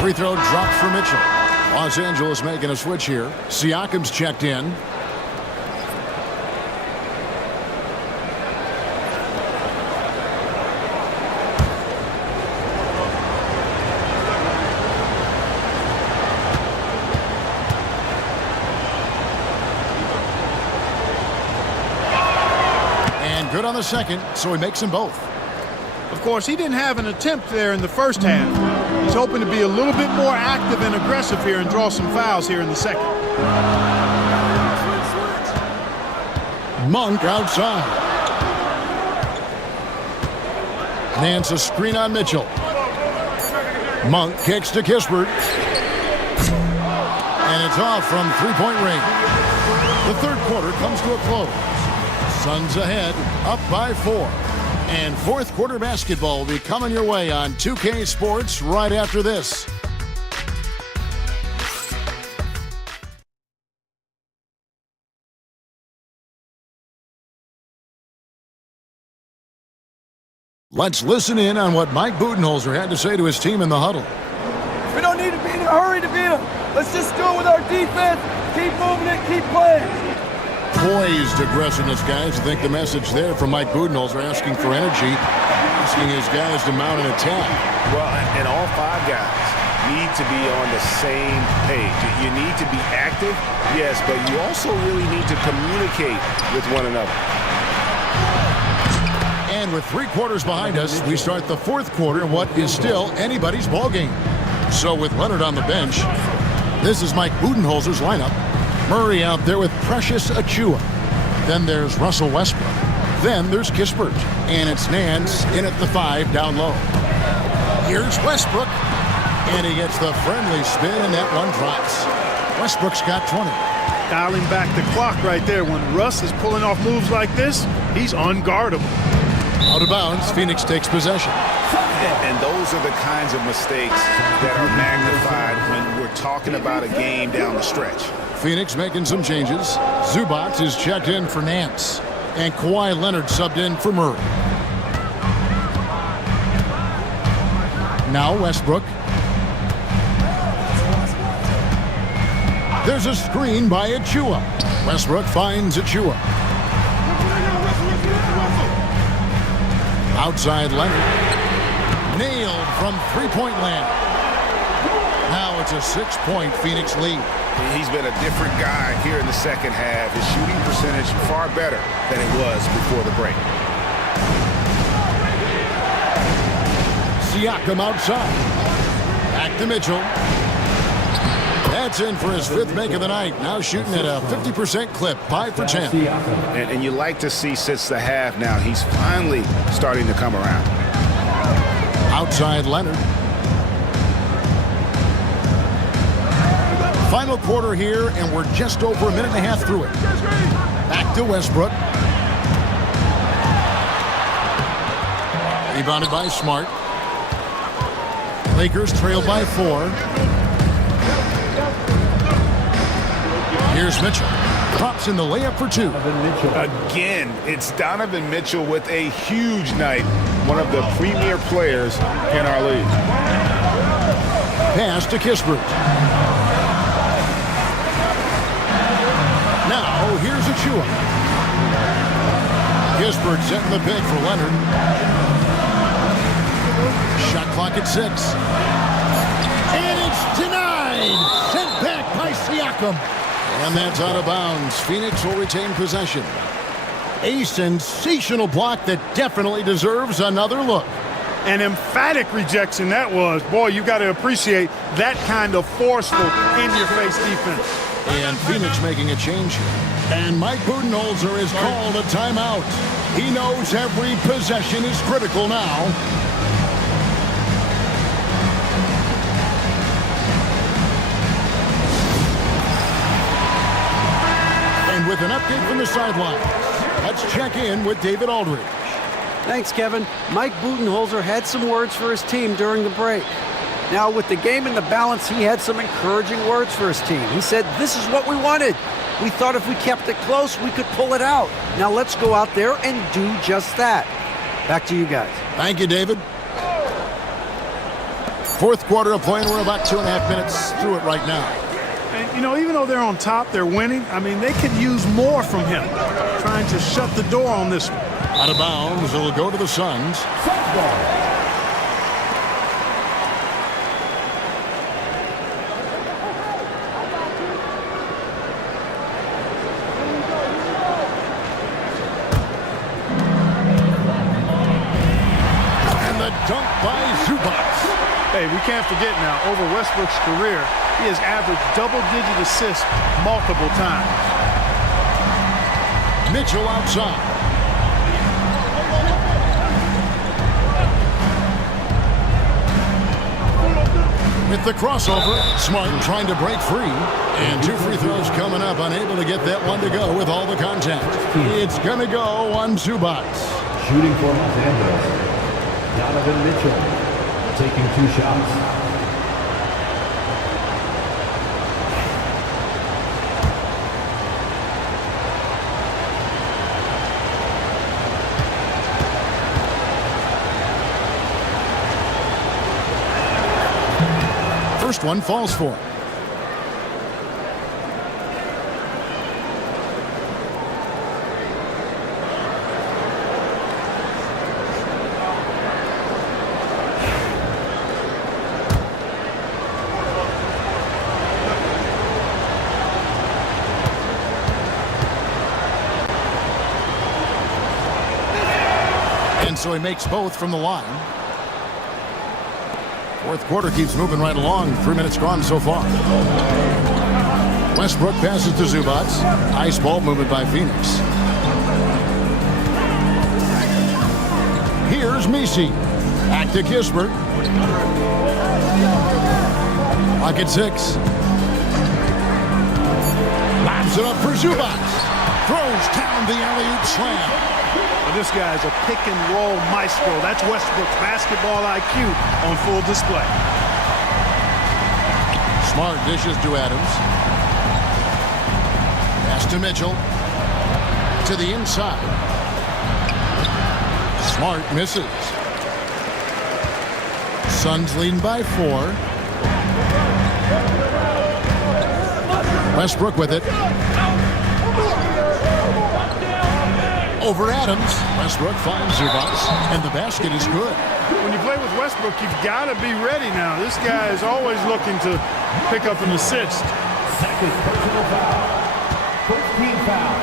Free throw dropped for Mitchell. Los Angeles making a switch here. Siakam's checked in. And good on the second, so he makes them both. Of course, he didn't have an attempt there in the first half. He's hoping to be a little bit more active and aggressive here and draw some fouls here in the second. Monk outside. Nance a screen on Mitchell. Monk kicks to Kispert. And it's off from three-point range. The third quarter comes to a close. Suns ahead, up by 4. And fourth quarter basketball will be coming your way on 2K Sports right after this. Let's listen in on what Mike Budenholzer had to say to his team in the huddle. We don't need to be in a hurry to beat them. Let's just do it with our defense. Keep moving it, keep playing. Poised aggressiveness, guys. I think the message there from Mike Budenholzer asking for energy, asking his guys to mount an attack. Well, and all 5 guys need to be on the same page. You need to be active, yes, but you also really need to communicate with one another. And with 3 quarters behind us, we start the fourth quarter in what is still anybody's ballgame. So with Leonard on the bench, this is Mike Budenholzer's lineup. Murray out there with Precious Achiuwa. Then there's Russell Westbrook. Then there's Kispert. And it's Nance in at the 5 down low. Here's Westbrook. And he gets the friendly spin, and that one drops. Westbrook's got 20. Dialing back the clock right there. When Russ is pulling off moves like this, he's unguardable. Out of bounds, Phoenix takes possession. And those are the kinds of mistakes that are magnified when we're talking about a game down the stretch. Phoenix making some changes. Zubac is checked in for Nance. And Kawhi Leonard subbed in for Murray. Now Westbrook. There's a screen by Achiuwa. Westbrook finds Achiuwa. Outside Leonard. Nailed from three-point land. Now it's a 6-point Phoenix lead. He's been a different guy here in the second half. His shooting percentage far better than it was before the break. Siakam outside. Back to Mitchell. That's in for his 5th make of the night. Now shooting at a 50% clip, 5 for 10. And you like to see since the half now, he's finally starting to come around. Outside Leonard. Final quarter here, and we're just over a minute and a half through it. Back to Westbrook. Rebounded by Smart. Lakers trail by 4. Here's Mitchell. Drops in the layup for 2. Again, it's Donovan Mitchell with a huge night. One of the premier players in our league. Pass to Kispert. Now, here's Achiuwa. Kispert setting the pick for Leonard. Shot clock at 6. Siakam. And that's out of bounds. Phoenix will retain possession. A sensational block that definitely deserves another look. An emphatic rejection that was. Boy, you got to appreciate that kind of forceful, in-your-face defense. And Phoenix making a change here. And Mike Budenholzer has called a timeout. He knows every possession is critical now. And with an update from the sideline, let's check in with David Aldridge. Thanks, Kevin. Mike Budenholzer had some words for his team during the break. Now, with the game in the balance, he had some encouraging words for his team. He said, "This is what we wanted. We thought if we kept it close, we could pull it out. Now let's go out there and do just that." Back to you guys. Thank you, David. Fourth quarter of play, and we're about 2.5 minutes through it right now. And, you know, even though they're on top, they're winning. I mean, they could use more from him, trying to shut the door on this one. Out of bounds, it'll go to the Suns. And the dunk by Zubac. Hey, we can't forget now, over Westbrook's career, he has averaged double-digit assists multiple times. Mitchell outside. With the crossover, Smart trying to break free. And 2 free throws coming up, unable to get that one to go with all the contact. It's going to go on Zubac. Shooting for Los Angeles, Donovan Mitchell taking 2 shots. First one falls for him. And so he makes both from the line. Fourth quarter keeps moving right along. 3 minutes gone so far. Westbrook passes to Zubac. Ice ball movement by Phoenix. Here's Messi. Back to Kispert. Lock at 6. Lobs it up for Zubac. Throws down the alley-oop slam. Well, this guy is a pick-and-roll maestro. That's Westbrook's basketball IQ on full display. Smart dishes to Adams. Pass to Mitchell. To the inside. Smart misses. Suns leading by 4. Westbrook with it. Over Adams. Westbrook finds Zubac, and the basket is good. When you play with Westbrook, you've got to be ready now. This guy is always looking to pick up an assist. Second personal foul. 13 foul.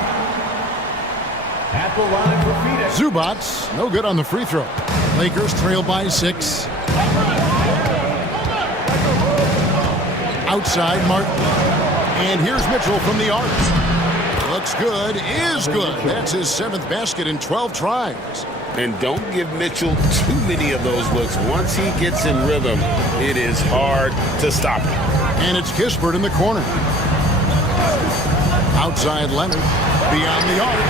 At the line for Phoenix. Zubac, no good on the free throw. Lakers trail by 6. Outside, Martin. And here's Mitchell from the arc. Looks good, is good. That's his 7th basket in 12 tries. And don't give Mitchell too many of those looks. Once he gets in rhythm, it is hard to stop him. And it's Kispert in the corner. Outside Leonard, beyond the arc.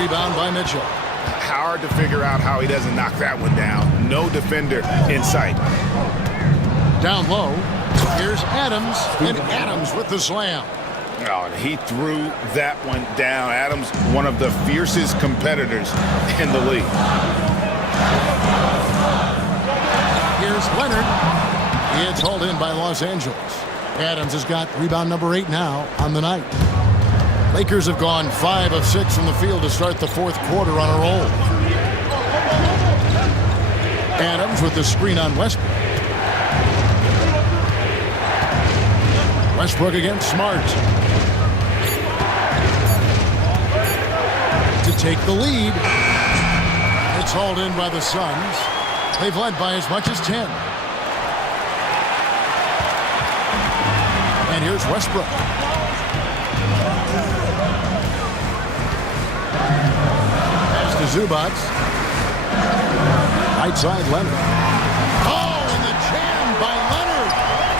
Rebound by Mitchell. Hard to figure out how he doesn't knock that one down. No defender in sight. Down low, here's Adams, and Adams with the slam. Oh, and he threw that one down. Adams, one of the fiercest competitors in the league. Here's Leonard. It's hauled in by Los Angeles. Adams has got rebound number 8 now on the night. Lakers have gone 5 of 6 from the field to start the fourth quarter on a roll. Adams with the screen on Westbrook. Westbrook against Smart. To take the lead. It's hauled in by the Suns. They've led by as much as 10. And here's Westbrook. Pass to Zubac. Right side, Leonard. Oh, and the jam by Leonard.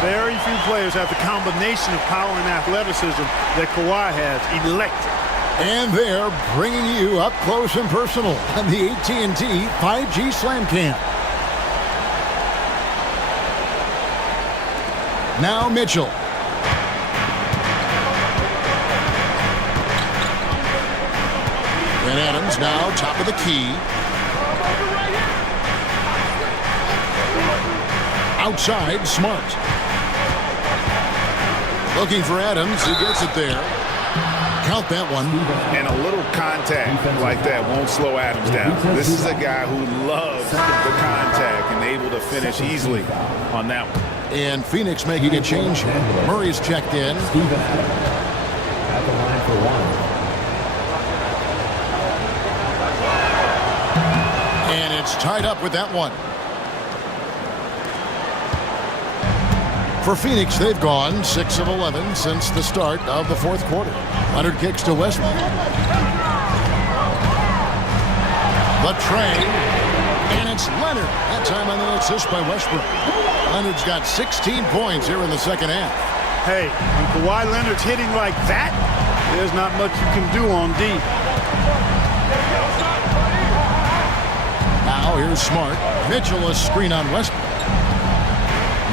Very few players have the combination of power and athleticism that Kawhi has. Electric. And they're bringing you up close and personal on the AT&T 5G Slam Cam. Now Mitchell. And Adams now top of the key. Outside, Smart. Looking for Adams. He gets it there. Count that one. And a little contact like that won't slow Adams down. This is a guy who loves the contact and able to finish easily on that one. And Phoenix making a change. Murray's checked in. At the line for one. And it's tied up with that one. For Phoenix, they've gone 6 of 11 since the start of the fourth quarter. Leonard kicks to Westbrook. The tray. And it's Leonard. That time on the assist by Westbrook. Leonard's got 16 points here in the second half. Hey, when Kawhi Leonard's hitting like that, there's not much you can do on D. Now here's Smart. Mitchell a screen on Westbrook.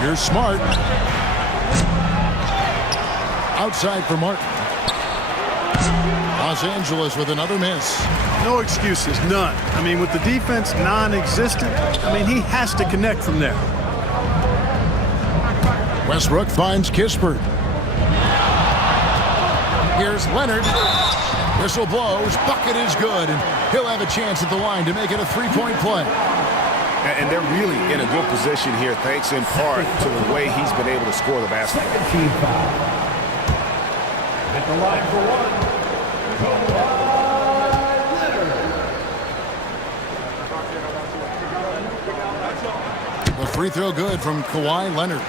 Here's Smart. Outside for Martin. Los Angeles with another miss. No excuses, none. I mean, with the defense non-existent, he has to connect from there. Westbrook finds Kispert. Here's Leonard. Whistle blows. Bucket is good, and he'll have a chance at the line to make it a three-point play. And they're really in a good position here, thanks in part to the way he's been able to score the basketball. Second team foul. At the line for one. Kawhi Leonard. The free throw good from Kawhi Leonard.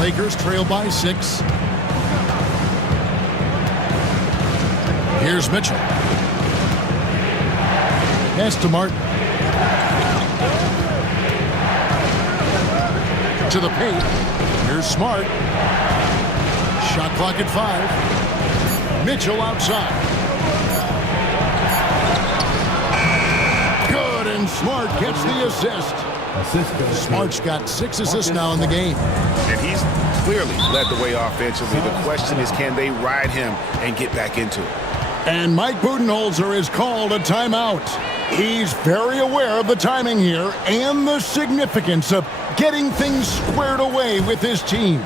Lakers trail by 6. Here's Mitchell. Pass to Martin. To the paint. Here's Smart. Shot clock at 5. Mitchell outside. Good, and Smart gets the assist. Smart's got 6 assists now in the game. And he's clearly led the way offensively. The question is, can they ride him and get back into it? And Mike Budenholzer has called a timeout. He's very aware of the timing here and the significance of getting things squared away with his team.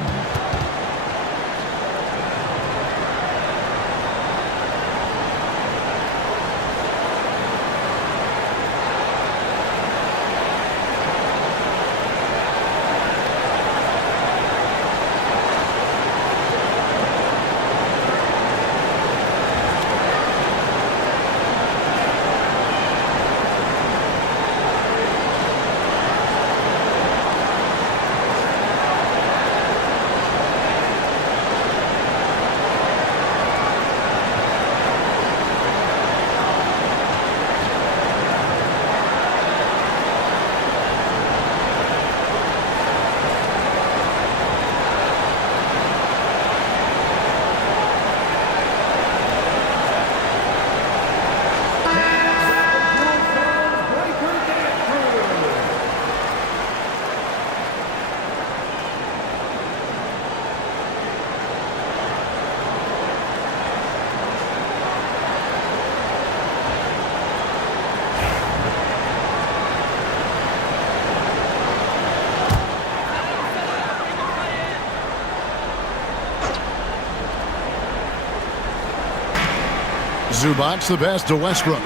Zubac the pass to Westbrook.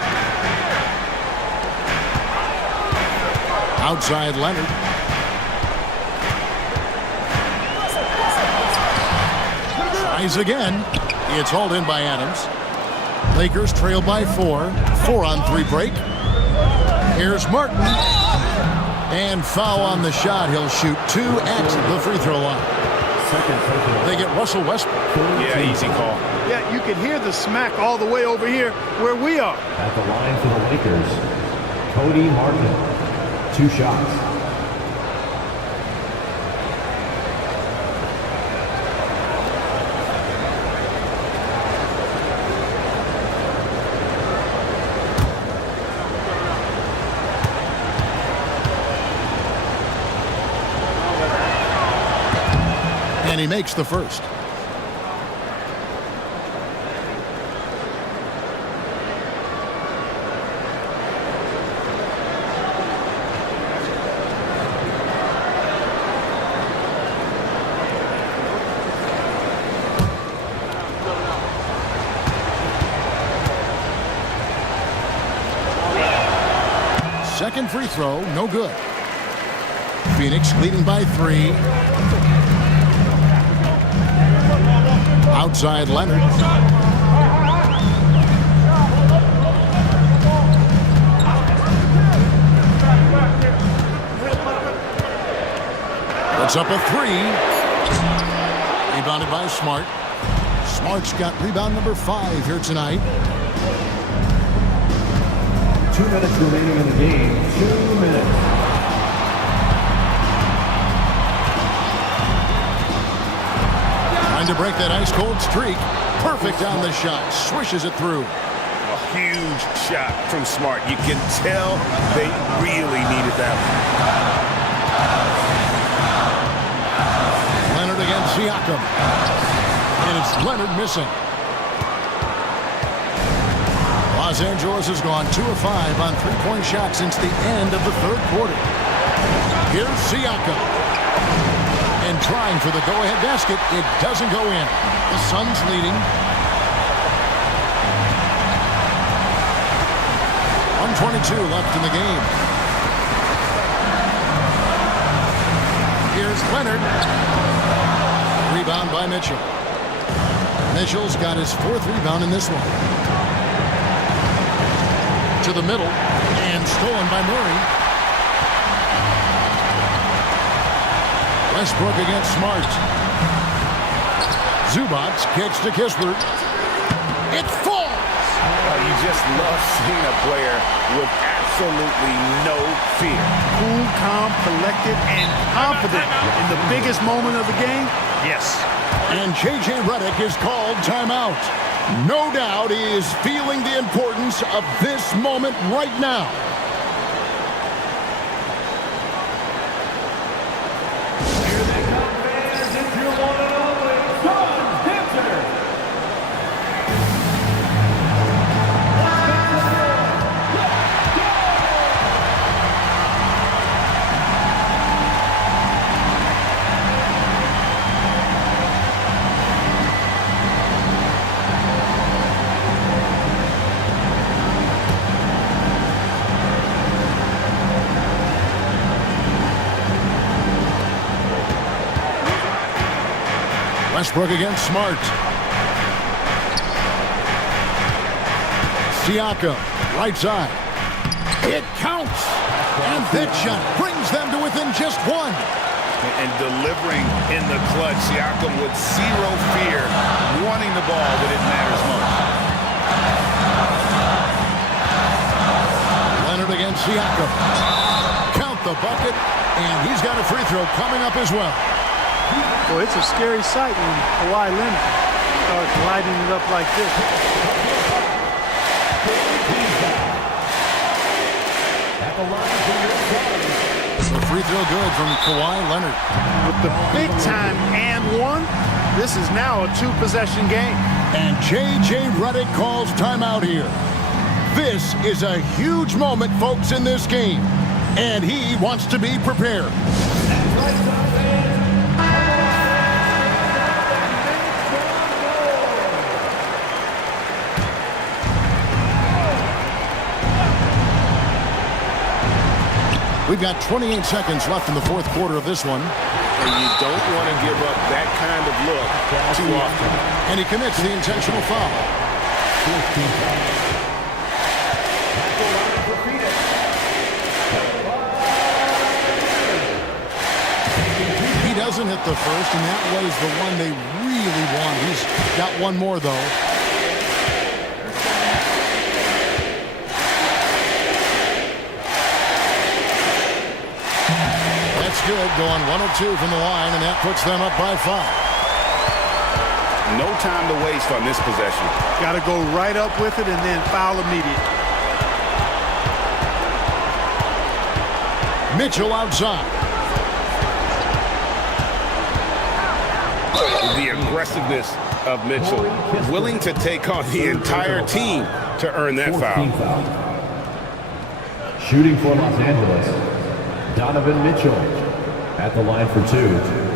Outside Leonard. Tries again. It's hauled in by Adams. Lakers trail by 4. 4-on-3 break. Here's Martin. And foul on the shot. He'll shoot 2 at the free throw line. They get Russell Westbrook. Yeah, easy call. Yeah, you can hear the smack all the way over here where we are. At the line for the Lakers, Cody Martin. 2 shots. And he makes the first. Second free throw, no good. Phoenix leading by 3. Outside Leonard. Puts up a 3. Rebounded by Smart. Smart's got rebound number 5 here tonight. 2 minutes remaining in the game. 2 minutes. Trying to break that ice-cold streak. Perfect on the shot. Swishes it through. A huge shot from Smart. You can tell they really needed that one. Leonard against Siakam. And it's Leonard missing. Los Angeles has gone 2 of 5 on 3-point shots since the end of the 3rd quarter. Here's Siakam. And trying for the go-ahead basket. It doesn't go in. The Suns leading. 1:22 left in the game. Here's Leonard. Rebound by Mitchell. Mitchell's got his 4th rebound in this one. To the middle. And stolen by Murray. Westbrook against Smart. Zubac kicks to Kispert. It falls! Oh, you just love seeing a player with absolutely no fear. Cool, calm, collected, and confident in the biggest moment of the game. Yes. And J.J. Redick is called timeout. No doubt he is feeling the importance of this moment right now. Westbrook against Smart. Siakam, right side. It counts. And that shot brings them to within just 1. And delivering in the clutch, Siakam with 0 fear, wanting the ball when it matters most. Leonard against Siakam. Count the bucket, and he's got a free throw coming up as well. Well, it's a scary sight when Kawhi Leonard starts lighting it up like this. The free throw good from Kawhi Leonard. With the big time and 1, this is now a 2-possession game. And J.J. Redick calls timeout here. This is a huge moment, folks, in this game. And he wants to be prepared. We've got 28 seconds left in the 4th quarter of this one. and you don't want to give up that kind of look too often. And he commits the intentional foul. He doesn't hit the first, and that was the one they really want. He's got one more, though. That's good, going 1 of 2 from the line, and that puts them up by 5. No time to waste on this possession. Got to go right up with it and then foul immediate. Mitchell outside. The aggressiveness of Mitchell, willing to take on the entire team to earn that foul. Shooting for Los Angeles, Donovan Mitchell at the line for 2.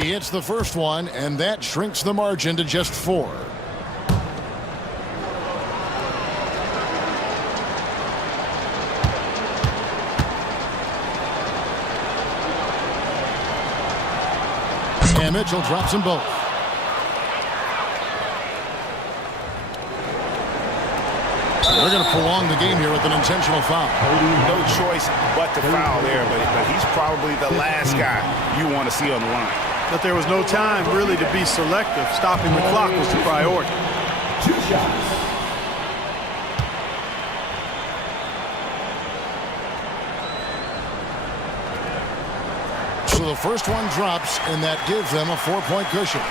He hits the first one, and that shrinks the margin to just 4. And Mitchell drops them both. They're going to prolong the game here with an intentional foul. No choice but to foul there, but he's probably the last guy you want to see on the line. But there was no time really to be selective. Stopping the clock was the priority. 2 shots. So the first one drops, and that gives them a 4-point cushion.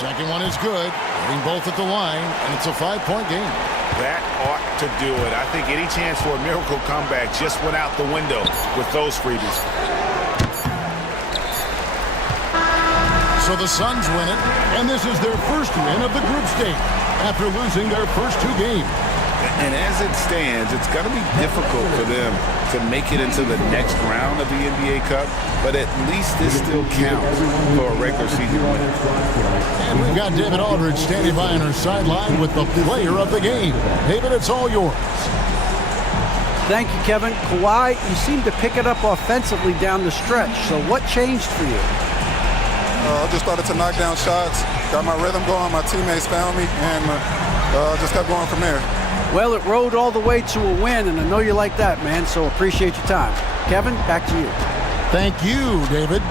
Second one is good. Hitting both at the line, and it's a 5-point game. That ought to do it. I think any chance for a miracle comeback just went out the window with those freebies. So the Suns win it, and this is their first win of the group stage after losing their first 2 games. And as it stands, it's going to be difficult for them to make it into the next round of the NBA Cup, but at least this still counts for a regular season win. And we've got David Aldridge standing by on our sideline with the player of the game. David, it's all yours. Thank you, Kevin. Kawhi, you seem to pick it up offensively down the stretch. So what changed for you? I just started to knock down shots, got my rhythm going, my teammates found me, and just kept going from there. Well, it rode all the way to a win, and I know you like that, man, so appreciate your time. Kevin, back to you. Thank you, David.